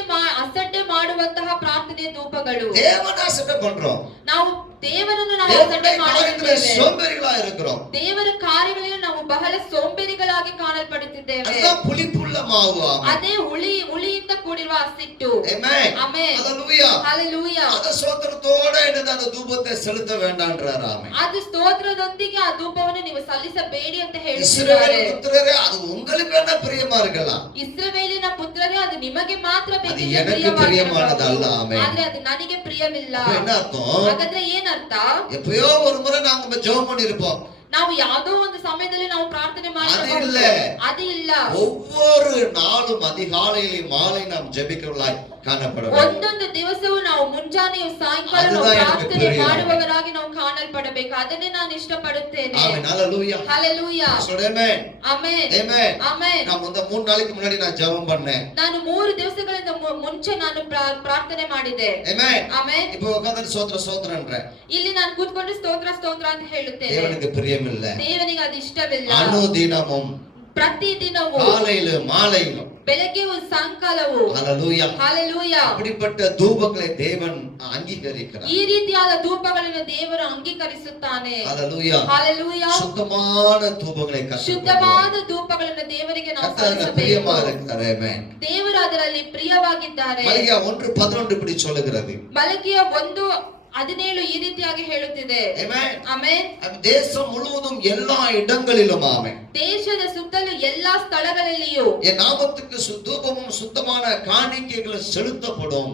ಮಾಡುವಂತಹ ಪ್ರಾರ್ಥನೆಯ ಧೂಪಗಳು. தேவன அசட்டை பண்றோம். ನಾವು ದೇವರನ್ನು ನಾವು ಅಸಡ್ಡೆ ಮಾಡುತ್ತಿದ್ದೇವೆ. சோம்பேறிகளா இருக்கிறோம். ದೇವರ ಕಾರ್ಯಗಳಲ್ಲಿ ನಾವು ಬಹಳ ಸೋಂಬೇರಿಗಳಾಗಿ ಕಾಣಲ್ಪಡುತ್ತಿದ್ದೇವೆ. அதுதான் புளிப்புள்ள மாவு. ಅದೇ ಹುಳಿಯಿಂದ ಕೂಡಿರುವ ಹಸಿಟ್ಟು. ஆமென். ಆಮೆನ್. ஹalleluya. ಹalleluya. ಅದ ಸ್ತೋತ್ರத்தோட அந்த தூபத்தை செலுத்த வேண்டாம்ன்றார். ஆமென். ಅದು ಸ್ತೋತ್ರದೊಂದಿಗೆ ಆ ಧೂಪವನ್ನು ನೀವು ಸಲ್ಲಿಸಬೇಡಿ ಅಂತ இஸ்ரவேல் ಹೇಳಿದ್ದಾರೆ. புத்திரரே அது உங்களுக்கு என்ன பிரியமா இருக்கலாம். ಇಸ್ರಾಯೇಲಿನ ಪುತ್ರರೇ ಅದು ನಿಮಗೆ ಮಾತ್ರ அது ಬೇಕೆಂದು எனக்கு பிரியமானதல்ல. ஆமென். ಆದ್ರೆ ಅದು ನನಗೆ ಪ್ರಿಯವಿಲ್ಲ. என்ன அர்த்தம்? ಹಾಗಾದ್ರೆ ಏನರ್ಥ? எப்பயோ ஒரு முறை நாங்க ஜெபம் பண்ணிருப்போம். ನಾವು ಯಾವುದೋ ಒಂದು ಸಮಯದಲ್ಲಿ ನಾವು ಪ್ರಾರ್ಥನೆ ಮಾಡಿರಬಹುದು. ಅದು ಇಲ್ಲ. ஒவ்வொரு நாளும் அதிகாலையிலும் மாலை நாம் ஜெபிக்கிறவர்களாய் காணப்பட வேண்டும். ಒಂದೊಂದು ದಿವಸವೂ ನಾವು ಮುಂಜಾನೆಯೂ ಸಾಯಂಕಾಲ ನಾವು ಪ್ರಾರ್ಥನೆ ಮಾಡುವವರಾಗಿ ನಾವು ಕಾಣಲ್ಪಡಬೇಕು. ಅದನ್ನೇ ನಾನು ಇಷ್ಟಪಡುತ್ತೇನೆ. ಆಮೆನ್. ஹalleluya. ஹalleluya. சொல்றேன். ಆಮೆನ್. ஆமென். ಆಮೆನ್. நான் 3 நாளைக்கு முன்னாடி நான் ஜெபம் பண்ணேன். ನಾನು 3 ದಿವಸಗಳಿಂದ ಮುಂಚೆ ನಾನು ಪ್ರಾರ್ಥನೆ ಮಾಡಿದೆ. ஆமென். ಆಮೆನ್. இப்போ உட்கார்ந்து ஸ்தோத்திரன்றேன். ಇಲ್ಲಿ ನಾನು ಕೂತ್ಕೊಂಡು ಸ್ತೋತ್ರ ಅಂತ ಹೇಳುತ್ತೇನೆ. தேவனுக்கு பிரியமில்ல. ದೇವನಿಗೆ ಅದು ಇಷ್ಟವಿಲ್ಲ. அனுதினமும் ಪ್ರತಿದಿನವೂ காலையிலும் மாலையிலும் ಬೆಳಗ್ಗೆಯೂ ಸಾಯಂಕಾಲವೂ. ஹalleluya. ஹalleluya. அப்படிப்பட்ட தூபங்களை தேவன் அங்கீகரிக்கிறார். ಈ ರೀತಿಯಾದ ಧೂಪಗಳನ್ನು ದೇವರು ಅಂಗೀಕರಿಸುತ್ತಾನೆ. ஹalleluya. ஹalleluya. சுத்தமான தூபங்களை ಶುದ್ಧವಾದ ಧೂಪಗಳನ್ನು ದೇವರಿಗೆ ನಾವು பிரியமா ಸಲ್ಲಿಸಬೇಕು. இருக்கிறார். ஆமென். ದೇವರು ಅದರಲ್ಲಿ ಪ್ರಿಯವಾಗಿದ್ದಾರೆ. மல்கியா 1:11 இப்படி சொல்லுகிறது. ಮಲಕಿಯ 1:17 ಈ ರೀತಿಯಾಗಿ ಹೇಳುತ್ತಿದೆ. ஆமென். ಆಮೆನ್. தேசம் முழுவதும் எல்லா இடங்களிலும். ஆமென். ದೇಶದ ಸುತ್ತಲೂ ಎಲ್ಲಾ ಸ್ಥಳಗಳಲ್ಲಿಯೂ என் நாமத்துக்கு தூபமும் சுத்தமான காணிக்கைகளும் செலுத்தப்படும்.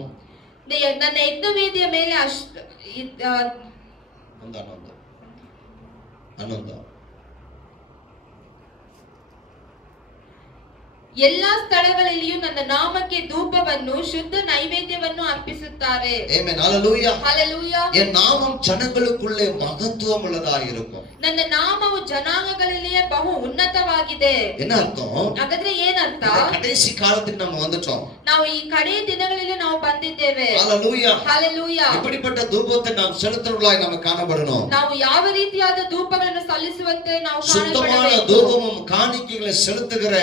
ನನ್ನ ಯಜ್ಞವೇದಿಯ ಮೇಲೆ ಎಲ್ಲಾ ಸ್ಥಳಗಳಲ್ಲಿಯೂ ನನ್ನ ನಾಮಕ್ಕೆ ಧೂಪವನ್ನು ಶುದ್ಧ ನೈವೇದ್ಯವನ್ನು ಅರ್ಪಿಸುತ್ತಾರೆ. ஆமென். ஹalleluya. ಹಲ್ಲೆಲೂಯಾ. என் நாமம் ஜனங்களுக்குள்ளே மகத்துவம் உள்ளதா இருக்கும். ನನ್ನ ನಾಮವು ಜನಾಂಗಗಳಲ್ಲಿಯೇ ಬಹು ಉನ್ನತವಾಗಿದೆ. என்ன அர்த்தம்? ಹಾಗಾದ್ರೆ ಏನರ್ಥ? இந்த கடைசி காலத்துக்கு நம்ம வந்துட்டோம். ನಾವು ಈ ಕಡೆಯ ದಿನಗಳಲ್ಲಿ ನಾವು ಬಂದಿದ್ದೇವೆ. ஹalleluya. ಹಲ್ಲೆಲೂಯಾ. இப்படிப்பட்ட தூபத்தை நாம் செலுத்துறவர்களாய் நம்ம காணப்படணும். ನಾವು ಯಾವ ರೀತಿಯಾದ ಧೂಪಗಳನ್ನು ಸಲ್ಲಿಸುವಂತೆ ನಾವು சுத்தமான ಕಾಣಬೇಕು. தூபமும் காணிக்கைகளை செலுத்துகிற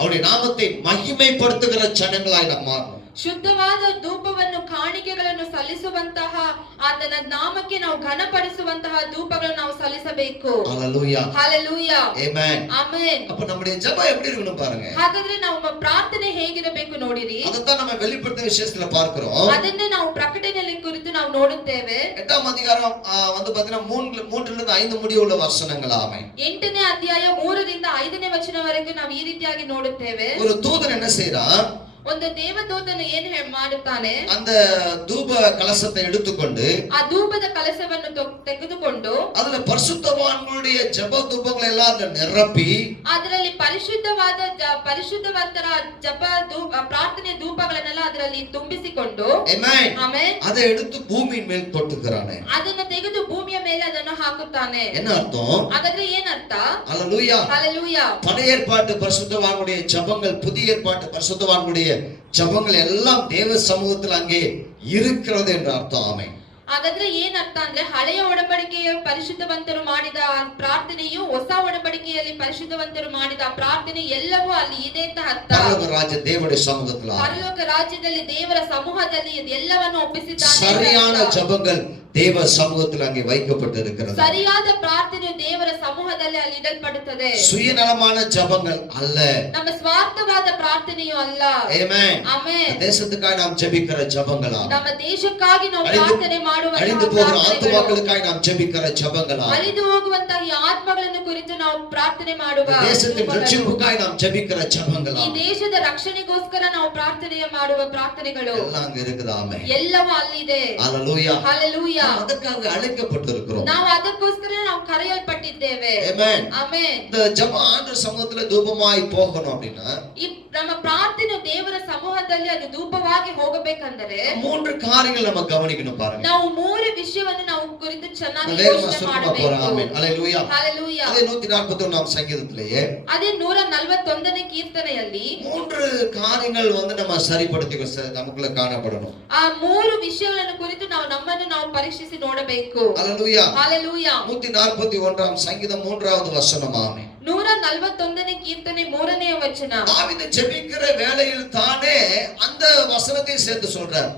அவருடைய நாமத்தை மகிமைப்படுத்துகிற ஜனங்களாய் நாம் மாறணும். ಶುದ್ಧವಾದ ಧೂಪವನ್ನು ಕಾಣಿಕೆಗಳನ್ನು ಸಲ್ಲಿಸುವಂತಹ ಆತನ ನಾಮಕ್ಕೆ ನಾವು ಘನಪಡಿಸುವಂತಹ ಧೂಪಗಳನ್ನು ನಾವು ಸಲ್ಲಿಸಬೇಕು. ஹalleluya. ಹಲ್ಲೆಲೂಯಾ. ஆமென். ಆಮೆನ್. அப்ப நம்முடைய ஜெபம் எப்படி இருக்கணும் பாருங்க. ಹಾಗಾದ್ರೆ ನಮ್ಮ ಪ್ರಾರ್ಥನೆ ಹೇಗಿರಬೇಕು ನೋಡಿರಿ. அதைத்தான் நம்ம வெளிப்படுத்தின விஷயத்துல பார்க்கிறோம். ಅದನ್ನೇ ನಾವು ಪ್ರಕಟಣೆಯಲ್ಲಿ ಕುರಿತು ನಾವು ನೋಡುತ್ತೇವೆ. 8ஆம் அதிகாரம் வந்து பாத்தீங்கன்னா 3லிருந்து 5 முடிய உள்ள வசனங்கள். ஆமென். 8ನೇ ಅಧ್ಯಾಯ 3ರಿಂದ 5ನೇ ವಚನವರೆಗೂ ನಾವು ಈ ರೀತಿಯಾಗಿ ನೋಡುತ್ತೇವೆ. ஒரு தூதன் என்ன செய்றான்? ಒಂದು ದೇವದೂತನು ಏನು ಮಾಡುತ್ತಾನೆ? அந்த தூப கலசத்தை எடுத்துக்கொண்டு ಆ ಧೂಪದ ಕಲಶವನ್ನು ತೆಗೆದುಕೊಂಡು அதுல பரிசுத்தவான்களுடைய ஜெப தூபங்களை எல்லாம் அதுல நிரப்பி ಅದರಲ್ಲಿ ಪರಿಶುದ್ಧವಂತರ ಜಪ ಪ್ರಾರ್ಥನೆ ಧೂಪಗಳನ್ನೆಲ್ಲ ಅದರಲ್ಲಿ ತುಂಬಿಸಿಕೊಂಡು ஆமென். ಆಮೆನ್. அதை எடுத்து பூமியின் மேல் கொட்டுகிறானே. ಅದನ್ನು ತೆಗೆದು ಭೂಮಿಯ ಮೇಲೆ ಅದನ್ನು ಹಾಕುತ್ತಾನೆ. என்ன அர்த்தம்? ಹಾಗಾದ್ರೆ ಏನರ್ಥ? ஹalleluya. ಹಲ್ಲೆಲೂಯಾ. பழைய ஏற்பாட்டு பரிசுத்தவான்களுடைய ஜெபங்கள், புதிய ஏற்பாட்டு பரிசுத்தவான்களுடைய ஜெபங்கள் எல்லாம் தேவ சமூகத்தில் அங்கே இருக்கிறது என்று அர்த்தம். ஆமென். ಹಾಗಾದ್ರೆ ಏನರ್ಥ ಅಂದ್ರೆ ಹಳೆಯ ಒಡಂಬಡಿಕೆಯ ಪರಿಶುದ್ಧವಂತರು ಮಾಡಿದ ಪ್ರಾರ್ಥನೆಯು ಹೊಸ ಒಡಂಬಡಿಕೆಯಲ್ಲಿ ಪರಿಶುದ್ಧವಂತರು ಮಾಡಿದ ಪ್ರಾರ್ಥನೆ ಎಲ್ಲವೂ ಅಲ್ಲಿ ಇದೆ ಅಂತ ಅರ್ಥ. பரலோக ராஜ்ய தேவனுடைய சமூகத்தில் ಪರಲೋಕ ರಾಜ್ಯದಲ್ಲಿ ದೇವರ ಸಮೂಹದಲ್ಲಿ ಎಲ್ಲವನ್ನು ಒಪ್ಪಿಸಿದ್ದಾನೆ. சரியான ஜெபங்கள் தேவ சமூகத்தில் அங்கே வைக்கப்பட்டிருக்கிறது. ಸರಿಯಾದ ಪ್ರಾರ್ಥನೆಯು ದೇವರ ಸಮೂಹದಲ್ಲಿ ಅಲ್ಲಿ ಇಡಲ್ಪಡುತ್ತದೆ. சுயநலமான ஜெபங்கள் அல்ல. ನಮ್ಮ ಸ್ವಾರ್ಥವಾದ ಪ್ರಾರ್ಥನೆಯು ಅಲ್ಲ. ஆமென். ಆಮೆನ್. தேசத்துக்காக நாம் ஜெபிக்கிற ஜெபங்களா? ನಮ್ಮ ದೇಶಕ್ಕಾಗಿ ನಾವು ಪ್ರಾರ್ಥನೆ ಮಾಡುವಂತಹ அழிந்து போகிற ಪ್ರಾರ್ಥನೆಗಳು, ஆத்துமாக்களுக்காக நாம் ஜெபிக்கிற ஜெபங்களா? ಅಳಿದು ಹೋಗುವಂತಹ ಈ ಆತ್ಮಗಳನ್ನು ಕುರಿತು ನಾವು ಪ್ರಾರ್ಥನೆ ಮಾಡುವ தேசத்தின் ಧೂಪಗಳು, ரட்சிப்புக்காக நாம் ஜெபிக்கிற ஜெபங்களா? ಈ ದೇಶದ ರಕ್ಷಣೆಗೋಸ್ಕರ ನಾವು ಪ್ರಾರ್ಥನೆ ಮಾಡುವ ಪ್ರಾರ್ಥನೆಗಳು எல்லாம் அங்க இருக்குது. ஆமென். ಎಲ್ಲವೂ ಅಲ್ಲಿದೆ. ஹalleluya. ಹಲ್ಲೆಲೂಯಾ. நாம் அதற்காக அழைக்கப்பட்டிருக்கிறோம். ನಾವು ಅದಕ್ಕೋಸ್ಕರ ನಾವು ಕರೆಯಲ್ಪಟ್ಟಿದ್ದೇವೆ. ஆமென். ಆಮೆನ್. இந்த ஜெபம் ஆண்டவர் சமூகத்துல தூபமாய் போகணும் அப்படின்னா ಈ ನಮ್ಮ ಪ್ರಾರ್ಥನೆ ದೇವರ ಸಮೂಹದಲ್ಲಿ ಅದು ಧೂಪವಾಗಿ ಹೋಗಬೇಕಂದರೆ 3 காரியங்கள் நம்ம கவனிக்கணும் பாருங்க. ನಾವು 3 ವಿಷಯವನ್ನು ನಾವು ಕುರಿತು ಚೆನ್ನಾಗಿ வேகமா ಯೋಚನೆ சொல்லுங்க போறோம். ಮಾಡಬೇಕು. ஆமென். ஹalleluya. ಹಲ್ಲೆಲೂಯಾ. அதே 141ஆம் சங்கீதத்திலேயே ಅದೇ 141ನೇ ಕೀರ್ತನೆಯಲ್ಲಿ 3 காரியங்கள் வந்து நம்ம சரிப்படுத்திக்க நமக்குள்ள காணப்படணும். ಆ 3 ವಿಷಯಗಳನ್ನು ಕುರಿತು ನಾವು ನಮ್ಮನ್ನು ನಾವು ಪರೀಕ್ಷಿಸಿ ನೋಡಬೇಕು. ஹalleluya. ಹಲ್ಲೆಲೂಯಾ. 141ஆம் சங்கீதம் 3வது வசனம். ஆமென். 141ನೇ ಕೀರ್ತನೆ 3ನೇ ವಚನ. தாவீது ஜெபிக்கிற வேளையில் தானே அந்த வசனத்தை சேர்த்து சொல்றார்.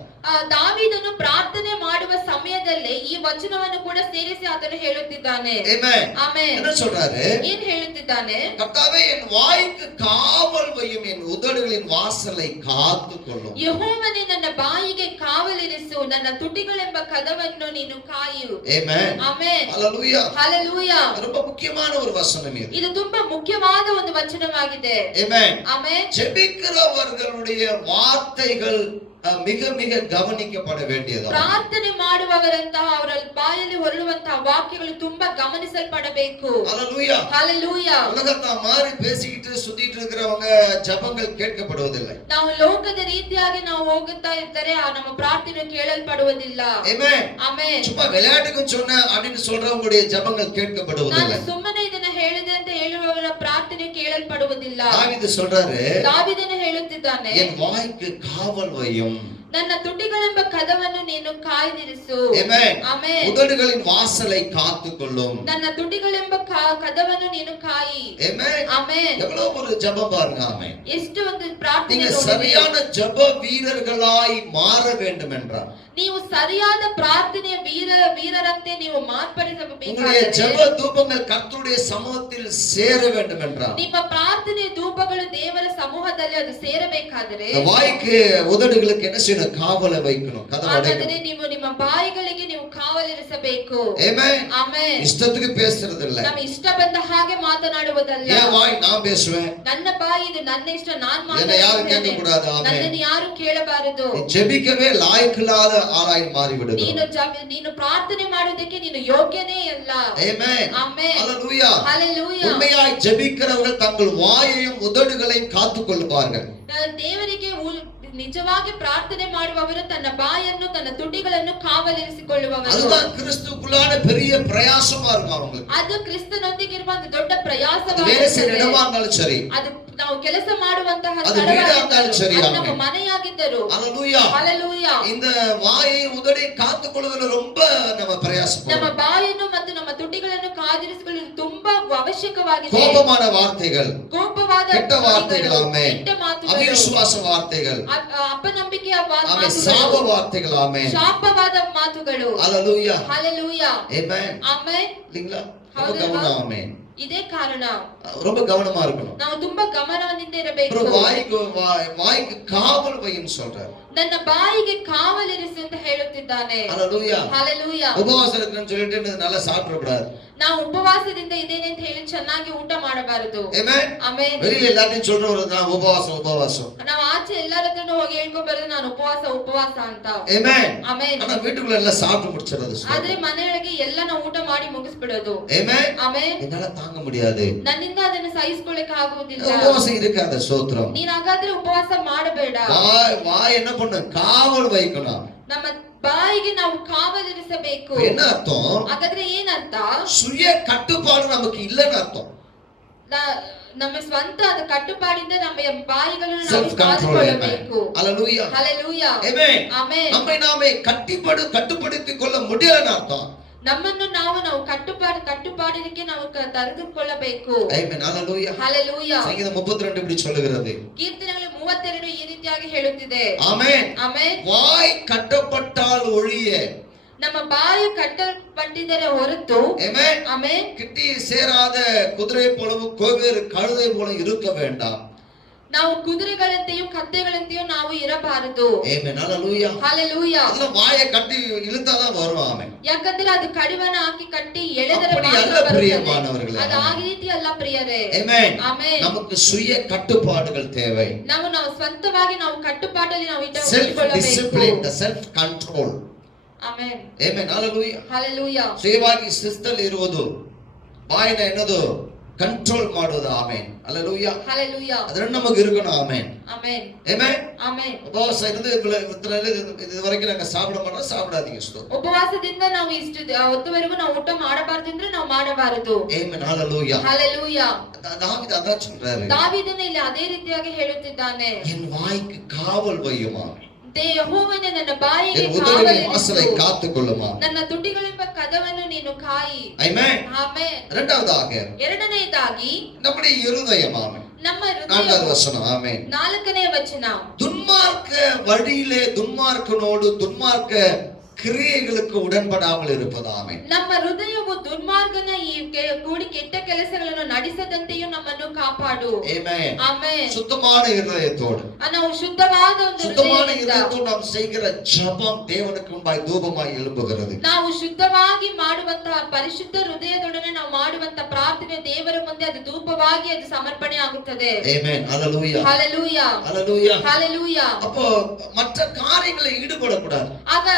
ದಾವೀದನು ಪ್ರಾರ್ಥನೆ ಮಾಡುವ ಸಮಯದಲ್ಲೇ ಈ ವಚನವನ್ನು ಕೂಡ ಸೇರಿಸಿ ಆತನು ಹೇಳುತ್ತಿದ್ದಾನೆ. ஆமென். ಆಮೆನ್. என்ன சொல்றாரு? ಏನ್ ಹೇಳುತ್ತಿದ್ದಾನೆ? கர்த்தாவே என் வாய்க்கு காவல் வையும், என் உதடுகளின் வாசலை காத்துக்கொள்ளும். ಯೆಹೋವನೇ ನನ್ನ ಬಾಯಿಗೆ ಕಾವಲಿರಿಸು, ನನ್ನ ತುಟಿಗಳೆಂಬ ಕದವನ್ನು ನೀನು ಕಾಯು. ஆமென். ಆಮೆನ್. ஹalleluya. ಹಲ್ಲೆಲೂಯಾ. ரொம்ப முக்கியமான ஒரு வசனம் இது. ಇದು ತುಂಬಾ ಮುಖ್ಯವಾದ ಒಂದು ವಚನವಾಗಿದೆ. ஆமென். ಆಮೆನ್. ஜெபிக்கிறவர்களுடைய வார்த்தைகள் மிக மிக கவனிக்கப்பட வேண்டியது. ಪ್ರಾರ್ಥನೆ ಮಾಡುವವರಂತಹ ಅವರ ಬಾಯಲ್ಲಿ ಹೊರಡುವಂತಹ ವಾಕ್ಯಗಳು ತುಂಬಾ ಗಮನಿಸಲ್ಪಡಬೇಕು. ஹalleluya. ಹಲ್ಲೆಲೂಯಾ. உலகத்தை மாறி பேசிக்கிட்டு சுத்திட்டு இருக்கிறவங்க ஜெபங்கள் கேட்கப்படுவதில்லை. ನಾವು ಲೋಕದ ರೀತಿಯಾಗಿ ನಾವು ಹೋಗುತ್ತಾ ಇದ್ದರೆ ನಮ್ಮ ಪ್ರಾರ್ಥನೆ ಕೇಳಲ್ಪಡುವುದಿಲ್ಲ. ஆமென். ಆಮೆನ್. சும்மா விளையாட்டுக்கு சொன்ன அப்படின்னு சொல்றவங்களுடைய ஜெபங்கள் கேட்கப்படுவதில்லை. ನಾನು ಸುಮ್ಮನೆ ಇದನ್ನ ಹೇಳಿದೆ ಅಂತ ಹೇಳುವವರ ಪ್ರಾರ್ಥನೆ ಕೇಳಲ್ಪಡುವುದಿಲ್ಲ. தாவீது சொல்றாரு, ದಾವೀದನು ಹೇಳುತ್ತಿದ್ದಾನೆ, என் வாய்க்கு காவல் வையும், ನನ್ನ ತುಟಿಗಳೆಂಬ ಕದವನ್ನು ನೀನು ಕಾಯ್ದಿರಿಸು. ஆமென். ಆಮೆನ್. உதடுகளின் வாசலை காத்துக்கொள்ளும். ನನ್ನ ತುಟಿಗಳೆಂಬ ಕದವನ್ನು ನೀನು ಕಾಯಿ. ஆமென். ಆಮೆನ್. எவ்வளவு ஒரு ஜெபம் பாருங்க. ஆமென். ಎಷ್ಟು ಒಂದು ಪ್ರಾರ್ಥನೆ நீங்க ನೋಡಿರಿ. சரியான ஜெப வீரர்களாய் மாற வேண்டும் என்றார். ನೀವು ಸರಿಯಾದ ಪ್ರಾರ್ಥನೆಯ ವೀರರಂತೆ ನೀವು உங்களுடைய ಮಾರ್ಪಡಿಸಬೇಕಾದರೆ ஜெப தூபங்கள் கர்த்தருடைய சமூகத்தில் சேர வேண்டும் என்றார். ನಿಮ್ಮ ಪ್ರಾರ್ಥನೆಯ ಧೂಪಗಳು ದೇವರ ಸಮೂಹದಲ್ಲಿ ಅದು ಸೇರಬೇಕಾದರೆ இந்த வாய்க்கு உதடுகளுக்கு என்ன செய்யணும்? காவலை வைக்கணும், கதவை ಹಾಗಾದರೆ அடைக்கணும். ನೀವು ನಿಮ್ಮ ಬಾಯಿಗಳಿಗೆ ನೀವು ಕಾವಲಿರಿಸಬೇಕು. ಮಾಡಬೇಕು. Amen. ಆಮೆನ್. இஷ்டத்துக்கு பேசுறது இல்ல. ನಮ್ಮ ಇಷ್ಟ ಬಂದ ಹಾಗೆ ಮಾತನಾಡುವುದಲ್ಲ. என் வாய் நான் பேசுவேன். ನನ್ನ ಬಾಯಿ ಇದು ನನ್ನ ಇಷ್ಟ ನಾನು என்னை யாரும் கேட்க ಮಾತನಾಡುತ್ತೇನೆ. கூடாது. ஆமென். ನನ್ನನ್ನು ಯಾರು ಕೇಳಬಾರದು. ஜெபிக்கவே லாயக்கில்லாத ஆளாய் மாறி விடுகிறோம். ನೀನು ಪ್ರಾರ್ಥನೆ ಮಾಡುವುದಕ್ಕೆ ನೀನು ಯೋಗ್ಯನೇ ಅಲ್ಲ. Amen. ಆಮೆನ್. ஹalleluya. ಹಲ್ಲೆಲೂಯಾ. உண்மையாய் ஜெபிக்கிறவர்கள் தங்கள் வாயையும் உதடுகளையும் காத்துக்கொள்வார்கள். ದೇವರಿಗೆ ನಿಜವಾಗಿ ಪ್ರಾರ್ಥನೆ ಮಾಡುವವರು ತನ್ನ ಬಾಯನ್ನು ತನ್ನ ತುಟಿಗಳನ್ನು ಕಾವಲಿರಿಸಿಕೊಳ್ಳುವವರು. அதுதான் கிறிஸ்துவுக்குள்ளான பெரிய பிரயாசமா இருக்கும் அவங்களுக்கு. ಅದು ಕ್ರಿಸ್ತನೊಂದಿಗೆ ಇರುವ ಒಂದು ದೊಡ್ಡ வேலை ಪ್ರಯಾಸವಾಗಿದೆ. செய்யற இடமா இருந்தாலும் சரி, ಅದು ನಾವು ಕೆಲಸ ಮಾಡುವಂತಹ ಅದು வீடாஇருந்தாலும் சரி, ಸ್ಥಳವಾಗಿದ್ದರು, ನಮ್ಮ ಆಮೆನ್. ಮನೆಯಾಗಿದ್ದರು. ஹalleluya. ಹಲ್ಲೆಲೂಯಾ. இந்த வாயை உதடை காத்துக்கொள்வதுல ரொம்ப நம்ம ನಮ್ಮ பிரயாசப்படுறோம். ಬಾಯನ್ನು ಮತ್ತು ನಮ್ಮ ತುಟಿಗಳನ್ನು ಕಾದಿರಿಸಿಕೊಳ್ಳಲು ತುಂಬಾ ಅವಶ್ಯಕವಾಗಿದೆ. கோபமான வார்த்தைகள், ಕೋಪವಾದ ಕೆಟ್ಟ வார்த்தைகள், ஆமென். ಕೆಟ್ಟ ಮಾತುಗಳು, அவிசுவாச வார்த்தைகள், ಅಪನಂಬಿಕೆಯ ஆமென், ಮಾತುಗಳು, சாப வார்த்தைகள், ஆமென். ಶಾಪವಾದ ಮಾತುಗಳು. ஹalleluya. ಹಲ್ಲೆಲೂಯಾ. ஆமென். ಆಮೆನ್. இல்லீங்களா? ரொம்ப ಹೌದಲ್ವಾ? கவனம். ஆமென். ಇದೇ ಕಾರಣ ரொம்ப கவனமா இருக்கணும். ನಾವು ತುಂಬಾ ಗಮನದಿಂದ ಇರಬೇಕು. அப்புறம் வாய்க்கு காவல் வைன்னு சொல்றாரு. ನನ್ನ ಬಾಯಿಗೆ ಕಾವಲಿರಿಸಿ ಅಂತ ಹೇಳುತ್ತಿದ್ದಾನೆ. ஹalleluya. ಹಲ್ಲೆಲೂಯಾ. உபவாசம் இருக்குன்னு சொல்லிட்டு நல்லா சாப்பிட கூடாது. ನಾವು ಉಪವಾಸದಿಂದ ಇದ್ದೇನೆ ಅಂತ ಹೇಳಿ ಚೆನ್ನಾಗಿ ಊಟ ಮಾಡಬಾರದು. ஆமென். ಆಮೆನ್. வெளியில எல்லாத்தையும் சொல்றவங்க நான் உபவாசம். ನಾವು ಆಚೆ ಎಲ್ಲರ ಹತ್ರನೂ ಹೋಗಿ ಹೇಳ್ಕೊಂಡ್ ಬರೋದು ನಾನು ಉಪವಾಸ ಅಂತ. ஆமென். ಆಮೆನ್. ஆனா வீட்டுக்குள்ள எல்லாம் சாப்பிட்டு முடிச்சிடுறது. ಆದ್ರೆ ಮನೆಯೊಳಗೆ ಎಲ್ಲ ನಾವು ಊಟ ಮಾಡಿ ಮುಗಿಸ್ಬಿಡೋದು. ஆமென். ಆಮೆನ್. என்னால தாங்க முடியாது. ನನ್ನಿಂದ ಅದನ್ನು ಸಹಿಸಿಕೊಳ್ಳಕ್ಕೆ ಆಗುವುದಿಲ್ಲ. உபவாசம் இருக்காத ஸ்தோத்திரம். ನೀನ್ ಹಾಗಾದ್ರೆ ಉಪವಾಸ ಮಾಡಬೇಡ. வாய் என்ன பண்ணு? காவல் வைக்கணும். ನಮ್ಮ ಬಾಯಿಗೆ ನಾವು ಕಾವಲಿರಿಸಬೇಕು. என்ன அர்த்தம்? ಹಾಗಾದ್ರೆ ಏನರ್ಥ? சுய கட்டுப்பாடு நமக்கு இல்லைன்னு அர்த்தம். ನಮ್ಮ ಸ್ವಂತ ಅದು ಕಟ್ಟುಪಾಡಿಂದ ನಮ್ಮ ಬಾಯಿಗಳನ್ನು ನಾವು Self control. ಕಾದುಕೊಳ್ಳಬೇಕು. ஹalleluya. ಹಲ್ಲೆಲೂಯಾ. ஆமென். ಆಮೆನ್. நம்மை நாமே கட்டுப்படுத்திக் கொள்ள முடியலன்னு அர்த்தம். ನಮ್ಮನ್ನು ನಾವು ಕಟ್ಟುಪಾಡಿಗೆ ನಾವು ತೆರೆದುಕೊಳ್ಳಬೇಕು. ஆமென். ஹalleluya. ಹಲ್ಲೆಲೂಯಾ. சங்கீதம் 32 இப்படி சொல்லுகிறது. ಕೀರ್ತನೆಗಳು 32 ಈ ರೀತಿಯಾಗಿ ಹೇಳುತ್ತಿದೆ. ஆமென். ಆಮೆನ್. வாய் கட்டப்பட்டால் ஒழிய, ನಮ್ಮ ಬಾಯಿ ಕಟ್ಟಲ್ಪಟ್ಟಿದ್ದರೆ ಹೊರತು, ஆமென், ಆಮೆನ್, கிட்டி சேராத குதிரை போலவும் கோவேறு கழுதை போல இருக்க வேண்டாம். ನಾವು ಕುದುರೆಗಳಂತೆಯೂ ಕತ್ತೆಗಳಂತೆಯೂ ನಾವು ಇರಬಾರದು. ஆமென். ஹalleluya. ಹಲ್ಲೆಲೂಯಾ. அதுல வாயை கட்டி இழுத்தாதான் வரும். ஆமென். ಯಾಕಂದ್ರೆ ಅದು ಕಡಿವಾಣ ಹಾಕಿ ಕಟ್ಟಿ ಎಳೆದರೆ அப்படி அல்ல ಮಾತ್ರ பிரியமானவர்களே. ಬರುತ್ತದೆ. ಅದು ಆ ರೀತಿ ಅಲ್ಲ ಪ್ರಿಯರೇ. ஆமென். ಆಮೆನ್. நமக்கு சுய கட்டுப்பாடுகள் தேவை. ನಾವು ಸ್ವಂತವಾಗಿ ನಾವು ಕಟ್ಟುಪಾಡಲ್ಲಿ ನಾವು செல்ஃப் டிசிப்ளின், ಇಟ್ಟುಕೊಳ್ಳಬೇಕು. The self control. Amen. Amen. ಹalleluya. ಹಲ್ಲೆಲೂಯಾ. ಸುಯವಾಗಿ ಶಿಸ್ತಲ್ಲಿ ಇರುವುದು, ಬಾಯಿನ ಏನದು ಕಂಟ್ರೋಲ್ ಮಾಡೋದು. ಆಮೆನ್. ಹalleluya. ಹಲ್ಲೆಲೂಯಾ. ಅದನ್ನ ನಮಗೆ இருக்கணும். ಆಮೆನ್. ಆಮೆನ್. ಆಮೆನ್. ಆಮೆನ್. உபவாசம் இருந்து இது வரைக்கும் நாங்க சாப்பிட மாட்டோம், சாப்பிடாதீங்க. ಉಪವಾಸದಿಂದ ನಾವು ಇಷ್ಟು ಹೊತ್ತುವರೆಗೂ ನಾವು ಊಟ ಮಾಡಬಾರದು ಅಂದ್ರೆ ನಾವು ಮಾಡಬಾರದು. ಆಮೆನ್. ஹalleluya. ಹಲ್ಲೆಲೂಯಾ. தாவீது அதான் சொல்றாரு. ದಾವೀದನು ಇಲ್ಲಿ ಅದೇ ರೀತಿಯಾಗಿ ಹೇಳುತ್ತಿದ್ದಾನೆ. என் வாய்க்கு காவல் வையுமா, ಯೆಹೋವನೇ ನನ್ನ ಬಾಯಿಗೆ என் உதடுகளின் ಕಾವಲಿರಿಸು, வாசலை காத்துக்கொள்ளுமா. ನನ್ನ ತುಟಿಗಳೆಂಬ ಕದವನ್ನು ನೀನು ಕಾಯಿ. ஆமென். ಆಮೆನ್. இரண்டாவதாக ಎರಡನೆಯದಾಗಿ நம்முடைய இருதயம். ஆமென். ನಮ್ಮ நான்காவது ಹೃದಯ. வசனம். ஆமென். 4ನೇ ವಚನ. துன்மார்க்க வழியிலே துன்மார்க்கனோடு துன்மார்க்க கிரியைகளுக்கு உடன்படாமல் இருப்பது. ஆமென். ನಮ್ಮ ಹೃದಯವು ದುರ್ಮಾರ್ಗನ ಕೂಡಿ ಕೆಟ್ಟ ಕೆಲಸಗಳನ್ನು ನಡೆಸದಂತೆಯೂ ನಮ್ಮನ್ನು ಕಾಪಾಡು. ஆமென். ಆಮೆನ್. சுத்தமான இருதயத்தோடு, ನಾವು ಶುದ್ಧವಾದ ಒಂದು சுத்தமான ಹೃದಯದಿಂದ இருதயத்தோடு நாம் செய்கிற ஜெபம் தேவனுக்கு முன்பாய் தூபமாய் எழும்புகிறது. ನಾವು ಶುದ್ಧವಾಗಿ ಮಾಡುವಂತಹ ಪರಿಶುದ್ಧ ಹೃದಯದೊಡನೆ ನಾವು ಮಾಡುವಂತಹ ಪ್ರಾರ್ಥನೆ ದೇವರ ಮುಂದೆ ಅದು ಧೂಪವಾಗಿ ಅದು ಸಮರ್ಪಣೆ ಆಗುತ್ತದೆ. ஆமென். ஹalleluya. ಹಲ್ಲೆಲೂಯಾ. ஹalleluya. ಹಲ್ಲೆಲೂಯಾ. அப்போ மற்ற காரியங்களை ஈடுபடக்கூடாது. ಆಗ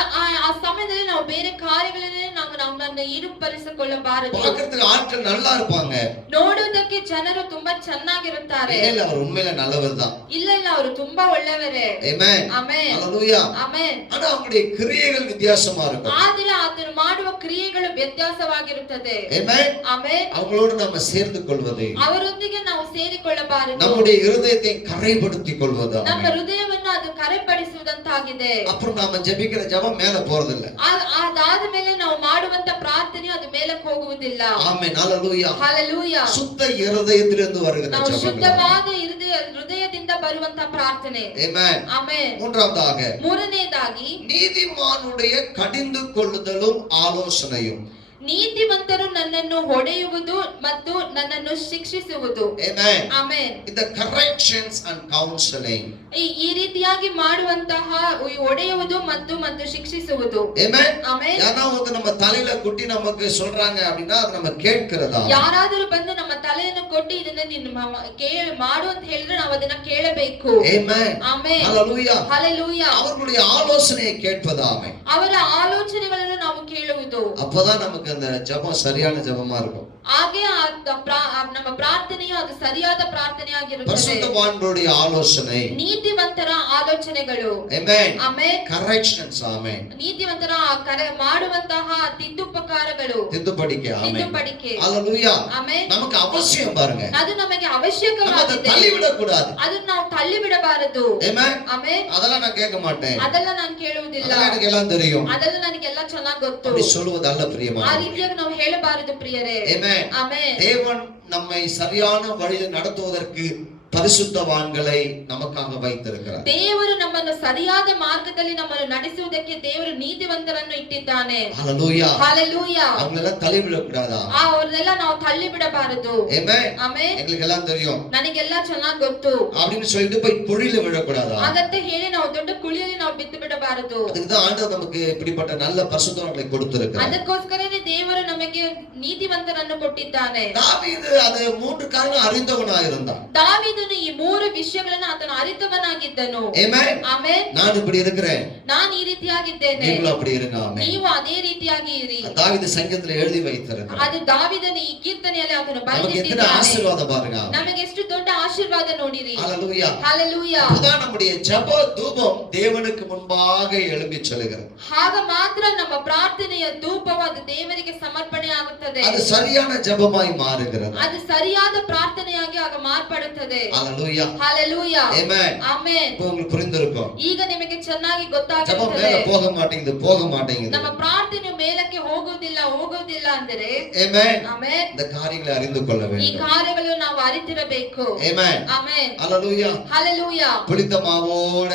ಆ ಸಮಯದಲ್ಲಿ ನಾವು ಬೇರೆ ಕಾರ್ಯಗಳಲ್ಲಿ ನಾವು ನಮ್ಮನ್ನು ಈಡುಪಡಿಸಿಕೊಳ್ಳಬಾರದು. பார்க்கிறதுக்கு ஆட்கள் நல்லா இருப்பாங்க, ನೋಡುವುದಕ್ಕೆ ಜನರು ತುಂಬಾ ಚೆನ್ನಾಗಿರುತ್ತಾರೆ. இல்ல அவர் உண்மையில நல்லவர் தான். ಇಲ್ಲ ಅವರು ತುಂಬಾ ಒಳ್ಳೆಯವರೇ. ஆமென். ಆಮೆನ್. ஹalleluya. ಆಮೆನ್. ஆனா அவங்களுடைய கிரியைகள் வித்தியாசமா இருக்கும். ಆದರೆ ಆತನು ಮಾಡುವ ಕ್ರಿಯೆಗಳು ವ್ಯತ್ಯಾಸವಾಗಿರುತ್ತದೆ. ஆமென். ಆಮೆನ್. அவங்களோடு நம்ம சேர்ந்து கொள்வது, ಅವರೊಂದಿಗೆ ನಾವು ಸೇರಿಕೊಳ್ಳಬಾರದು. நம்முடைய இருதயத்தை கரைப்படுத்திக் கொள்வது. ನಮ್ಮ ஆமென். ಹೃದಯವನ್ನು ಅದು ಕರೆಪಡಿಸುವುದಂತಾಗಿದೆ. அப்புறம் நாம ஜெபிக்கிற ஜெபம் மேல போறதில்ல. ಅದಾದ ಮೇಲೆ ನಾವು ಮಾಡುವಂತ ಪ್ರಾರ್ಥನೆ ಅದು ಮೇಲಕ್ಕೆ ಹೋಗುವುದಿಲ್ಲ. ஆமென். ஹalleluya. ಹಲ್ಲೆಲೂಯಾ. சுத்த இருதயத்திலிருந்து வருகிற ನಾವು ஜெபங்கள். ಶುದ್ಧವಾದ ಹೃದಯದಿಂದ ಬರುವಂತ ಪ್ರಾರ್ಥನೆ. ஆமென். ಆಮೆನ್. மூன்றாவதாக ಮೂರನೇದಾಗಿ நீதிமானுடைய கடிந்து கொள்ளுதலும் ஆலோசனையும். ನೀತಿವಂತರು ನನ್ನನ್ನು ಹೊಡೆಯುವುದು ಮತ್ತು ನನ್ನನ್ನು ಶಿಕ್ಷಿಸುವುದು. Amen. Amen. In the corrections and counseling. ಈ ರೀತಿಯಾಗಿ ಮಾಡುವಂತಹ ಒಡೆಯುವುದು ಮತ್ತು ಶಿಕ್ಷಿಸುವುದು. Amen. ಆಮೆನ್. யாரோ வந்து நம்ம தலையில குட்டி நமக்கு சொல்றாங்க அப்படின்னா அது நம்ம கேட்கிறதா? ಯಾರಾದರೂ ಬಂದು ನಮ್ಮ ತಲೆಯನ್ನು ಕೊಟ್ಟು ಇದನ್ನ ನೀನು ಮಾಡು ಅಂತ ಹೇಳಿದ್ರೆ ನಾವು ಅದನ್ನ ಕೇಳಬೇಕು. Amen. ಆಮೆನ್. Hallelujah. Hallelujah. அவர்களுடைய ஆலோசனையை கேட்பதாமே. ಅವರ ಆಲೋಚನೆಗಳನ್ನು ನಾವು ಕೇಳುವುದು. அப்பதான் நமக்கு அந்த ஜெபம் சரியான ஜெபமா இருக்கும். ಹಾಗೆ ನಮ್ಮ ಪ್ರಾರ್ಥನೆಯು ಅದು ಸರಿಯಾದ ಪ್ರಾರ್ಥನೆಯಾಗಿರುತ್ತದೆ. பரிசுத்தவான்களுடைய ஆலோசனை. ನೀತಿವಂತರ ಆಲೋಚನೆಗಳು. Amen. ಆಮೆನ್. Corrections. Amen. ನೀತಿವಂತರ ಮಾಡುವಂತಹ ತಿದ್ದುಪಕಾರಗಳು. ತಿದ್ದುಪಡಿಕೆ. Amen. ತಿದ್ದುಪಡಿಕೆ. Hallelujah. ಆಮೆನ್. நமக்கு அவசியம் பாருங்க. ಅದು ನಮಗೆ நம்ம ಅವಶ್ಯಕವಾಗಿದೆ. தள்ளி விட கூடாது. ಅದನ್ನ ನಾವು ತಳ್ಳಿ ಬಿಡಬಾರದು. Amen. ಆಮೆನ್. அதெல்லாம் நான் கேட்க மாட்டேன். ಅದೆಲ್ಲ ನಾನು ಕೇಳುವುದಿಲ್ಲ. அதெல்லாம் எனக்கு எல்லாம் தெரியும். ಅದೆಲ್ಲ ನನಗೆಲ್ಲ ಚೆನ್ನಾಗಿ ಗೊತ್ತು. அப்படி சொல்வது அல்ல ಆ பிரியமானவர்களே. ರೀತಿಯಾಗಿ ನಾವು ಹೇಳಬಾರದು ಪ್ರಿಯರೇ. Amen. ಆಮೆನ್. தேவன் நம்மை சரியான வழியில் நடத்துவதற்கு பரிசுத்தவான்களை நமக்காக வைத்திருக்கிறார். ದೇವರು ನಮ್ಮನ್ನು ಸರಿಯಾದ ಮಾರ್ಗದಲ್ಲಿ ನಮ್ಮನ್ನು ನಡೆಸುವುದಕ್ಕೆ ದೇವರು ನೀತಿವಂತರನ್ನು ಇಟ್ಟಿದ್ದಾನೆ. Hallelujah. Hallelujah. அவங்களெல்லாம் தள்ளி விடக்கூடாதா? ಅವರನ್ನೆಲ್ಲ ನಾವು ತಳ್ಳಿ ಬಿಡಬಾರದು. Amen. ಆಮೆನ್. எங்களுக்கு எல்லாம் தெரியும் ನನಗೆಲ್ಲ ಚೆನ್ನಾಗಿ ಗೊತ್ತು அப்படின்னு சொல்லிட்டு போய் குழியில விழக்கூடாதா? ಹಾಗಂತ ಹೇಳಿ ನಾವು ದೊಡ್ಡ ಕುಳಿಯಲ್ಲಿ ನಾವು ಬಿದ್ದು ಬಿಡಬಾರದು. அதுக்குதான் ஆண்டவர் நமக்கு இப்படிப்பட்ட நல்ல பரிசுத்தவான்களை கொடுத்திருக்கிறார். ಅದಕ್ಕೋಸ್ಕರನೇ ದೇವರು ನಮಗೆ ನೀತಿವಂತರನ್ನು ಕೊಟ್ಟಿದ್ದಾನೆ. தாவீது அது 3 காரணம் அறிந்தவனாயிருந்தான். ದಾವೀದನು ಈ 3 ವಿಷಯಗಳನ್ನು ಆತನು ಅರಿತವನಾಗಿದ್ದನು. Amen. ಆಮೆನ್. நான் இப்படி இருக்கிறேன், ನಾನು ಈ ರೀತಿಯಾಗಿದ್ದೇನೆ, நீங்களும் அப்படி இருங்க. ஆமென். ನೀವು ಅದೇ ರೀತಿಯಾಗಿ ಇರಿ. தாவீது சங்கீதத்துல எழுதி வைத்திருக்கிறார். ಅದು ದಾವೀದನ ಈ ಕೀರ್ತನೆಯಲ್ಲಿ ಆತನು நமக்கு எத்தனை ಬರೆದಿದ್ದಾನೆ. ஆசீர்வாதம் பாருங்க. ನಮಗೆ ಎಷ್ಟು ದೊಡ್ಡ ಆಶೀರ್ವಾದ ನೋಡಿರಿ. ஹalleluya. ಹalleluya. அப்பதான் நம்முடைய ஜெப தூபம் தேவனுக்கு முன்பாக எழும்பி செல்கிறது. ಆಗ ಮಾತ್ರ ನಮ್ಮ ಪ್ರಾರ್ಥನೆಯ ಧೂಪವು ಅದು ದೇವರಿಗೆ ಸಮರ್ಪಣೆ ಆಗುತ್ತದೆ. அது சரியான ஜெபமாய் மாறுகிறது. ಅದು ಸರಿಯಾದ ಪ್ರಾರ್ಥನೆಯಾಗಿ ಆಗ ಮಾರ್ಪಡುತ್ತದೆ. ஹalleluya. ಹalleluya. Amen. ಆಮೆನ್. இப்போ உங்களுக்கு புரிந்திருக்கும். ಈಗ ನಿಮಗೆ ಚೆನ್ನಾಗಿ ஜெபம் ಗೊತ್ತಾಗುತ್ತದೆ. மேல போக மாட்டேங்குது. ನಮ್ಮ ಪ್ರಾರ್ಥನೆ ಮೇಲಕ್ಕೆ ಹೋಗುವುದಿಲ್ಲ ಅಂದರೆ Amen. ಆಮೆನ್. இந்த காரியங்களை அறிந்து கொள்ள ಈ வேண்டும். ಕಾರ್ಯಗಳು ನಾವು ಅರಿತಿರಬೇಕು. Amen. ಆಮೆನ್. ஹalleluya. ಹalleluya. புளித்த மாவோட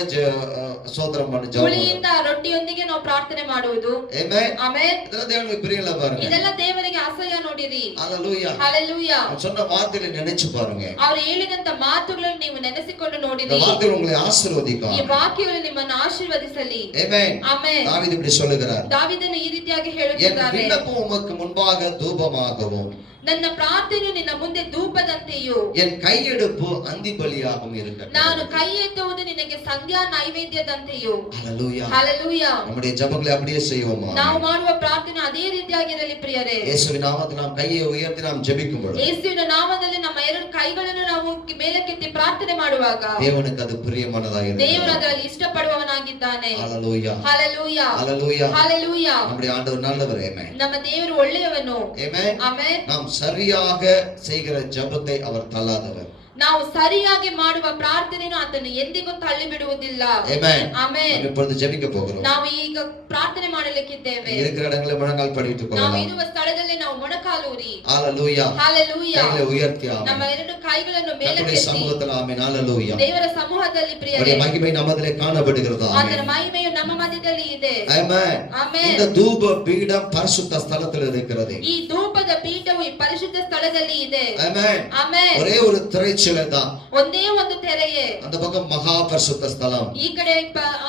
சோதரம் பண்ணி ஜெபம். ಹುಳಿಯಿಂದ ರೊಟ್ಟಿಯೊಂದಿಗೆ ನಾವು ಪ್ರಾರ್ಥನೆ ಮಾಡುವುದು. Amen. ಆಮೆನ್. இதெல்லாம் தேவனுக்கு பிரியல பாருங்க. ಇದೆಲ್ಲ ದೇವರಿಗೆ ಅಸಹ್ಯ ನೋಡಿರಿ. ஹalleluya. ಹalleluya. அவன் சொன்ன வார்த்தைகளை நினைச்சு பாருங்க. ಅವರು ಹೇಳಿದಂತ ಮಾತುಗಳನ್ನು ನೀವು ನೆನೆಸಿಕೊಂಡು இந்த ನೋಡಿರಿ. வார்த்தைகள் உங்களை ஆசீர்வதிக்கும். ಈ ವಾಕ್ಯಗಳು ನಿಮ್ಮನ್ನು ಆಶೀರ್ವದಿಸಲಿ. Amen. ಆಮೆನ್. தாவீது இப்படி சொல்லுகிறார். ದಾವೀದನು ಈ ರೀತಿಯಾಗಿ என் ಹೇಳುತ್ತಿದ್ದಾನೆ, விண்ணப்பம் உமக்கு முன்பாக தூபமாகவும் ನನ್ನ ಪ್ರಾರ್ಥನೆ ನಿನ್ನ ಮುಂದೆ ಧೂಪದಂತೆಯೂ என் கையெடுப்பு அந்தி பலியாகவும் இருக்கட்டும். ನಾನು ಕೈ ಎತ್ತುವುದು ನಿನಗೆ ಸಂಧ್ಯಾ ನೈವೇದ್ಯದಂತೆಯೂ. ஹalleluya. ಹalleluya. நம்முடைய ஜெபங்களை அப்படியே செய்வோமா? ನಾವು ಮಾಡುವ ಪ್ರಾರ್ಥನೆ ಅದೇ ರೀತಿಯಾಗಿರಲಿ ಪ್ರಿಯರೇ. இயேசுவின் நாமத்தில் நாம் கையை உயர்த்தி நாம் ஜெபிக்கும் பொழுது ಯೇಸುವಿನ ನಾಮದಲ್ಲಿ ನಮ್ಮ ಎರಡು ಕೈಗಳನ್ನು ನಾವು ಮೇಲಕ್ಕೆತ್ತಿ ಪ್ರಾರ್ಥನೆ ಮಾಡುವಾಗ தேவனுக்கு அது பிரியமானதாக ದೇವರು இருக்கிறது. ಅದರಲ್ಲಿ ಇಷ್ಟಪಡುವವನಾಗಿದ್ದಾನೆ. ஹalleluya. ಹalleluya. ஹalleluya. ಹalleluya. நம்முடைய ஆண்டவர் நல்லவர். ஆமென். ನಮ್ಮ ದೇವರು ಒಳ್ಳೆಯವನು. ஆமென். ಆಮೆನ್. நாம் சரியாக செய்கிற ஜெபத்தை அவர் தள்ளாதவர். ನಾವು ಸರಿಯಾಗಿ ಮಾಡುವ ಪ್ರಾರ್ಥನೆಯನ್ನು ಆತನು ಎಂದಿಗೂ ತಳ್ಳಿ ಬಿಡುವುದಿಲ್ಲ. ஆமென். ಆಮೆನ್. நாம் இப்பொழுது ஜெபிக்க போகிறோம். ನಾವು ಈಗ ಪ್ರಾರ್ಥನೆ ಮಾಡಲಿಕ್ಕಿದ್ದೇವೆ. இருக்கிற இடங்களில் முழங்கால் படிட்டு ನಾವು கொள்ளலாம். ಇರುವ ಸ್ಥಳದಲ್ಲಿ ನಾವು ಮೊಣಕಾಲೂರಿ. ஹalleluya. ಹalleluya. கைகளை உயர்த்தி ನಮ್ಮ ஆமென். ಎರಡು ಕೈಗಳನ್ನು நம்முடைய ಮೇಲಕ್ಕೆತ್ತಿ சமூகத்தில் ஆமென். ஹalleluya. ದೇವರ ಸಮೂಹದಲ್ಲಿ ಪ್ರಿಯರೇ, அவருடைய மகிமை நம்மதிலே காணப்படுகிறது. ಆತನ ஆமென். ಮಹಿಮೆಯು ನಮ್ಮ ಮಧ್ಯದಲ್ಲಿ ಇದೆ. ஆமென். ಆಮೆನ್. இந்த தூப பீடம் பரிசுத்த ஸ்தலத்தில் இருக்கிறது. ಈ ಧೂಪದ ಪೀಠವು ಈ ಪರಿಶುದ್ಧ ಸ್ಥಳದಲ್ಲಿ ಇದೆ. ஆமென். ಆಮೆನ್. ஒரே ஒரு திரைச்சீலை தான். ಒಂದೇ ಒಂದು ತೆರೆಯೇ. அந்த பக்கம் மகா பரிசுத்த ஸ்தலம். ಈ ಕಡೆ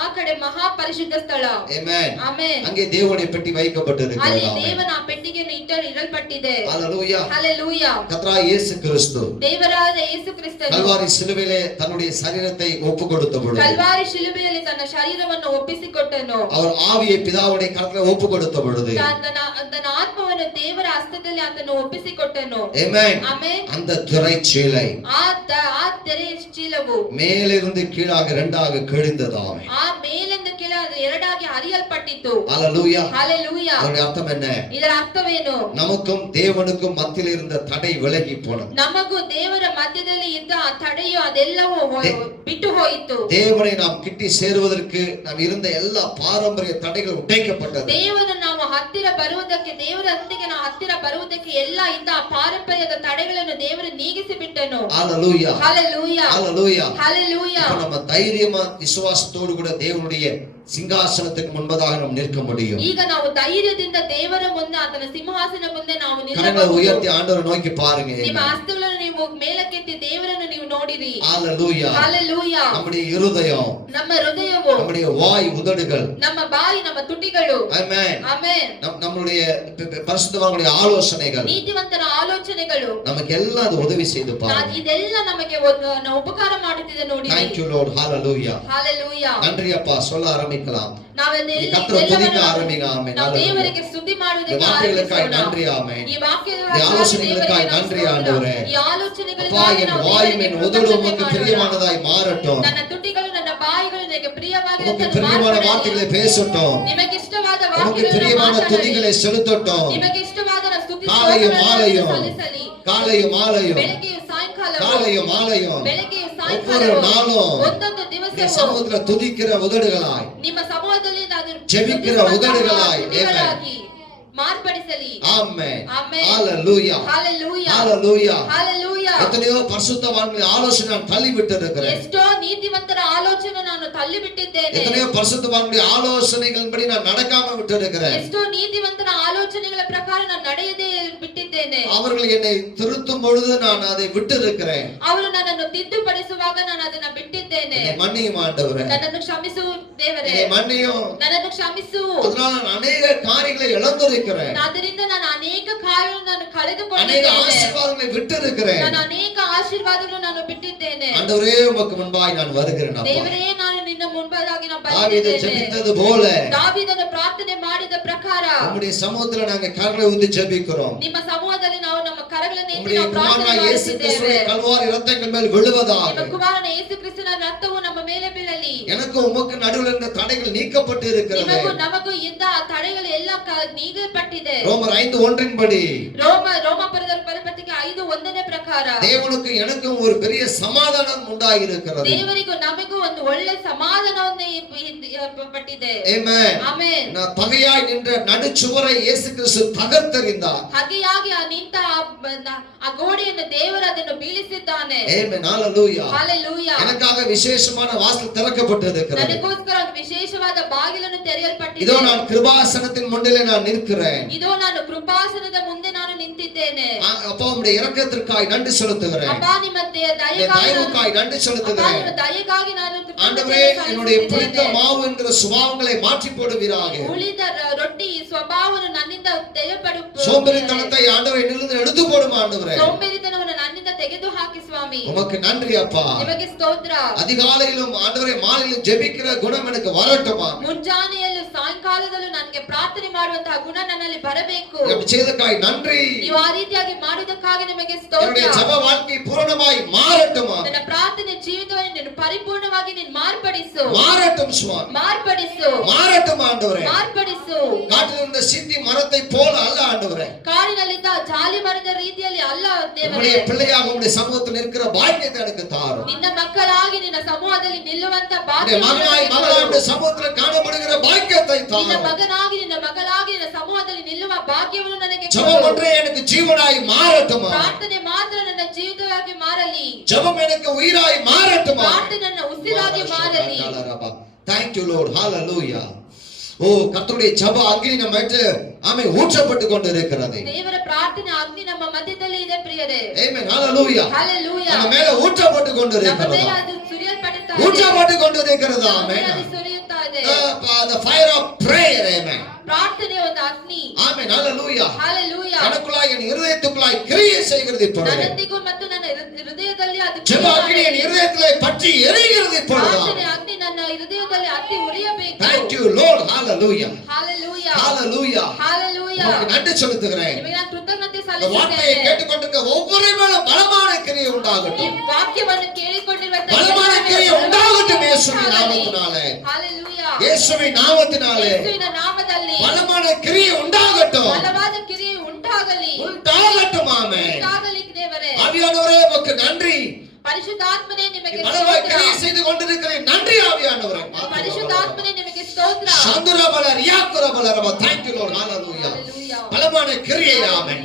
ಆ ಕಡೆ ಮಹಾ ಪರಿಶುದ್ಧ ಸ್ಥಳ. ஆமென். ಆಮೆನ್. அங்கே தேவனுடைய பெட்டி ಅಲ್ಲಿ வைக்கப்பட்டிருக்கிறது. ஆமென். ದೇವನ ಪೆಟ್ಟಿಗೆಯನ್ನು ಇಡಲ್ಪಟ್ಟಿದೆ. ஹalleluya. ಹalleluya. கர்த்தராகிய இயேசு கிறிஸ்து ದೇವರಾದ ಯೇಸು ಕ್ರಿಸ್ತನು கல்வாரி சிலுவையிலே தன்னுடைய சரீரத்தை ஒப்புக்கொடுத்த பொழுது ಕಲ್ವಾರಿ ಶಿಲುಬೆಯಲ್ಲಿ ತನ್ನ ಶರೀರವನ್ನು ಒಪ್ಪಿಸಿಕೊಟ್ಟನು. அவர் ஆவியை பிதாவுடைய கரத்திலே ஒப்புக்கொடுத்த பொழுது ತನ್ನ ಆತ್ಮವನ್ನು ದೇವರ ಹಸ್ತದಲ್ಲಿ ಆತನು ಒಪ್ಪಿಸಿಕೊಟ್ಟನು. ஆமென். ಆಮೆನ್. அந்த திரைச்சீலை ಆ ತೆರೆಯ ಚೀಲವು மேலிருந்து கீழாக இரண்டாக கிழிந்தது. ஆமென். ಆ ಮೇಲಿಂದ ಕೆಳಗೆ ಎರಡಾಗಿ ಹರಿಯಲ್ಪಟ್ಟಿತು. ஹalleluya. ಹalleluya. அதனுடைய அர்த்தம் என்ன? ಇದರ ಅರ್ಥವೇನು? நமக்கும் தேவனுக்கும் மத்தியில் இருந்த தடை விலகி போனது. ನಮಗೂ ದೇವರ ಮಧ್ಯದಲ್ಲಿ ಇದ್ದ ಆ ತಡೆಯು ಅದೆಲ್ಲವೂ ಬಿಟ್ಟು ಹೋಯಿತು. தேவனை நாம் கிட்டி சேருவதற்கு நாம் இருந்த எல்லா பாரம்பரிய தடைகள் உடைக்கப்பட்டது. ದೇವರನ್ನು ನಾವು ಹತ್ತಿರ ಬರುವುದಕ್ಕೆ, ದೇವರೊಂದಿಗೆ ನಾವು ಹತ್ತಿರ ಬರುವುದಕ್ಕೆ ಎಲ್ಲ ಇದ್ದ ಆ ಪಾರಂಪರ್ಯದ ತಡೆಗಳನ್ನು ದೇವರು ನೀಗಿಸಿ ಬಿಟ್ಟನು. ಬಿಟ್ಟನು. ஹalleluya Hallelujah. ஹalleluya Hallelujah. இப்ப நம்ம தைரியமா விசுவாசத்தோடு கூட தேவனுடைய சிங்காசனத்துக்கு முன்பதாக நாம் நிற்க முடியும். ಈಗ ನಾವು ಧೈರ್ಯದಿಂದ ದೇವರ ಮುಂದೆ ಆತನ ಸಿಂಹಾಸನ ಮುಂದೆ ನಾವು கரங்களை ನಿಲ್ಲಬಹುದು. உயர்த்தி ஆண்டவரை நோக்கி பாருங்க. ನಿಮ್ಮ ಹಸ್ತಗಳನ್ನು ನೀವು ಮೇಲಕ್ಕೆತ್ತಿ ದೇವರನ್ನು ನೀವು ನೋಡಿರಿ. ஹalleluya Hallelujah. நம்முடைய இருதயம், ನಮ್ಮ ಹೃದಯವು, நம்முடைய வாய் உதடுகள், ನಮ್ಮ ಬಾಯಿ, ನಮ್ಮ ತುಟಿಗಳು, ஆமென், ಆಮೆನ್, நம்மளுடைய பரிசுத்தவான்களுடைய ஆலோசனைகள், ನೀತಿವಂತರ ಆಲೋಚನೆಗಳು, நமக்கு எல்லாம் அது உதவி செய்து பாருங்க. ಇದೆಲ್ಲ ನಮಗೆ ಉಪಕಾರ ಮಾಡುತ್ತಿದೆ ನೋಡಿ. Thank you Lord. Hallelujah. Hallelujah. நன்றி அப்பா. சொல்ல ஆரம்பிக்கலாம். ನಾವೆಲ್ಲ கர்த்தரை துதிக்க ஆரம்பிங்க. ஆமென். ನಾವು ದೇವರಿಗೆ ಸ್ತುತಿ ಮಾಡುವುದಕ್ಕೆ வார்த்தைகளுக்காய் ಆರಂಭಿಸೋಣ. நன்றி. ஆமென். ಈ இந்த ஆலோசனைகளுக்காய் நன்றி ஆண்டவரே. ಈ ಆಲೋಚನೆಗಳಿಗಾಗಿ அப்பா என் ನಾವು வாயும் ದೇವರಿಗೆ என் உதடும் உமக்கு ಕೃತಜ್ಞತೆ பிரியமானதாய் மாறட்டும். ನನ್ನ ತುಟಿಗಳು ನನ್ನ ಬಾಯಿಗಳು ನಿಮಗೆ உமக்கு ಪ್ರಿಯವಾಗಿರುತ್ತದೆ. பிரியமான வார்த்தைகளை பேசட்டும். ನಿಮಗೆ ಇಷ್ಟವಾದ உமக்கு ವಾಕ್ಯಗಳನ್ನು பிரியமான ಮಾತನಾಡಿ. துதிகளை செலுத்தட்டும். ನಿಮಗೆ ಇಷ್ಟವಾದ ಸ್ತುತಿ காலையும் ಸ್ತೋತ್ರಗಳನ್ನು மாலையும், ಸಲ್ಲಿಸಲಿ. காலையும் மாலையும், ಬೆಳಗ್ಗೆಯೂ ಸಾಯಂಕಾಲವೂ, காலையும் மாலையும், ಬೆಳಗ್ಗೆಯೂ ஒவ்வொரு ಸಾಯಂಕಾಲವೂ, நாளும் ಒಂದೊಂದು இந்த ದಿವಸವೂ சமூகத்துல துதிக்கிற உதடுகளாய், ನಿಮ್ಮ ಸಮೂಹದಲ್ಲಿ ನಾನು ಜೆபிக்கிற உதடுகளாய், ತುಟಿಗಳಾಗಿ ಮಾರ್ಪಡಿಸಲಿ. ஆமென். ಆಮೆನ್. ஹalleluya. Hallelujah. ஹalleluya. Hallelujah. எத்தனையோ பரிசுத்தவான்களுடைய ஆலோசனை நான் தள்ளி விட்டு இருக்கிறேன். ಎಷ್ಟೋ ನೀತಿವಂತರ ಆಲೋಚನೆ ನಾನು ತಳ್ಳಿಬಿಟ್ಟಿದ್ದೇನೆ. எத்தனையோ பரிசுத்தவான்களுடைய ஆலோசனைகளின்படி நான் நடக்காம விட்டு இருக்கிறேன். ಎಷ್ಟೋ ನೀತಿವಂತರ ಆಲೋಚನೆಗಳ ಪ್ರಕಾರ ನಾನು ನಡೆಯದೇ ಬಿಟ್ಟಿದ್ದೇನೆ. அவர்கள் என்னை திருத்தும் பொழுது நான் அதை விட்டு இருக்கிறேன். ಅವರು ನನ್ನನ್ನು ತಿದ್ದುಪಡಿಸುವಾಗ ನಾನು ಅದನ್ನ ಬಿಟ್ಟಿದ್ದೇನೆ. என்னை மன்னியும் ஆண்டவரே. ನನ್ನನ್ನು ಕ್ಷಮಿಸು ದೇವರೇ. என்னை மன்னியும். ನನ್ನನ್ನು ಕ್ಷಮಿಸು. அதனால நான் அநேக காரியங்களை இழந்திருக்கிறேன். ಆದ್ದರಿಂದ ನಾನು ಅನೇಕ ಕಾರ್ಯಗಳನ್ನು ನಾನು அநேக ಕಳೆದುಕೊಂಡಿದ್ದೇನೆ. ஆசீர்வாதங்களை விட்டு இருக்கிறேன். ನಾನು ಅನೇಕ ಆಶೀರ್ವಾದಗಳನ್ನು ನಾನು ಬಿಟ್ಟಿದ್ದೇನೆ. ஆண்டவரே உமக்கு முன்பாய் நான் வருகிறேன் அப்பா. ದೇವರೇ ನಾನು ನಿನ್ನ ಮುಂಬಾಗಿ ನಾನು தாவீது ಬಂದಿದ್ದೇನೆ. ஜெபித்தது போல ದಾವೀದನು ಪ್ರಾರ್ಥನೆ ಮಾಡಿದ ಪ್ರಕಾರ உம்முடைய சமூகத்துல நாங்க கரங்களை ஊதி ஜெபிக்கிறோம். ನಿಮ್ಮ ಸಮೂಹದಲ್ಲಿ ನಾವು ನಮ್ಮ ಕರಗಳನ್ನು ಎತ್ತಿ உம்முடைய ನಾವು ಪ್ರಾರ್ಥನೆ குமாரனாகிய இயேசு ಮಾಡುತ್ತಿದ್ದೇವೆ. கிறிஸ்துவின் கல்வாரி இரத்தங்கள் மேல் விழுவதாக. ನಿಮ್ಮ ಕುಮಾರನ ಯೇಸು ಕ್ರಿಸ್ತನ ರಕ್ತವು ನಮ್ಮ ಮೇಲೆ ಬೀಳಲಿ. எனக்கும் உமக்கு நடுவில் இருந்த தடைகள் நீக்கப்பட்டு இருக்கிறது. ನಿಮಗೂ ನಮಗೂ ಇದ್ದ ಆ ತಡೆಗಳು ಎಲ್ಲ ನೀಗಲ್ಪಟ್ಟಿದೆ. ரோமர் 5:1 படி ರೋಮಾಪುರದ ಪತ್ರಿಕೆ 5:1 ಪ್ರಕಾರ தேவனுக்கு எனக்கும் ஒரு பெரிய சமாதானம் உண்டாயிருக்கிறது. ದೇವರಿಗೂ ನಮಗೂ ಒಂದು ಒಳ್ಳೆ ಸಮಾಧಾನವನ್ನು ಪಟ್ಟಿದೆ. ஆமென். ಆಮೆನ್. நான் பகையாய் நின்ற நடுச்சுவரை இயேசு கிறிஸ்து தகர்த்தெறிந்தார். ಹಾಗೆಯಾಗಿ ಆ ನಿಂತ ಆ ಗೋಡೆಯನ್ನು ದೇವರು ಅದನ್ನು ಬೀಳಿಸಿದ್ದಾನೆ. ஆமென். ஹalleluya. ಹಲ್ಲೆಲೂಯಾ. எனக்காக விசேஷமான வாசல் திறக்கப்பட்டிருக்கிறது. ನನಗೋಸ್ಕರ ಒಂದು ವಿಶೇಷವಾದ ಬಾಗಿಲನ್ನು ತೆರೆಯಲ್ಪಟ್ಟಿದೆ. இதோ நான் கிருபாசனத்தின் முன்னிலே நான் நிற்கிறேன். இதோ ನಾನು ಕೃಪಾಸನದ ಮುಂದೆ ನಾನು ನಿಂತಿದ್ದೇನೆ. அப்பா உம்முடைய இரக்கத்திற்காய் நன்றி செலுத்துகிறேன். ಅಪ್ಪಾ ನಿಮ್ಮ தயவுக்காய் நன்றி செலுத்துகிறேன். ದಯೆಗಾಗಿ ನಾನು ஆண்டவரே என்னுடைய புளித்த மாவு என்கிற சுபாவங்களை மாற்றி போடுவீராக. ಉಳಿದ ರೊಟ್ಟಿ ಸ್ವಭಾವವನ್ನು ನನ್ನಿಂದ ತೆಗೆದುಪಡು. சோம்பேறித்தனத்தை ஆண்டவரே என்னிலிருந்து எடுத்து போடும் ஆண்டவரே. ಸೋಂಬೇರಿತನವನ್ನು ನನ್ನಿಂದ ತೆಗೆದು ಹಾಕಿ ಸ್ವಾಮಿ. உமக்கு நன்றி அப்பா. ನಿಮಗೆ ಸ್ತೋತ್ರ. அதிகாலையிலும் ஆண்டவரே மாலையிலும் ஜெபிக்கிற குணம் எனக்கு வரட்டுமா. ಮುಂಜಾನೆಯಲ್ಲೂ ಸಾಯಂಕಾಲದಲ್ಲೂ ನನಗೆ ಪ್ರಾರ್ಥನೆ ಮಾಡುವಂತಹ ಗುಣ ನನ್ನಲ್ಲಿ ಬರಬೇಕು. அப்படி செய்ததற்காய் நன்றி. ನೀವು ಆ ರೀತಿಯಾಗಿ ಮಾಡಿದಕ್ಕಾಗಿ ನಿಮಗೆ ಸ್ತೋತ್ರ. என்னுடைய ஜெப வாழ்க்கை பூரணமாய் மாறட்டுமா. ನನ್ನ ಪ್ರಾರ್ಥನೆ ಜೀವಿತವನ್ನು ನೀನು ಪರಿಪೂರ್ಣವಾಗಿ ನೀನು ಮಾರ್ಪಡಿಸು. மாறட்டும் சுவாமி. ಮಾರ್ಪಡಿಸು. மாறட்டும் ஆண்டவரே. ಮಾರ್ಪಡಿಸು. காட்டில் இருந்த சித்தி மரத்தை போல அல்ல ஆண்டவரே. ಕಾಡಿನಲ್ಲಿದ್ದ ಜಾಲಿ ಮರದ ರೀತಿಯಲ್ಲಿ ಅಲ್ಲ ದೇವರೇ. உம்முடைய பிள்ளையாக உம்முடைய சமூகத்தில் நிற்கிற பாக்கியத்தை எனக்கு தாரும். ನಿನ್ನ ಮಕ್ಕಳಾಗಿ ನಿನ್ನ ಸಮೂಹದಲ್ಲಿ ನಿಲ್ಲುವಂತ உம்முடைய ಭಾಗ್ಯವನ್ನು மகனாய் ನನಗೆ மகளாய் ಕೊಡು. உம்முடைய சமூகத்தில் காணப்படுகிற பாக்கியத்தை ನಿನ್ನ தாரும். ಮಗನಾಗಿ ನಿನ್ನ ಮಗಳಾಗಿ ನಿನ್ನ ಸಮೂಹದಲ್ಲಿ ನಿಲ್ಲುವ ಭಾಗ್ಯವನ್ನು ನನಗೆ ஜெபம் ಕೊಡು. ஒன்றே எனக்கு ஜீவனாய் மாறட்டுமா. ಪ್ರಾರ್ಥನೆ ಮಾತ್ರ ನನ್ನ ಜೀವಿತವಾಗಿ ಮಾರಲಿ. ஜெபம் எனக்கு உயிராய் மாறட்டுமா. ಪ್ರಾರ್ಥನೆ ನನ್ನ ಉಸಿರಾಗಿ morally. Thank you Lord. Hallelujah. ஓ கர்த்தருடைய ஜெப அக்னி நம்ம மேல் ஆமே ஊற்றப்பட்டு கொண்டிருக்கிறது. ದೇವರ ಪ್ರಾರ್ಥನೆ ಅಗ್ನಿ ನಮ್ಮ ಮಧ್ಯದಲ್ಲಿ ಇದೆ ಪ್ರಿಯರೇ. Amen. Hallelujah. Hallelujah. நம்ம மேல ஊற்றப்பட்டு ನಮ್ಮ கொண்டிருக்கிறது. ಮೇಲೆ ಅದು ಸುರಿಯಲ್ಪಡುತ್ತಾ ಇದೆ. ஊற்றப்பட்டு கொண்டிருக்கிறது. ನಮ್ಮ ಮೇಲೆ Amen. ಅದು ಸುರಿಯುತ್ತಾ ಇದೆ. The fire of prayer. Amen. ಪ್ರಾರ್ಥನೆ ಒಂದು ಅಗ್ನಿ. Amen. Hallelujah. Hallelujah. எனக்குள்ளாய் என் இருதயத்துக்குள்ளாய் கிரியை செய்கிறது இப்பொழுது. ನನ್ನೊಂದಿಗೂ ಮತ್ತು ನನ್ನ ಹೃದಯದಲ್ಲಿ ಅದು ஜெப அக்னி என் இருதயத்திலே பற்றி எரிகிறது இப்பொழுது. ಪ್ರಾರ್ಥನೆ ಅಗ್ನಿ ನನ್ನ ಹೃದಯದಲ್ಲಿ ಹತ್ತಿ ಉರಿಯಬೇಕು. Thank you Lord. Hallelujah. Hallelujah. Hallelujah. Hallelujah. உங்களுக்கு நன்றி செலுத்துகிறேன். ನಿಮಗೆ ನಾನು ಕೃತಜ್ಞತೆ இந்த வார்த்தையை ಸಲ್ಲಿಸುತ್ತೇನೆ. கேட்டுக்கொண்டிருக்க ஒவ்வொரு மேலும் பலமான கிரியை ಈ உண்டாகட்டும். ವಾಕ್ಯವನ್ನು ಕೇಳಿಕೊಂಡಿರುವ பலமான கிரியை உண்டாகட்டும் இயேசுவின் நாமத்தினாலே. Hallelujah. இயேசுவின் நாமத்தினாலே ಯೇಸುವಿನ ನಾಮದಲ್ಲಿ பலமான கிரியை உண்டாகட்டும். ಬಲವಾದ ಕ್ರಿಯೆ ಉಂಟಾಗಲಿ. உண்டாகட்டும். ஆமென். ಉಂಟಾಗಲಿ ದೇವರೇ. ஆவியானவரே உமக்கு நன்றி. ಪರಿಶುದ್ಧಾತ್ಮನೇ ನಿಮಗೆ பலவாய் ಸ್ತೋತ್ರ. கிரியை செய்து கொண்டிருக்கிறேன். நன்றி ஆவியானவரே. ಪರಿಶುದ್ಧಾತ್ಮನೇ ನಿಮಗೆ ಸ್ತೋತ್ರ. சந்துரபல ரியாக்குரபல ரப. Thank you Lord. Hallelujah. Hallelujah. பலமான கிரியை. ஆமென்.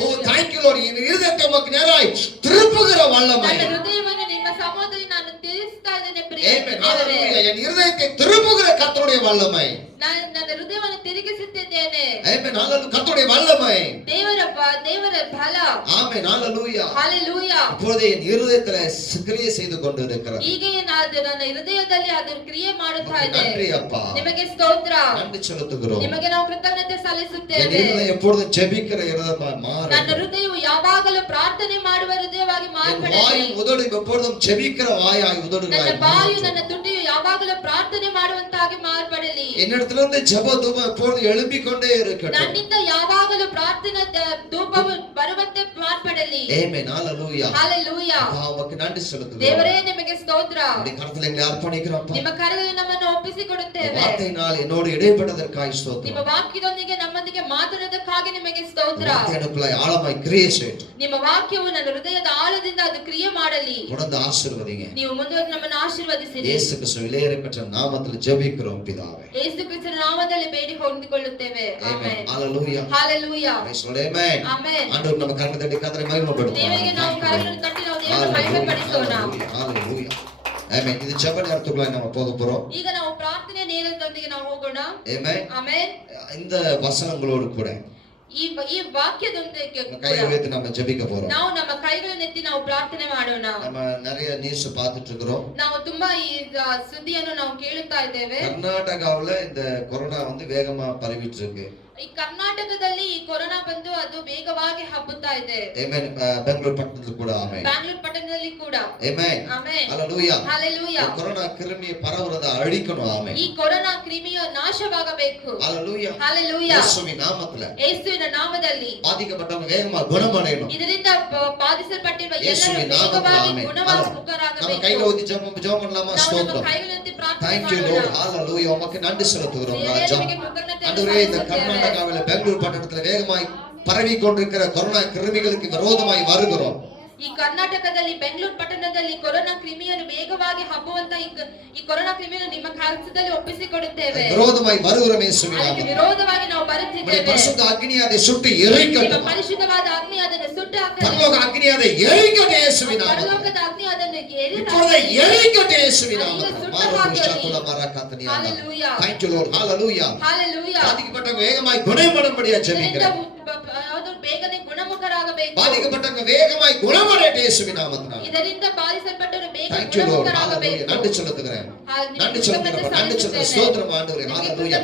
Hallelujah. thank you Lord. என் இருதயத்தை உமக்கு நேராய் திருப்புகிற வல்லமை. ನನ್ನ ಹೃದಯವನ್ನು ನಿಮ್ಮ ಸಮಾಧಿಯಲ್ಲಿ ನಾನು ತಿಳಿಸ್ತಾ ಇದ್ದೇನೆ ಪ್ರಿಯ Amen. ದೇವರೇ. Hallelujah. என் இருதயத்தை திருப்புகிற கர்த்தருடைய வல்லமை. ನಾನು ನನ್ನ ಹೃದಯವನ್ನು ತಿರುಗಿಸುತ್ತಿದ್ದೇನೆ. Amen. Hallelujah. கர்த்தருடைய வல்லமை. ದೇವರ ಬಲ. Amen. Hallelujah. Hallelujah. இப்பொழுது என் இருதயத்திலே கிரியை செய்து கொண்டிருக்கிறது. ಈಗ ನನ್ನ ಹೃದಯದಲ್ಲಿ ಅದು ಕ್ರಿಯೆ ಮಾಡುತ್ತಾ ಇದೆ. நன்றி அப்பா. ನಿಮಗೆ ಸ್ತೋತ್ರ. நன்றி செலுத்துகிறோம். ನಿಮಗೆ ನಾವು ಕೃತಜ್ಞತೆ என் ಸಲ್ಲಿಸುತ್ತೇವೆ. இருதயம் எப்பொழுதும் ஜெபிக்கிற இருதயமாய் மாறும். ನನ್ನ ಹೃದಯವು ಯಾವಾಗಲೂ ಪ್ರಾರ್ಥನೆ ಮಾಡುವ ಹೃದಯವಾಗಿ என் ಮಾರ್ಪಡಲಿ. வாயும் உதடும் எப்பொழுதும் ஜெபிக்கிற வாயாய் ನನ್ನ உதடுகளாய் ಬಾಯು மாறும். ನನ್ನ ತುಟಿಯು ಯಾವಾಗಲೂ ಪ್ರಾರ್ಥನೆ ಮಾಡುವಂತಾಗಿ ಮಾರ್ಪಡಲಿ. என்னிடத்திலிருந்து ஜெப தூபம் எப்பொழுதும் எழும்பிக் கொண்டே இருக்கட்டும். ನನ್ನಿಂದ ಯಾವಾಗಲೂ ಪ್ರಾರ್ಥನಾ ಧೂಪವು ಬರುವಂತೆ ಮಾರ್ಪಡಲಿ. Amen. Hallelujah. Hallelujah. அப்பா உமக்கு நன்றி செலுத்துகிறோம். ದೇವರೇ ನಿಮಗೆ ಸ್ತೋತ್ರ. உம்முடைய கரத்தில் எங்களை அர்ப்பணிக்கிறோம் அப்பா. ನಿಮ್ಮ ಕರದಲ್ಲಿ ನಮ್ಮನ್ನು ಒಪ್ಪಿಸಿಕೊಡುತ್ತೇವೆ. வார்த்தையினால் என்னோடு இடைப்பட்டதற்காய் ನಿಮ್ಮ ஸ்தோத்திரம். ವಾಕ್ಯದೊಂದಿಗೆ ನಮ್ಮೊಂದಿಗೆ ಮಾತಾಡೋದಕ್ಕಾಗಿ ನಿಮಗೆ ಸ್ತೋತ್ರ. வார்த்தை எனக்குள்ளாய் ஆழமாய் கிரியை செய்யட்டும். ನಿಮ್ಮ ವಾಕ್ಯವು ನನ್ನ ಹೃದಯದ ಆಳದಿಂದ ಅದು ಕ್ರಿಯೆ ಮಾಡಲಿ. தொடர்ந்து ஆசீர்வதிங்க. ನೀವು ಮುಂದುವರೆದು ನಮ್ಮನ್ನು ಆಶೀರ್ವದಿಸಿರಿ. இயேசு கிறிஸ்து விலையேற பெற்ற நாமத்தில் ஜெபிக்கிறோம் பிதாவே. ಯೇಸು ಕ್ರಿಸ್ತನ ನಾಮದಲ್ಲಿ ಬೇಡಿ ಹೊಂದಿಕೊಳ್ಳುತ್ತೇವೆ. Amen. Amen. Hallelujah. Hallelujah. Praise the Lord. Amen. Amen. ஆண்டவர் நம்ம கரங்களை தட்டி கர்த்தரை மகிமைப்படுத்துவோம். ದೇವರಿಗೆ ನಾವು ಕರಗಳನ್ನು ತಟ್ಟಿ ನಾವು ದೇವರನ್ನು ಮಹಿಮೆಪಡಿಸೋಣ. Hallelujah. Amen. இது ஜெப நேரத்துக்குள்ள நம்ம போக போறோம். ಈಗ ನಾವು ಪ್ರಾರ್ಥನೆ ನೇರದೊಂದಿಗೆ ನಾವು ಹೋಗೋಣ. Amen. ಆಮೆನ್. இந்த வசனங்களோடு கூட ಈ ವಾಕ್ಯದೊಂದಿಗೆ நம்ம கையை வைத்து நம்ம ஜெபிக்க போறோம். ನಾವು ನಮ್ಮ ಕೈಗಳನ್ನೆತ್ತಿ ನಾವು ಪ್ರಾರ್ಥನೆ ಮಾಡೋಣ. நம்ம நிறைய நியூஸ் பார்த்துட்டு இருக்கிறோம். ನಾವು ತುಂಬಾ ಈ ಸುದ್ದಿಯನ್ನು ನಾವು ಕೇಳುತ್ತಾ ಇದ್ದೇವೆ. கர்நாடகாவுல இந்த கொரோனா வந்து வேகமா பரவிட்டு இருக்கு. ಈ ಕರ್ನಾಟಕದಲ್ಲಿ ಈ ಕೊರೋನಾ ಬಂದು ಅದು ವೇಗವಾಗಿ ಹಬ್ಬುತ್ತಾ ಇದೆ. Amen. பெங்களூர் பட்டணத்துல கூட ஆமென். ಬ್ಯಾಂಗ್ಳೂರ್ ಪಟ್ಟಣದಲ್ಲಿ ಕೂಡ. Amen. Amen. Hallelujah. Hallelujah. Corona கிருமி பரவுறத அழிக்கணும். ஆமென். ಈ ಕೊರೋನಾ ಕ್ರಿಮಿಯ ನಾಶವಾಗಬೇಕು. Hallelujah. Hallelujah. இயேசுவின் நாமத்துல ಯೇಸುವಿನ ನಾಮದಲ್ಲಿ பாதிக்கப்பட்டவங்க வேகமா குணமடையணும். ಇದರಿಂದ ಬಾಧಿಸಲ್ಪಟ್ಟಿರುವ ಎಲ್ಲರೂ இயேசுவின் நாமத்துல ವೇಗವಾಗಿ ஆமென். ಗುಣವಾಗಿ நம்ம ಮುಖರಾಗಬೇಕು. கையில ஊதி ஜெபம் பண்ணலாமா? ನಾವು ನಮ್ಮ ஸ்தோத்திரம். ಕೈಗಳನ್ನೆತ್ತಿ ಪ್ರಾರ್ಥನೆ Thank you ಮಾಡೋಣ. Lord. Hallelujah. உமக்கு நன்றி செலுத்துகிறோம் ದೇವರೇ, ராஜா. ನಿಮಗೆ ಕೃತಜ್ಞತೆಯನ್ನು ஆண்டவரே, இந்த ಸಲ್ಲಿಸುತ್ತೇವೆ. கர்நாடகாவில பெங்களூர் பட்டணத்துல வேகமாய் பரவி கொண்டிருக்கிற கொரோனா கிருமிகளுக்கு விரோதமாய் வருகிறோம். ಈ ಕರ್ನಾಟಕದಲ್ಲಿ ಬೆಂಗಳೂರು ಪಟ್ಟಣದಲ್ಲಿ ಕೊರೋನಾ ಕ್ರಿಮಿಯನ್ನು ವೇಗವಾಗಿ ಹಬ್ಬುವಂತ ಈ ಕೊರೋನಾ ಕ್ರಿಮಿಯನ್ನು ನಿಮ್ಮ ಕರದಲ್ಲಿ ಒಪ್ಪಿಸಿಕೊಡುತ್ತೇವೆ. விரோதமாய் வருகிறோம் இயேசுவின் ಅದಕ್ಕೆ நாமத்தில். ವಿರೋಧವಾಗಿ ನಾವು உம்முடைய ಬರುತ್ತಿದ್ದೇವೆ. பரிசுத்த அக்னி அதை சுட்டு ನಿಮ್ಮ எரிக்கட்டும். ಪರಿಶುದ್ಧವಾದ ಅಗ್ನಿ ಅದನ್ನು ಸುಟ್ಟು ಹಾಕಲಿ. பரலோக அக்னி அதை எரிக்கட்டும் இயேசுவின் நாமத்தில். ಪರಲೋಕದ ಅಗ್ನಿ ಅದನ್ನು இப்பொழுது எரிக்கட்டும் இயேசுவின் ಅದನ್ನು நாமத்தில். ಸುಟ್ಟು மாரோடு ಹಾಕಲಿ. ஷாத்துல மரகாத்தனியா. Hallelujah. Thank you Lord. Hallelujah. Hallelujah. பாதிக்கப்பட்டவங்க வேகமாய் குணமடையும்படியா ஜெபிக்கிறேன். ಅದು ಬೇಗನೆ ಗುಣಮುಖರಾಗಬೇಕು. பாதிக்கப்பட்டவங்க வேகமாய் குணமடையட்டும் இயேசுவின் நாமத்தில். ಇದರಿಂದ ಬಾಧಿಸಲ್ಪಟ್ಟವರು ಬೇಗ Thank you Lord. Hallelujah. ಗುಣಮುಖರಾಗಬೇಕು. நன்றி செலுத்துகிறேன். நன்றி செலுத்துகிறேன். நன்றி செலுத்துகிறேன். ஸ்தோத்திரம் ஆண்டவரே. Hallelujah.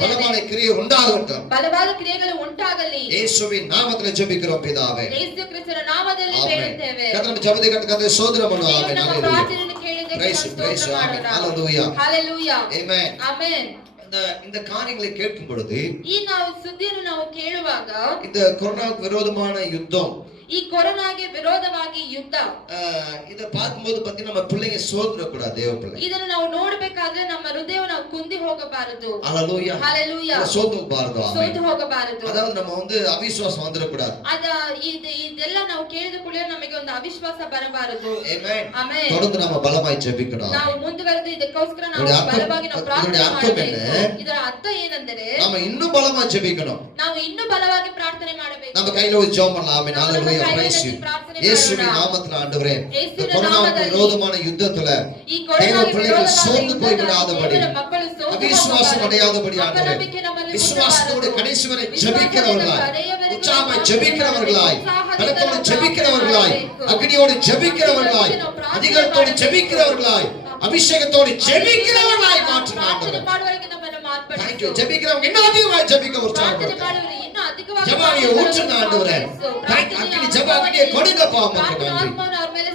பலமான கிரியை உண்டாகட்டும். ಬಲವಾದ ಕ್ರಿಯೆಗಳು ಉಂಟಾಗಲಿ. இயேசுவின் நாமத்தில் ஜெபிக்கிறோம் பிதாவே. ಯೇಸು ಕ್ರಿಸ್ತನ ನಾಮದಲ್ಲಿ ஆமென். ಬೇಡುತ್ತೇವೆ. கர்த்தர் ஜெபத்தை கர்த்தர் ஸ்தோத்திரம் பண்ணுவோம். ದೇವರು ஆமென். ನಮ್ಮ Hallelujah. ಪ್ರಾರ್ಥನೆಯನ್ನು ಕೇಳಿದ್ದಕ್ಕೆ Praise, ನಾವು praise, ಸ್ತೋತ್ರ amen. ಮಾಡೋಣ. Hallelujah. Hallelujah. Amen. Amen. இந்த காரியங்களை கேட்கும் பொழுது ಈ ನಾವು ಸುದ್ದಿಯನ್ನು ನಾವು ಕೇಳುವಾಗ இந்த கொரோனாவுக்கு விரோதமான யுத்தம் ಈ ಕೊರೋನಾಗೆ ವಿರೋಧವಾಗಿ ಯುದ್ಧ இத பார்க்கும்போது பத்தி நம்ம பிள்ளைங்க சோதர கூடாது. தேவ பிள்ளை ಇದನ್ನು ನಾವು ನೋಡಬೇಕಾದ್ರೆ ನಮ್ಮ ಹೃದಯ ನಾವು ಕುಂದಿ ಹೋಗಬಾರದು. ஹalleluya. Hallelujah. சோதரக்கூடாது. ಸೋತು ಹೋಗಬಾರದು. அதாவது நம்ம வந்து அவிசுவாசம் வந்துட கூடாது. ಇದೆಲ್ಲ ನಾವು ಕೇಳಿದ ಕೂಡಲೇ ನಮಗೆ ಒಂದು ಅವಿಶ್ವಾಸ ಬರಬಾರದು. ಆಮೆನ್. ಆಮೆನ್. தொடர்ந்து நம்ம பலமாய் ஜெபிக்கணும். ನಾವು ಮುಂದುವರೆದು ಇದಕ್ಕೋಸ್ಕರ ನಾವು ಬಲವಾಗಿ ನಾವು ಪ್ರಾರ್ಥನೆ ಮಾಡಬೇಕು. ಇದರ ಅರ್ಥ ಏನೆಂದರೆ நாம இன்னும் பலமா ஜெபிக்கணும். ನಾವು ಇನ್ನೂ ಬಲವಾಗಿ ಪ್ರಾರ್ಥನೆ ಮಾಡಬೇಕು. நம்ம கையில ஒரு ஜெபம் பண்ணலாம். ஆமென். ஹalleluya. praise you. இயேசுவின் நாமத்தில் ஆண்டவரே, இந்த கொரோனாவுக்கு விரோதமான யுத்தத்துல தேவ பிள்ளைகள் சோர்ந்து போய் விடாதபடி, அவிசுவாசம் அடையாதபடி ஆண்டவரே, விசுவாசத்தோடு கடைசி வரை ஜெபிக்கிறவர்களாய், உற்சாகமாய் ஜெபிக்கிறவர்களாய், பலத்தோடு ஜெபிக்கிறவர்களாய், அக்னியோடு ஜெபிக்கிறவர்களாய், அதிகாரத்தோடு ஜெபிக்கிறவர்களாய், அபிஷேகத்தோடு ஜெபிக்கிறவர்களாய் மாற்றுங்க ஆண்டவரே. Thank you. ஜெபிக்கிறவங்க இன்னும் அதிகமாக ஜெபிக்க உற்சாகப்படுத்துங்க. ஜெபாவியை ஊற்றுங்க ஆண்டவரே. அக்னி ஜெபாவியை கொடுங்கப்பா உமக்கு நன்றி.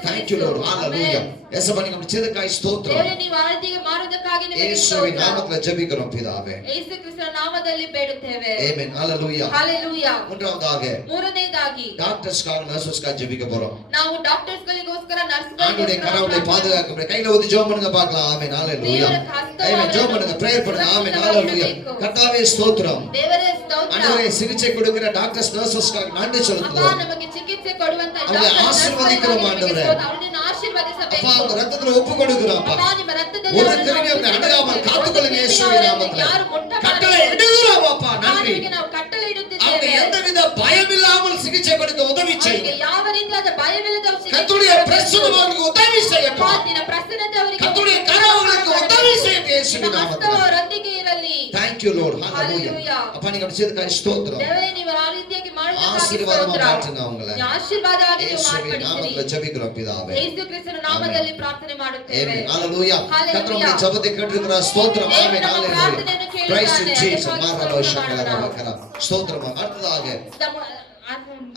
Thank you Lord. Hallelujah. இயேசுவே நீங்க செய்ததற்காக ஸ்தோத்திரம். ದೇವರೇ ನೀವು ಆರಾಧನೆಗೆ ಮಾಡುವುದಕ್ಕಾಗಿ ನಿಮಗೆ இயேசுவின் ಸ್ತೋತ್ರ. நாமத்தில் ஜெபிக்கிறோம் பிதாவே. ಯೇಸು ಕ್ರಿಸ್ತನ ನಾಮದಲ್ಲಿ ಬೇಡುತ್ತೇವೆ. Amen. Hallelujah. Hallelujah. மூன்றாவதாக ಮೂರನೇದಾಗಿ டாக்டர்ஸ்க்காக நர்சஸ்க்காக ஜெபிக்க போறோம். ನಾವು ಡಾಕ್ಟರ್ಸ್ ಗಳಿಗೋಸ್ಕರ ஆண்டவருடைய கரங்களை பாதுகாக்க கையில ஊதி ஜெபம் பண்ணுங்க பார்க்கலாம். ஆமென். ஹalleluya. ஆமென். ஜெபம் பண்ணுங்க, பிரேயர் பண்ணுங்க. ஆமென். ஹalleluya. கர்த்தாவே ஸ்தோத்திரம். ದೇವರೇ ಸ್ತೋತ್ರ. ஆண்டவரே சிகிச்சை கொடுக்கிற டாக்டர்ஸ் நர்சஸ்க்காக நன்றி ಅಪ್ಪ செலுத்துகிறோம். ನಮಗೆ ಚಿಕಿತ್ಸೆ ಕೊಡುವಂತ அவரை ஆசீர்வதிக்கிறோம் ஆண்டவரே. ಅವರನ್ನು ಆಶೀರ್ವದಿಸಬೇಕು. அப்பா உங்க ரத்தத்துல ஒப்பு கொடுக்கிறோம் அப்பா. ಅಪ್ಪ ನಿಮ್ಮ ರಕ್ತದಲ್ಲಿ ஒரு கிருமி அவரை அணுகாமல் காத்துக்கொள்ளுங்க இயேசுவின் நாமத்தில். கட்டளை இடுகிறோம் அப்பா. நன்றி. ನಾವು ಕಟ್ಟಳೆ ಇಡುತ್ತಿದ್ದೇವೆ. அவங்க எந்தவித பயம் இல்லாமல் சிகிச்சை கொடுக்க உதவி செய்யுங்க. ಯಾವ ರೀತಿಯಾದ ಭಯವಿಲ್ಲದ கர்த்தருடைய பிரசன்னம் அவங்களுக்கு உதவி செய்யட்டும். ನಿನ್ನ ಪ್ರಸನ್ನತೆ ಅವರಿಗೆ கர்த்தருடைய கரம் அவங்களுக்கு உதவி செய்யட்டும் இயேசுவின் நாமத்தில். ಅವರೊಂದಿಗೆ ಇರಲಿ. Thank you Lord. Hallelujah. அப்பா நீங்க செய்ததற்காக ஸ்தோத்திரம். ದೇವರೇ ನೀವು ಆ ರೀತಿಯಾಗಿ ಮಾಡಿದ್ದಕ್ಕಾಗಿ ஆசீர்வாதமா ಸ್ತೋತ್ರ. மாற்றுங்க அவங்களை. ಆಶೀರ್ವಾದವಾಗಿ ನೀವು இயேசுவின் நாமத்தில் ಮಾರ್ಪಡಿಸಿರಿ. ஜெபிக்கிறோம் பிதாவே. ಯೇಸು ಕ್ರಿಸ್ತನ ನಾಮದಲ್ಲಿ ಪ್ರಾರ್ಥನೆ ಮಾಡುತ್ತೇವೆ. Amen. Hallelujah. கர்த்தருடைய ஜெபத்தை கேட்டிருக்கிறார். ஸ்தோத்திரம். Amen. Hallelujah. Praise you Jesus. மாரபஷங்களரபகரம். ஸ்தோத்திரம். அடுத்ததாக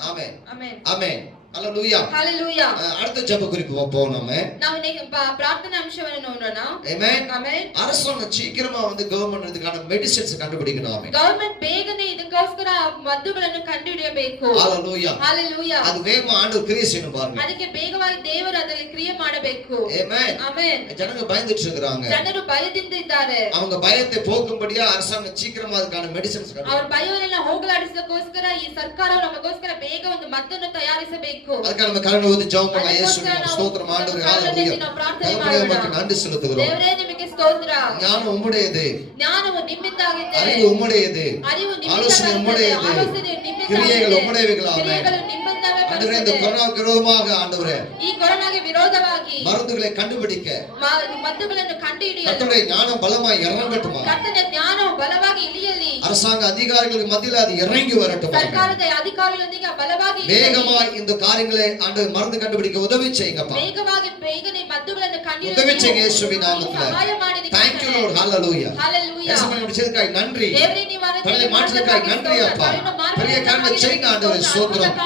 ஆமென். ಆಮೆನ್. ஆமென். Hallelujah. Hallelujah. அடுத்த ஜெப குறிப்பு போவோம் நாம. ನಾವು ಪ್ರಾರ್ಥನಾ ಅಂಶವನ್ನು ನೋಡೋಣ. Amen. ಆಮೆನ್. அரசாங்கம் சீக்கிரமா கவர்மெண்ட் இதுக்கான மெடிசின்ஸ் கண்டுபிடிக்கணும். ஆமென். ಗವರ್ನಮೆಂಟ್ ಬೇಗನೆ ಇದಕ್ಕೋಸ್ಕರ ಮದ್ದುಗಳನ್ನು ಕಂಡುಹಿಡಿಯಬೇಕು. Hallelujah. Hallelujah. அது வேகமா ஆண்டவர் கிரியை செய்யணும் பாருங்க. ಅದಕ್ಕೆ ಬೇಗವಾಗಿ ದೇವರು ಅದರಲ್ಲಿ ಕ್ರಿಯೆ ಮಾಡಬೇಕು. Amen. ಆಮೆನ್. ஜனங்க பயந்துட்டு இருக்காங்க. ಜನರು ಭಯದಿಂದ ಇದ್ದಾರೆ. அவங்க பயத்தை போக்கும்படியா அரசாங்கம் சீக்கிரமா அதுக்கான மெடிசின்ஸ் ಅವರ ಭಯವನ್ನೆಲ್ಲ ಹೋಗಲಾಡಿಸೋದಕ್ಕೋಸ್ಕರ ಈ ಸರ್ಕಾರ ನಮಗೋಸ್ಕರ ಬೇಗ ಒಂದು ಮದ್ದನ್ನು ತಯಾರಿಸಬೇಕು. அதுக்காக நம்ம கரங்களை ஊதி ஜெபம் பண்ணலாம். இயேசுவின் ஸ்தோத்திரம் ஆண்டவரே. ஹalleluya. நமக்கு நன்றி செலுத்துகிறோம். ದೇವರೇ ನಿಮಗೆ ಸ್ತೋತ್ರ. ஞானம் உம்முடையது. ಜ್ಞಾನವು ನಿಮ್ಮಿಂದಾಗಿದೆ. அறிவு உம்முடையது. அறிவு ஆலோசனை உம்முடையது. கிரியைகள் உம்முடையவைகளாமே. ಕ್ರಿಯೆಗಳು ನಿಮ್ಮಿಂದವೇ ஆண்டவரே இந்த ಬರುತ್ತದೆ. கொரோனாவுக்கு விரோதமாக ஆண்டவரே ಈ ಕೊರೋನಾಗೆ ವಿರೋಧವಾಗಿ மருந்துகளை கண்டுபிடிக்க ಮದ್ದುಗಳನ್ನು ಕಂಡುಹಿಡಿಯಲು கர்த்தருடைய ஞானம் பலமாய் இறங்கட்டுமா. ಕರ್ತನ ಜ್ಞಾನವು ಬಲವಾಗಿ ಇಳಿಯಲಿ. அரசாங்க அதிகாரிகளுக்கு மத்தியில் அது இறங்கி வரட்டும். ಸರ್ಕಾರದ ಅಧಿಕಾರಿಗಳೊಂದಿಗೆ ಬಲವಾಗಿ ಇಳಿಯಲಿ. வேகமாய் இந்த காரியங்களை ஆண்டவர் மருந்து கண்டுபிடிக்க உதவி செய்யுங்கப்பா. ಬೇಗನೆ ಮದ್ದುಗಳನ್ನು ಕಂಡುಹಿಡಿಯಲು உதவி செய்யுங்க இயேசுவின் நாமத்தில். ಸಹಾಯ ಮಾಡಿ. Thank you Lord. Hallelujah. Hallelujah. இயேசுவை முடிச்சதுக்காக நன்றி. ದೇವರೇ ನೀವು பழைய மாற்றத்துக்காக நன்றி அப்பா. பெரிய காரியங்களை செய்யுங்க ஆண்டவரே. ஸ்தோத்திரம்.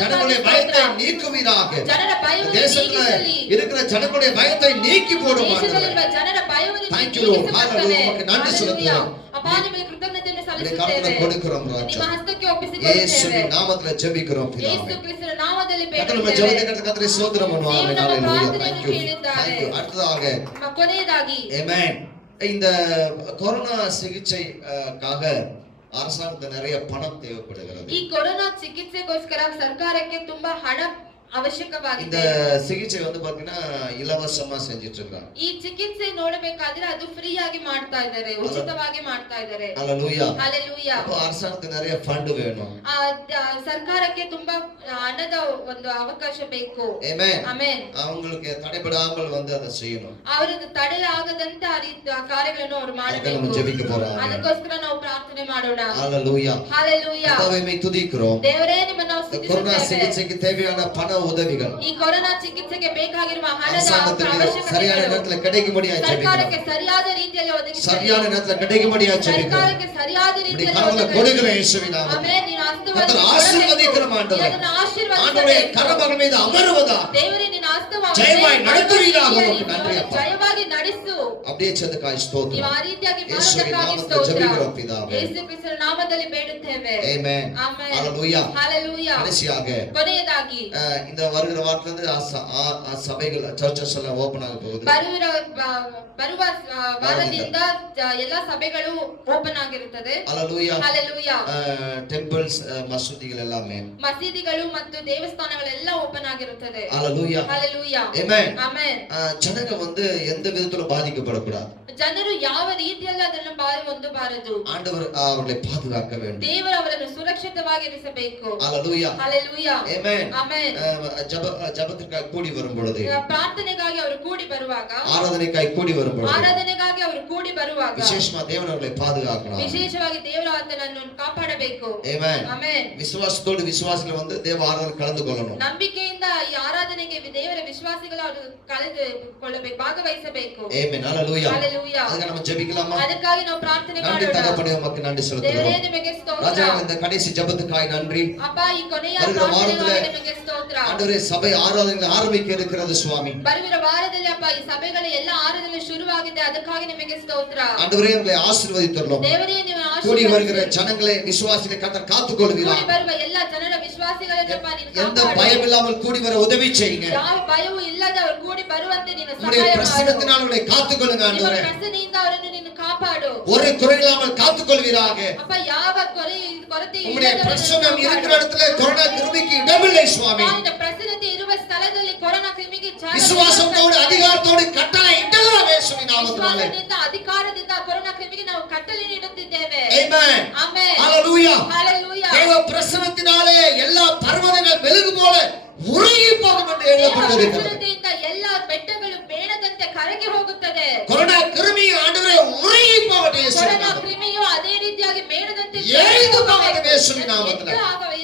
ஜனங்களுடைய பயத்தை நீக்குவீராக. ಜನರ ಭಯವನ್ನು தேசத்துல ನೀಗಿಸಲಿ. இருக்கிற ஜனங்களுடைய பயத்தை நீக்கி போடும் ஆண்டவரே. ದೇಶದಲ್ಲಿರುವ ಜನರ ಭಯವನ್ನು Thank you Lord. ನೀಗಿಸಲಿ. Hallelujah. உமக்கு நன்றி செலுத்துகிறோம். ಅಪ್ಪಾ ನಿಮಗೆ ಕೃತಜ್ಞತೆಯನ್ನು கரத்துல ಸಲ್ಲಿಸುತ್ತೇವೆ. கொடுக்கிறோம் ನಿಮ್ಮ ராஜா. ಹಸ್ತಕ್ಕೆ ಒಪ್ಪಿಸಿಕೊಳ್ಳುತ್ತೇವೆ. இயேசுவின் நாமத்துல ஜெபிக்கிறோம் பிதாவே. ಯೇಸು ಕ್ರಿಸ್ತನ ನಾಮದಲ್ಲಿ கர்த்தர் நம்ம ಬೇಡುತ್ತೇವೆ. ஜெபத்தை கர்த்தரை ஸ்தோத்திரம் பண்ணுவாங்க. ದೇವರು ನಮ್ಮ Hallelujah. ಪ್ರಾರ್ಥನೆಯನ್ನು Thank you. ಕೇಳಿದ್ದಾರೆ. Thank you. அடுத்ததாக ಕೊನೆಯದಾಗಿ Amen. இந்த கொரோனா சிகிச்சைக்காக அரசாங்கத்துக்கு நிறைய பணம் தேவைப்படுகிறது. ಈ ಕೊರೋನಾ ಚಿಕಿತ್ಸೆಗೋಸ್ಕರ ಸರ್ಕಾರಕ್ಕೆ ತುಂಬಾ ಹಣ இந்த ಅವಶ್ಯಕವಾಗಿದೆ. சிகிச்சை பாத்தீங்கன்னா இலவசமா செஞ்சிட்டு இருக்காங்க. ಈ ಚಿಕಿತ್ಸೆ ನೋಡಬೇಕಾದ್ರೆ ಅದು ಫ್ರೀ ಆಗಿ ಮಾಡ್ತಾ ಇದ್ದಾರೆ, ಉಚಿತವಾಗಿ ಮಾಡ್ತಾ ಇದ್ದಾರೆ. Hallelujah. Hallelujah. அப்போ அரசாங்கத்துக்கு நிறைய ஃபண்ட் வேணும். ಸರ್ಕಾರಕ್ಕೆ ತುಂಬಾ ಹಣದ ಒಂದು ಅವಕಾಶ ಬೇಕು. Amen. ಆಮೆನ್. அவங்களுக்கு தடைபடாமல் அதை செய்யணும். ಅವರಿಗೆ ತಡೆ ಆಗದಂತೆ ಆ ರೀತಿಯ ಕಾರ್ಯಗಳನ್ನು ಅವರು ಅದಕ್ಕೆ நம்ம ಮಾಡಬೇಕು. ஜெபிக்க போறோம். ಅದಕ್ಕೋಸ್ಕರ ನಾವು ಪ್ರಾರ್ಥನೆ ಮಾಡೋಣ. Hallelujah. Hallelujah. கர்த்தாவை துதிக்கிறோம். ದೇವರೇ ನಿಮ್ಮನ್ನು ನಾವು கொரோனா ಸ್ತುತಿಸುತ್ತೇವೆ. சிகிச்சைக்கு தேவையான பண உதவிகள் ಈ ಕೊರೋನಾ ಚಿಕಿತ್ಸೆಗೆ ಬೇಕಾಗಿರುವ ಹಣದ அரசாங்கத்துக்கு சரியான ಅವಶ್ಯಕತೆ நேரத்துல கிடைக்கும்படியா ಸರ್ಕಾರಕ್ಕೆ ஜெபிக்கிறோம். ಸರಿಯಾದ ರೀತಿಯಲ್ಲಿ ಒದಗಿಸಿ சரியான நேரத்துல கிடைக்கும்படியா ஜெபிக்கிறோம். ಸರ್ಕಾರಕ್ಕೆ ಸರಿಯಾದ இப்படி ರೀತಿಯಲ್ಲಿ கரங்களை ಒದಗಿಸಿ. கொடுக்கிறேன் இயேசுவின் நாமத்தில். ಆಮೆನ್. ನೀನು ಹಸ್ತವನ್ನು கர்த்தர் ஆசீர்வதிக்கிறோம் ஆண்டவரೇ. ಇದನ್ನು ಆಶೀರ್ವದಿಸಬೇಕು. ஆண்டவரே கரமகள் மீது அமருவதா ದೇವರೇ ನಿನ್ನ ಹಸ್ತವನ್ನು ஜெயமாய் நடத்துவீராக ನೀನು உமக்கு நன்றி அப்பா. ಜಯವಾಗಿ ನಡೆಸು. அப்படியே சேர்ந்துக்காய் ನೀವು ஸ்தோத்திரம். ಆ ರೀತಿಯಾಗಿ இயேசுவின் ಮಾಡುವುದಕ್ಕಾಗಿ நாமத்தில் ಸ್ತೋತ್ರ. ஜெபிக்கிறோம் பிதாவே. ಯೇಸು ಕ್ರಿಸ್ತನ ನಾಮದಲ್ಲಿ ಬೇಡುತ್ತೇವೆ. Amen. ಆಮೆನ್. Hallelujah. Hallelujah. கடைசியாக ಕೊನೆಯದಾಗಿ இந்த வருகிற வாரத்துல இருந்து சபைகள் சர்ச்சஸ் எல்லாம் ஓபன் ஆக போகுது. ಬರುವ ವಾರದಿಂದ ಎಲ್ಲಾ ಸಭೆಗಳು ಓಪನ್ ಆಗಿರುತ್ತದೆ. Hallelujah. Hallelujah. ಟೆಂಪಲ್ಸ್ ಮಸೂದಿಗಳು எல்லாமே ಮಸೀದಿಗಳು ಮತ್ತು ದೇವಸ್ಥಾನಗಳೆಲ್ಲ ಓಪನ್ ಆಗಿರುತ್ತದೆ. Hallelujah. Hallelujah. Amen. Amen. ஜனங்க எந்த விதத்திலும் பாதிக்கப்படக்கூடாது. ಜನರು ಯಾವ ರೀತಿಯಲ್ಲಿ ಅದನ್ನು ಹೊಂದಬಾರದು. ஆண்டவர் அவர்களை பாதுகாக்க வேண்டும். ದೇವರು ಅವರನ್ನು ಸುರಕ್ಷಿತವಾಗಿರಿಸಬೇಕು. Hallelujah. Hallelujah. Amen. Amen. ஜெபத்திற்காக கூடி வரும் பொழுது, ಪ್ರಾರ್ಥನೆಗಾಗಿ ಅವರು ಕೂಡಿ ಬರುವಾಗ, ஆராதனைக்காக கூடி வரும் பொழுது, ಆರಾಧನೆಗಾಗಿ ಅವರು ಕೂಡಿ ಬರುವಾಗ விசேஷமா தேவன் அவர்களை பாதுகாக்கணும். ವಿಶೇಷವಾಗಿ ದೇವರು ಆತನನ್ನು ಕಾಪಾಡಬೇಕು. Amen. Amen. விசுவாசத்தோடு விசுவாசிகள் தேவ ஆராதனை கலந்து கொள்ளணும். ನಂಬಿಕೆಯಿಂದ ಈ ಆರಾಧನೆಗೆ ದೇವರ ವಿಶ್ವಾಸಿಗಳು ಅವರು ಕಳೆದುಕೊಳ್ಳಬೇಕು, ಭಾಗವಹಿಸಬೇಕು. Amen. Hallelujah. Hallelujah. அதுக்கு நம்ம ஜெபிக்கலாமா? ಅದಕ್ಕಾಗಿ ನಾವು ಪ್ರಾರ್ಥನೆ நன்றி ಮಾಡೋಣ. தகப்பனே, உமக்கு நன்றி ದೇವರೇ செலுத்துகிறோம். ನಿಮಗೆ ಸ್ತೋತ್ರ. ராஜா, இந்த கடைசி ஜெபத்துக்காய் நன்றி. ಅಪ್ಪ, ಈ ಕೊನೆಯ வருகிற வாரத்துல ಪ್ರಾರ್ಥನೆಗಾಗಿ ನಿಮಗೆ ಸ್ತೋತ್ರ. ஆண்டவரೇ, சபை ஆராதனை ஆரம்பிக்க இருக்கிறது சுவாமி. ಬರುವಿರ ವಾರದಲ್ಲಿ ಅಪ್ಪ ಈ ಸಭೆಗಳ ಎಲ್ಲ ಆರಾಧನೆ ಶುರುವಾಗಿದೆ, ಅದಕ್ಕಾಗಿ ನಿಮಗೆ ಸ್ತೋತ್ರ. ஆண்டவரே, உங்களை ஆசீர்வதித்தரணும். ದೇವರೇ ನೀವು கூடி வருகிற ಆಶೀರ್ವದಿಸಿ. ஜனங்களை விசுவாசிகளை கர்த்தர் காத்துக்கொள்வீராக. ಕೂಡಿ ಬರುವ ಎಲ್ಲ ಜನರ ವಿಶ್ವಾಸಿಗಳನ್ನಪ್ಪ ನೀನು எந்த ಕಾಪಾಡು. பயம் இல்லாமல் கூடி வர உதவி செய்யுங்க. ಯಾವ ಭಯವೂ ಇಲ್ಲದೆ ಅವರು ಕೂಡಿ ಬರುವಂತೆ ನೀನು உம்முடைய ಸಹಾಯ ಮಾಡು. பிரசன்னத்தினால் அவர்களை காத்துக்கொள்ளுங்க ನಿಮ್ಮ ஆண்டவரೇ. ಪ್ರಸನ್ನೆಯಿಂದ ಅವರನ್ನು ನೀನು ಕಾಪಾಡು. ஒரு குறை இல்லாமல் காத்துக்கொள்வீராக. ಅಪ್ಪ, ಯಾವ ಕೊರತೆ உம்முடைய ಇಲ್ಲದೆ பிரசன்னம் ಅವರನ್ನು இருக்கிற ಕಾಪಾಡು. இடத்துல கொரோனா கிருமிக்கு இடமில்லை சுவாமி. ನಿನ್ನ ಪ್ರಸನ್ನತೆ ಇರುವ ಸ್ಥಳದಲ್ಲಿ ಕೊರೋನಾ ಕ್ರಿಮಿಗೆ ಜಾಗ விசுவாசத்தோடு அதிகாரத்தோடு கட்டளை இட்டுகிறோம் இயேசுவின் நாமத்தினாலே. ವಿಶ್ವಾಸದಿಂದ ಅಧಿಕಾರದಿಂದ ಕೊರೋನಾ ಕ್ರಿಮಿಗೆ ನಾವು ಕಟ್ಟಲೆ ನೀಡುತ್ತಿದ್ದೇವೆ. Amen. ಆಮೆನ್. Hallelujah. Hallelujah. தேவ பிரசன்னத்தினாலே எல்லா பர்வதங்கள் மெழுகு போல உருகி போகும் என்று எழுதப்பட்டிருக்கிறது. ಪ್ರಸನ್ನತೆಯಿಂದ ಎಲ್ಲಾ ಬೆಟ್ಟಗಳು ಮೇಣದಂತೆ ಕರಗಿ ಹೋಗುತ್ತದೆ. கொரோனா கிருமி ஆண்டவரே உருகி போகட்டும் இயேசுவின் ಕೊರೋನಾ நாமத்தில். ಕ್ರಿಮಿಯು ಅದೇ ರೀತಿಯಾಗಿ ಮೇಣದಂತೆ எரிந்து போகட்டும் இயேசுவின் நாமத்தில்.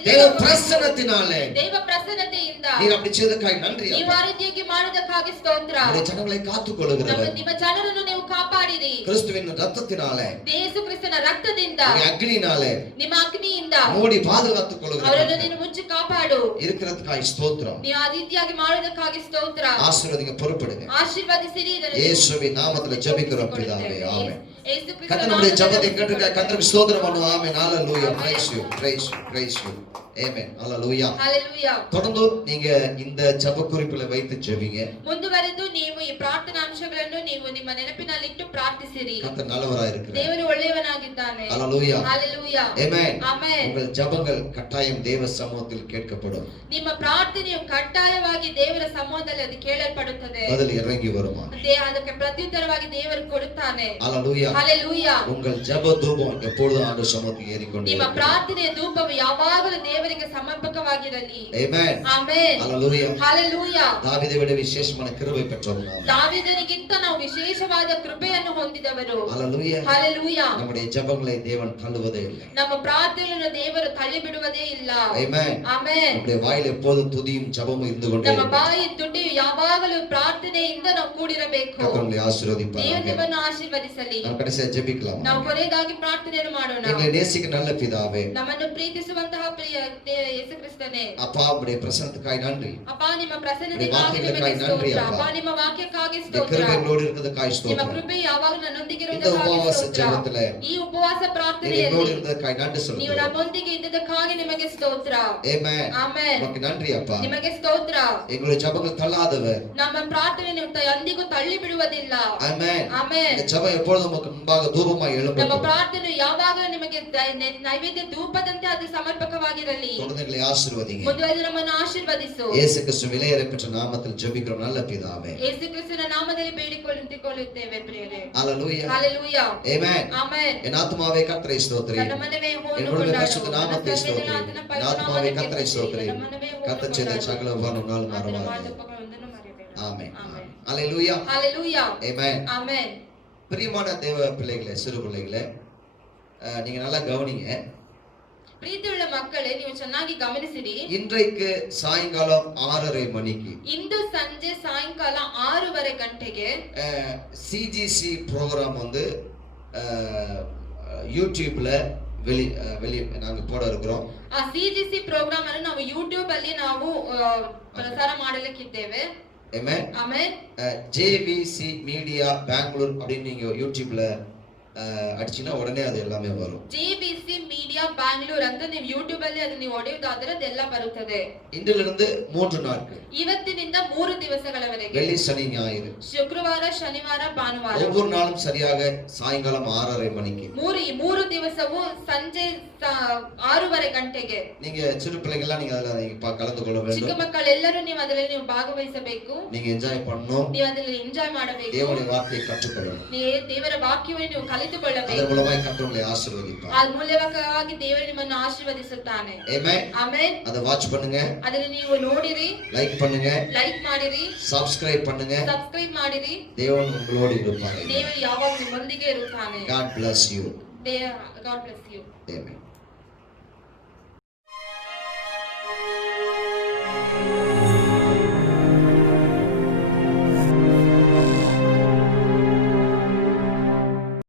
தேவ பிரசன்னத்தினாலே ದೇವ ಪ್ರಸನ್ನತೆಯಿಂದ நீர் அப்படி செய்ததற்காக நன்றி ನೀವು அப்பா. ಆ ರೀತಿಯಾಗಿ ಮಾಡಿದಕ್ಕಾಗಿ ಸ್ತೋತ್ರ. உம்முடைய ஜனங்களை காத்துக்கொள்கிறவர் ನಿಮ್ಮ ಜನರನ್ನು ನೀವು ಕಾಪಾಡಿರಿ. கிறிஸ்துவின் ரத்தத்தினாலே ಯೇಸು ಕ್ರಿಸ್ತನ ರಕ್ತದಿಂದ உம்முடைய அக்னியினாலே ನಿಮ್ಮ ಅಗ್ನಿಯಿಂದ மூடி பாதுகாத்துக் ಅವರನ್ನು கொள்கிறவர் ನೀನು ಮುಚ್ಚಿ ಕಾಪಾಡು. இருக்கிறதுக்காக ஸ்தோத்திரம். ನೀವು ಆ ರೀತಿಯಾಗಿ ಮಾಡೋದಕ್ಕಾಗಿ ಸ್ತೋತ್ರ. ஆசீர்வதிங்க பொறுப்படுங்க. ಆಶೀರ್ವದಿಸಿರಿ. ಇದನ್ನು இயேசுவின் நாமத்துல ஜெபிக்கிறோம் பிதாவே. ஆமென். ಯೇಸು ಕ್ರಿಸ್ತನ கர்த்தருடைய ஜெபத்தை ನಾಮದಲ್ಲಿ கேட்டிருக்க கர்த்தருக்கு ஸ்தோத்திரம் பண்ணுவோம். ஆமென். ஹalleluya. praise you praise you praise you. ஆமென். ஹalleluya. ஹalleluya. தொடர்ந்து நீங்க இந்த ஜெப குறிப்புகளை வைத்து ஜெபிங்க. ಮುಂದುವರೆದು ನೀವು ಈ ಪ್ರಾರ್ಥನಾಂಶಗಳನ್ನು ನೀವು ನಿಮ್ಮ ನೆನಪಿನಲ್ಲಿಟ್ಟು ಪ್ರಾರ್ಥಿಸಿರಿ. கர்த்தர் நல்லவராய் இருக்கிறார். ದೇವರು ಒಳ್ಳೆಯವನಾಗಿದ್ದಾನೆ. ஹalleluya. ஹalleluya. ஆமென். ಆಮೆನ್. உங்கள் ஜெபங்கள் கட்டாயம் தேவ சமூகத்தில் கேட்கப்படும். ನಿಮ್ಮ ಪ್ರಾರ್ಥನೆಯು ಕಡ್ಡಾಯವಾಗಿ ದೇವರ ಸಮ್ಮುಖದಲ್ಲಿ ಅದು ಕೇಳಲ್ಪಡುತ್ತದೆ. பதில் இறங்கி வருமா? ಅದಕ್ಕೆ ಪ್ರತ್ಯುತ್ತರವಾಗಿ ದೇವರು ಕೊಡುತ್ತಾನೆ. ஹalleluya. ஹalleluya. உங்கள் ஜெப தூபம் எப்பொழுதும் ஆண்டவர் சமூகத்தில் ஏறிக்கொண்டே ನಿಮ್ಮ இருக்கும். ಪ್ರಾರ್ಥನೆಯ ಧೂಪವು ಯಾವಾಗಲೂ ದೇವರಿಗೆ ಸಮರ್ಪಕವಾಗಿರಲಿ. ஆமென். ಆಮೆನ್. ஹalleluya. ஹalleluya. தாவீதை விட விசேஷமான கிருபை பெற்றவர் நாம். ದಾವೀದನಿಗಿಂತ ನಾವು ವಿಶೇಷವಾದ ಕೃಪೆಯನ್ನು ಹೊಂದಿದವರು. ஹalleluya. ஹalleluya. நம்முடைய ஜெபங்களை தேவன் தள்ளுவதே இல்லை. ನಮ್ಮ ಪ್ರಾರ್ಥನೆಯನ್ನು ದೇವರು ತಳ್ಳಿ ಬಿಡುವುದೇ ಇಲ್ಲ. ஆமென். ಆಮೆನ್. நம்முடைய வாயில் எப்போதும் துதியும் ஜெபமும் இருந்து கொண்டே ನಮ್ಮ இருக்கும். ಬಾಯಿ ತುಟಿಯು ಯಾವಾಗಲೂ ಪ್ರಾರ್ಥನೆಯಿಂದ ನಾವು ಕೂಡಿರಬೇಕು. கர்த்தர் உங்களை ஆசீர்வதிப்பார். ದೇವರು ನಿಮ್ಮನ್ನು ಆಶೀರ್ವದಿಸಲಿ. நாம் கடைசியா ஜெபிக்கலாம். ನಾವು ಕೊನೆಯದಾಗಿ ಪ್ರಾರ್ಥನೆಯನ್ನು ಮಾಡೋಣ. எங்களை நேசிக்க நல்ல பிதாவே, ನಮ್ಮನ್ನು ಪ್ರೀತಿಸುವಂತಹ ಪ್ರಿಯ ಯೇಸು ಕ್ರಿಸ್ತನೇ, அப்பா உம்முடைய பிரசன்னத்துக்காய் நன்றி. ಅಪ್ಪ ನಿಮ್ಮ ಪ್ರಸನ್ನತೆಗಾಗಿ ನಿಮಗೆ ವಾಕ್ಯಕ್ಕಾಗಿ ನನ್ರಿ ಸ್ತೋತ್ರ. ಅಪ್ಪ. ಅಪ್ಪ ನಿಮ್ಮ ವಾಕ್ಯಕ್ಕಾಗಿ இந்த ಸ್ತೋತ್ರ. கிருபை எங்களோடு இருக்கிறதுக்காய் ನಿಮ್ಮ ஸ்தோத்திரம். ಕೃಪೆ ಯಾವಾಗ இந்த ನನ್ನೊಂದಿಗಿರುವುದಕ್ಕಾಗಿ உபவாச ಸ್ತೋತ್ರ. ஜெபத்திலே ಈ ಉಪವಾಸ நீர் ಪ್ರಾರ್ಥನೆಯಲ್ಲಿ எங்களோடு இருந்ததற்காய் நன்றி ನೀವು சொல்லுகிறோம். ನಮ್ಮೊಂದಿಗೆ ಇದ್ದದಕ್ಕಾಗಿ ನಿಮಗೆ ಸ್ತೋತ್ರ. ஆமென். ಆಮೆನ್. உமக்கு நன்றி அப்பா. ನಿಮಗೆ ಸ್ತೋತ್ರ. எங்களுடைய ஜெபங்கள் தள்ளாதவர். ನಮ್ಮ ಪ್ರಾರ್ಥನೆ ನೀವು ಎಂದಿಗೂ ತಳ್ಳಿ ಬಿಡುವುದಿಲ್ಲ. ஆமென். ಆಮೆನ್. இந்த ஜெபம் எப்பொழுதும் உமக்கு முன்பாக தூபமாய் ನಮ್ಮ எழும்பட்டும். ಪ್ರಾರ್ಥನೆ ಯಾವಾಗಲೂ ನಿಮಗೆ ನೈವೇದ್ಯ ಧೂಪದಂತೆ ಅದು ಸಮರ್ಪಕವಾಗಿರಲಿ. தொடர்ந்து எங்களை ஆசீர்வதிங்க. ಮುಂದುವರೆದು ನಮ್ಮನ್ನು ಆಶೀರ್ವದಿಸು. இயேசு கிறிஸ்து விலையேற பெற்ற நாமத்தில் ஜெபிக்கிறோம் நல்ல பிதாவே. ಯೇಸು ಕ್ರಿಸ್ತನ ನಾಮದಲ್ಲಿ ಬೇಡಿಕೊಳ್ಳುತ್ತೇವೆ ಪ್ರಿಯರೇ. ஹalleluya. ஹalleluya. ஆமென். ಆಮೆನ್. என் ஆத்துமாவே கர்த்தரை ஸ்தோத்திரி. ನನ್ನ ಮನವೇ என்னுடைய ಹೋನು பரிசுத்த ಕೊಂಡಾಡು. நாமத்தை ನನ್ನ ஸ்தோத்திரி. ಸರ್ವಜ್ಞನಾಥನ என் ಪವಿತ್ರ ஆத்துமாவே ನಾಮಕ್ಕೆ கர்த்தரை ஸ்தோத்திரி. ನನ್ನ ಮನವೇ ಹೋನು கர்த்தர் செய்த ಕೊಂಡಾಡು. சகல உபகாரங்களால் ಆತನ மறவாதே. ಮಾಡುಪಕಗಳೊಂದನ್ನು ಮರೆಯಬೇಡ. ஆமென். ಆಮೆನ್. ஹalleluya. ஹalleluya. ஆமென். ಆಮೆನ್. பிரியமான தேவ பிள்ளைகளே, சிறு பிள்ளைகளே, நீங்க நல்லா கவனிங்க. ಪ್ರೀತಿಯುಳ್ಳ ಮಕ್ಕಳೇ, ನೀವು ಚೆನ್ನಾಗಿ ಗಮನಿಸಿರಿ. இன்றைக்கு சாயங்காலம் 6:30 மணிக்கு ಇಂದು ಸಂಜೆ ಸಾಯಂಕಾಲ 6:30 ಗಂಟೆಗೆ சிஜிசி ப்ரோக்ராம் வந்து யூடியூப்ல வெளி நாங்க போட இருக்கிறோம். ಆ ಸಿಜಿಸಿ ಪ್ರೋಗ್ರಾಮ್ ಅನ್ನು ನಾವು ಯೂಟ್ಯೂಬ್ ಅಲ್ಲಿ ನಾವು ಪ್ರಸಾರ ಮಾಡಲಿಕ್ಕಿದ್ದೇವೆ. ஆமென். ಆಮೆನ್. ஜேவிசி மீடியா பெங்களூர் அப்படின்னு நீங்க யூடியூப்ல அடிச்சீங்கன்னா உடனே அது எல்லாமே வரும். ஜேபிசி மீடியா பெங்களூர் ಅಂತ ನೀವು ಯೂಟ್ಯೂಬ್ ಅಲ್ಲಿ ಅದನ್ನ ನೀವು ಹೊಡೆಯುವುದಾದರೆ ಅದೆಲ್ಲ ಬರುತ್ತದೆ. இன்றிலிருந்து 3 நாட்கள், ಇವತ್ತಿನಿಂದ 3 ದಿವಸಗಳವರೆಗೆ, வெள்ளி சனி ஞாயிறு, ಶುಕ್ರವಾರ ಶನಿವಾರ ಭಾನುವಾರ, ஒவ்வொரு நாளும் சரியாக சாயங்காலம் 6:30 மணிக்கு. ಮೂರು ದಿವಸವೂ ಸಂಜೆ 6:30 ಗಂಟೆಗೆ. நீங்க சிறு பிள்ளைகளா நீங்க அதுல நீங்க கலந்து கொள்ள வேண்டும். ಚಿಕ್ಕ ಮಕ್ಕಳೆಲ್ಲರೂ ನೀವು ಅದರಲ್ಲಿ ನೀವು ಭಾಗವಹಿಸಬೇಕು. நீங்க என்ஜாய் பண்ணணும். ನೀವು ಅದರಲ್ಲಿ ಎಂಜಾಯ್ ಮಾಡಬೇಕು. தேவனுடைய வார்த்தையை கற்றுக்கொள்ளணும். ದೇವರ ವಾಕ್ಯವನ್ನು ನೀವು ಕಲಿತುಕೊಳ್ಳಬೇಕು. அதன் மூலமாய் கர்த்தர் உங்களை ஆசீர்வதிப்பார். ಆ ಮೂಲಕವಾಗಿ ದೇವರು ನಿಮ್ಮನ್ನು ಆಶೀರ್ವದಿಸುತ್ತಾನೆ. ஆமென். ಆಮೆನ್. அதை வாட்ச் பண்ணுங்க, ಅದನ್ನು ನೀವು ನೋಡಿರಿ, லைக் பண்ணுங்க, ಲೈಕ್ ಮಾಡಿರಿ, சப்ஸ்கிரைப் பண்ணுங்க. ಸಬ್ಸ್ಕ್ರೈಬ್ ಮಾಡಿರಿ. தேவன் உங்களோடு இருப்பார். ದೇವರು ಯಾವಾಗ ನಿಮ್ಮೊಂದಿಗೆ ಇರುತ್ತಾನೆ. God bless you. God bless you. Amen.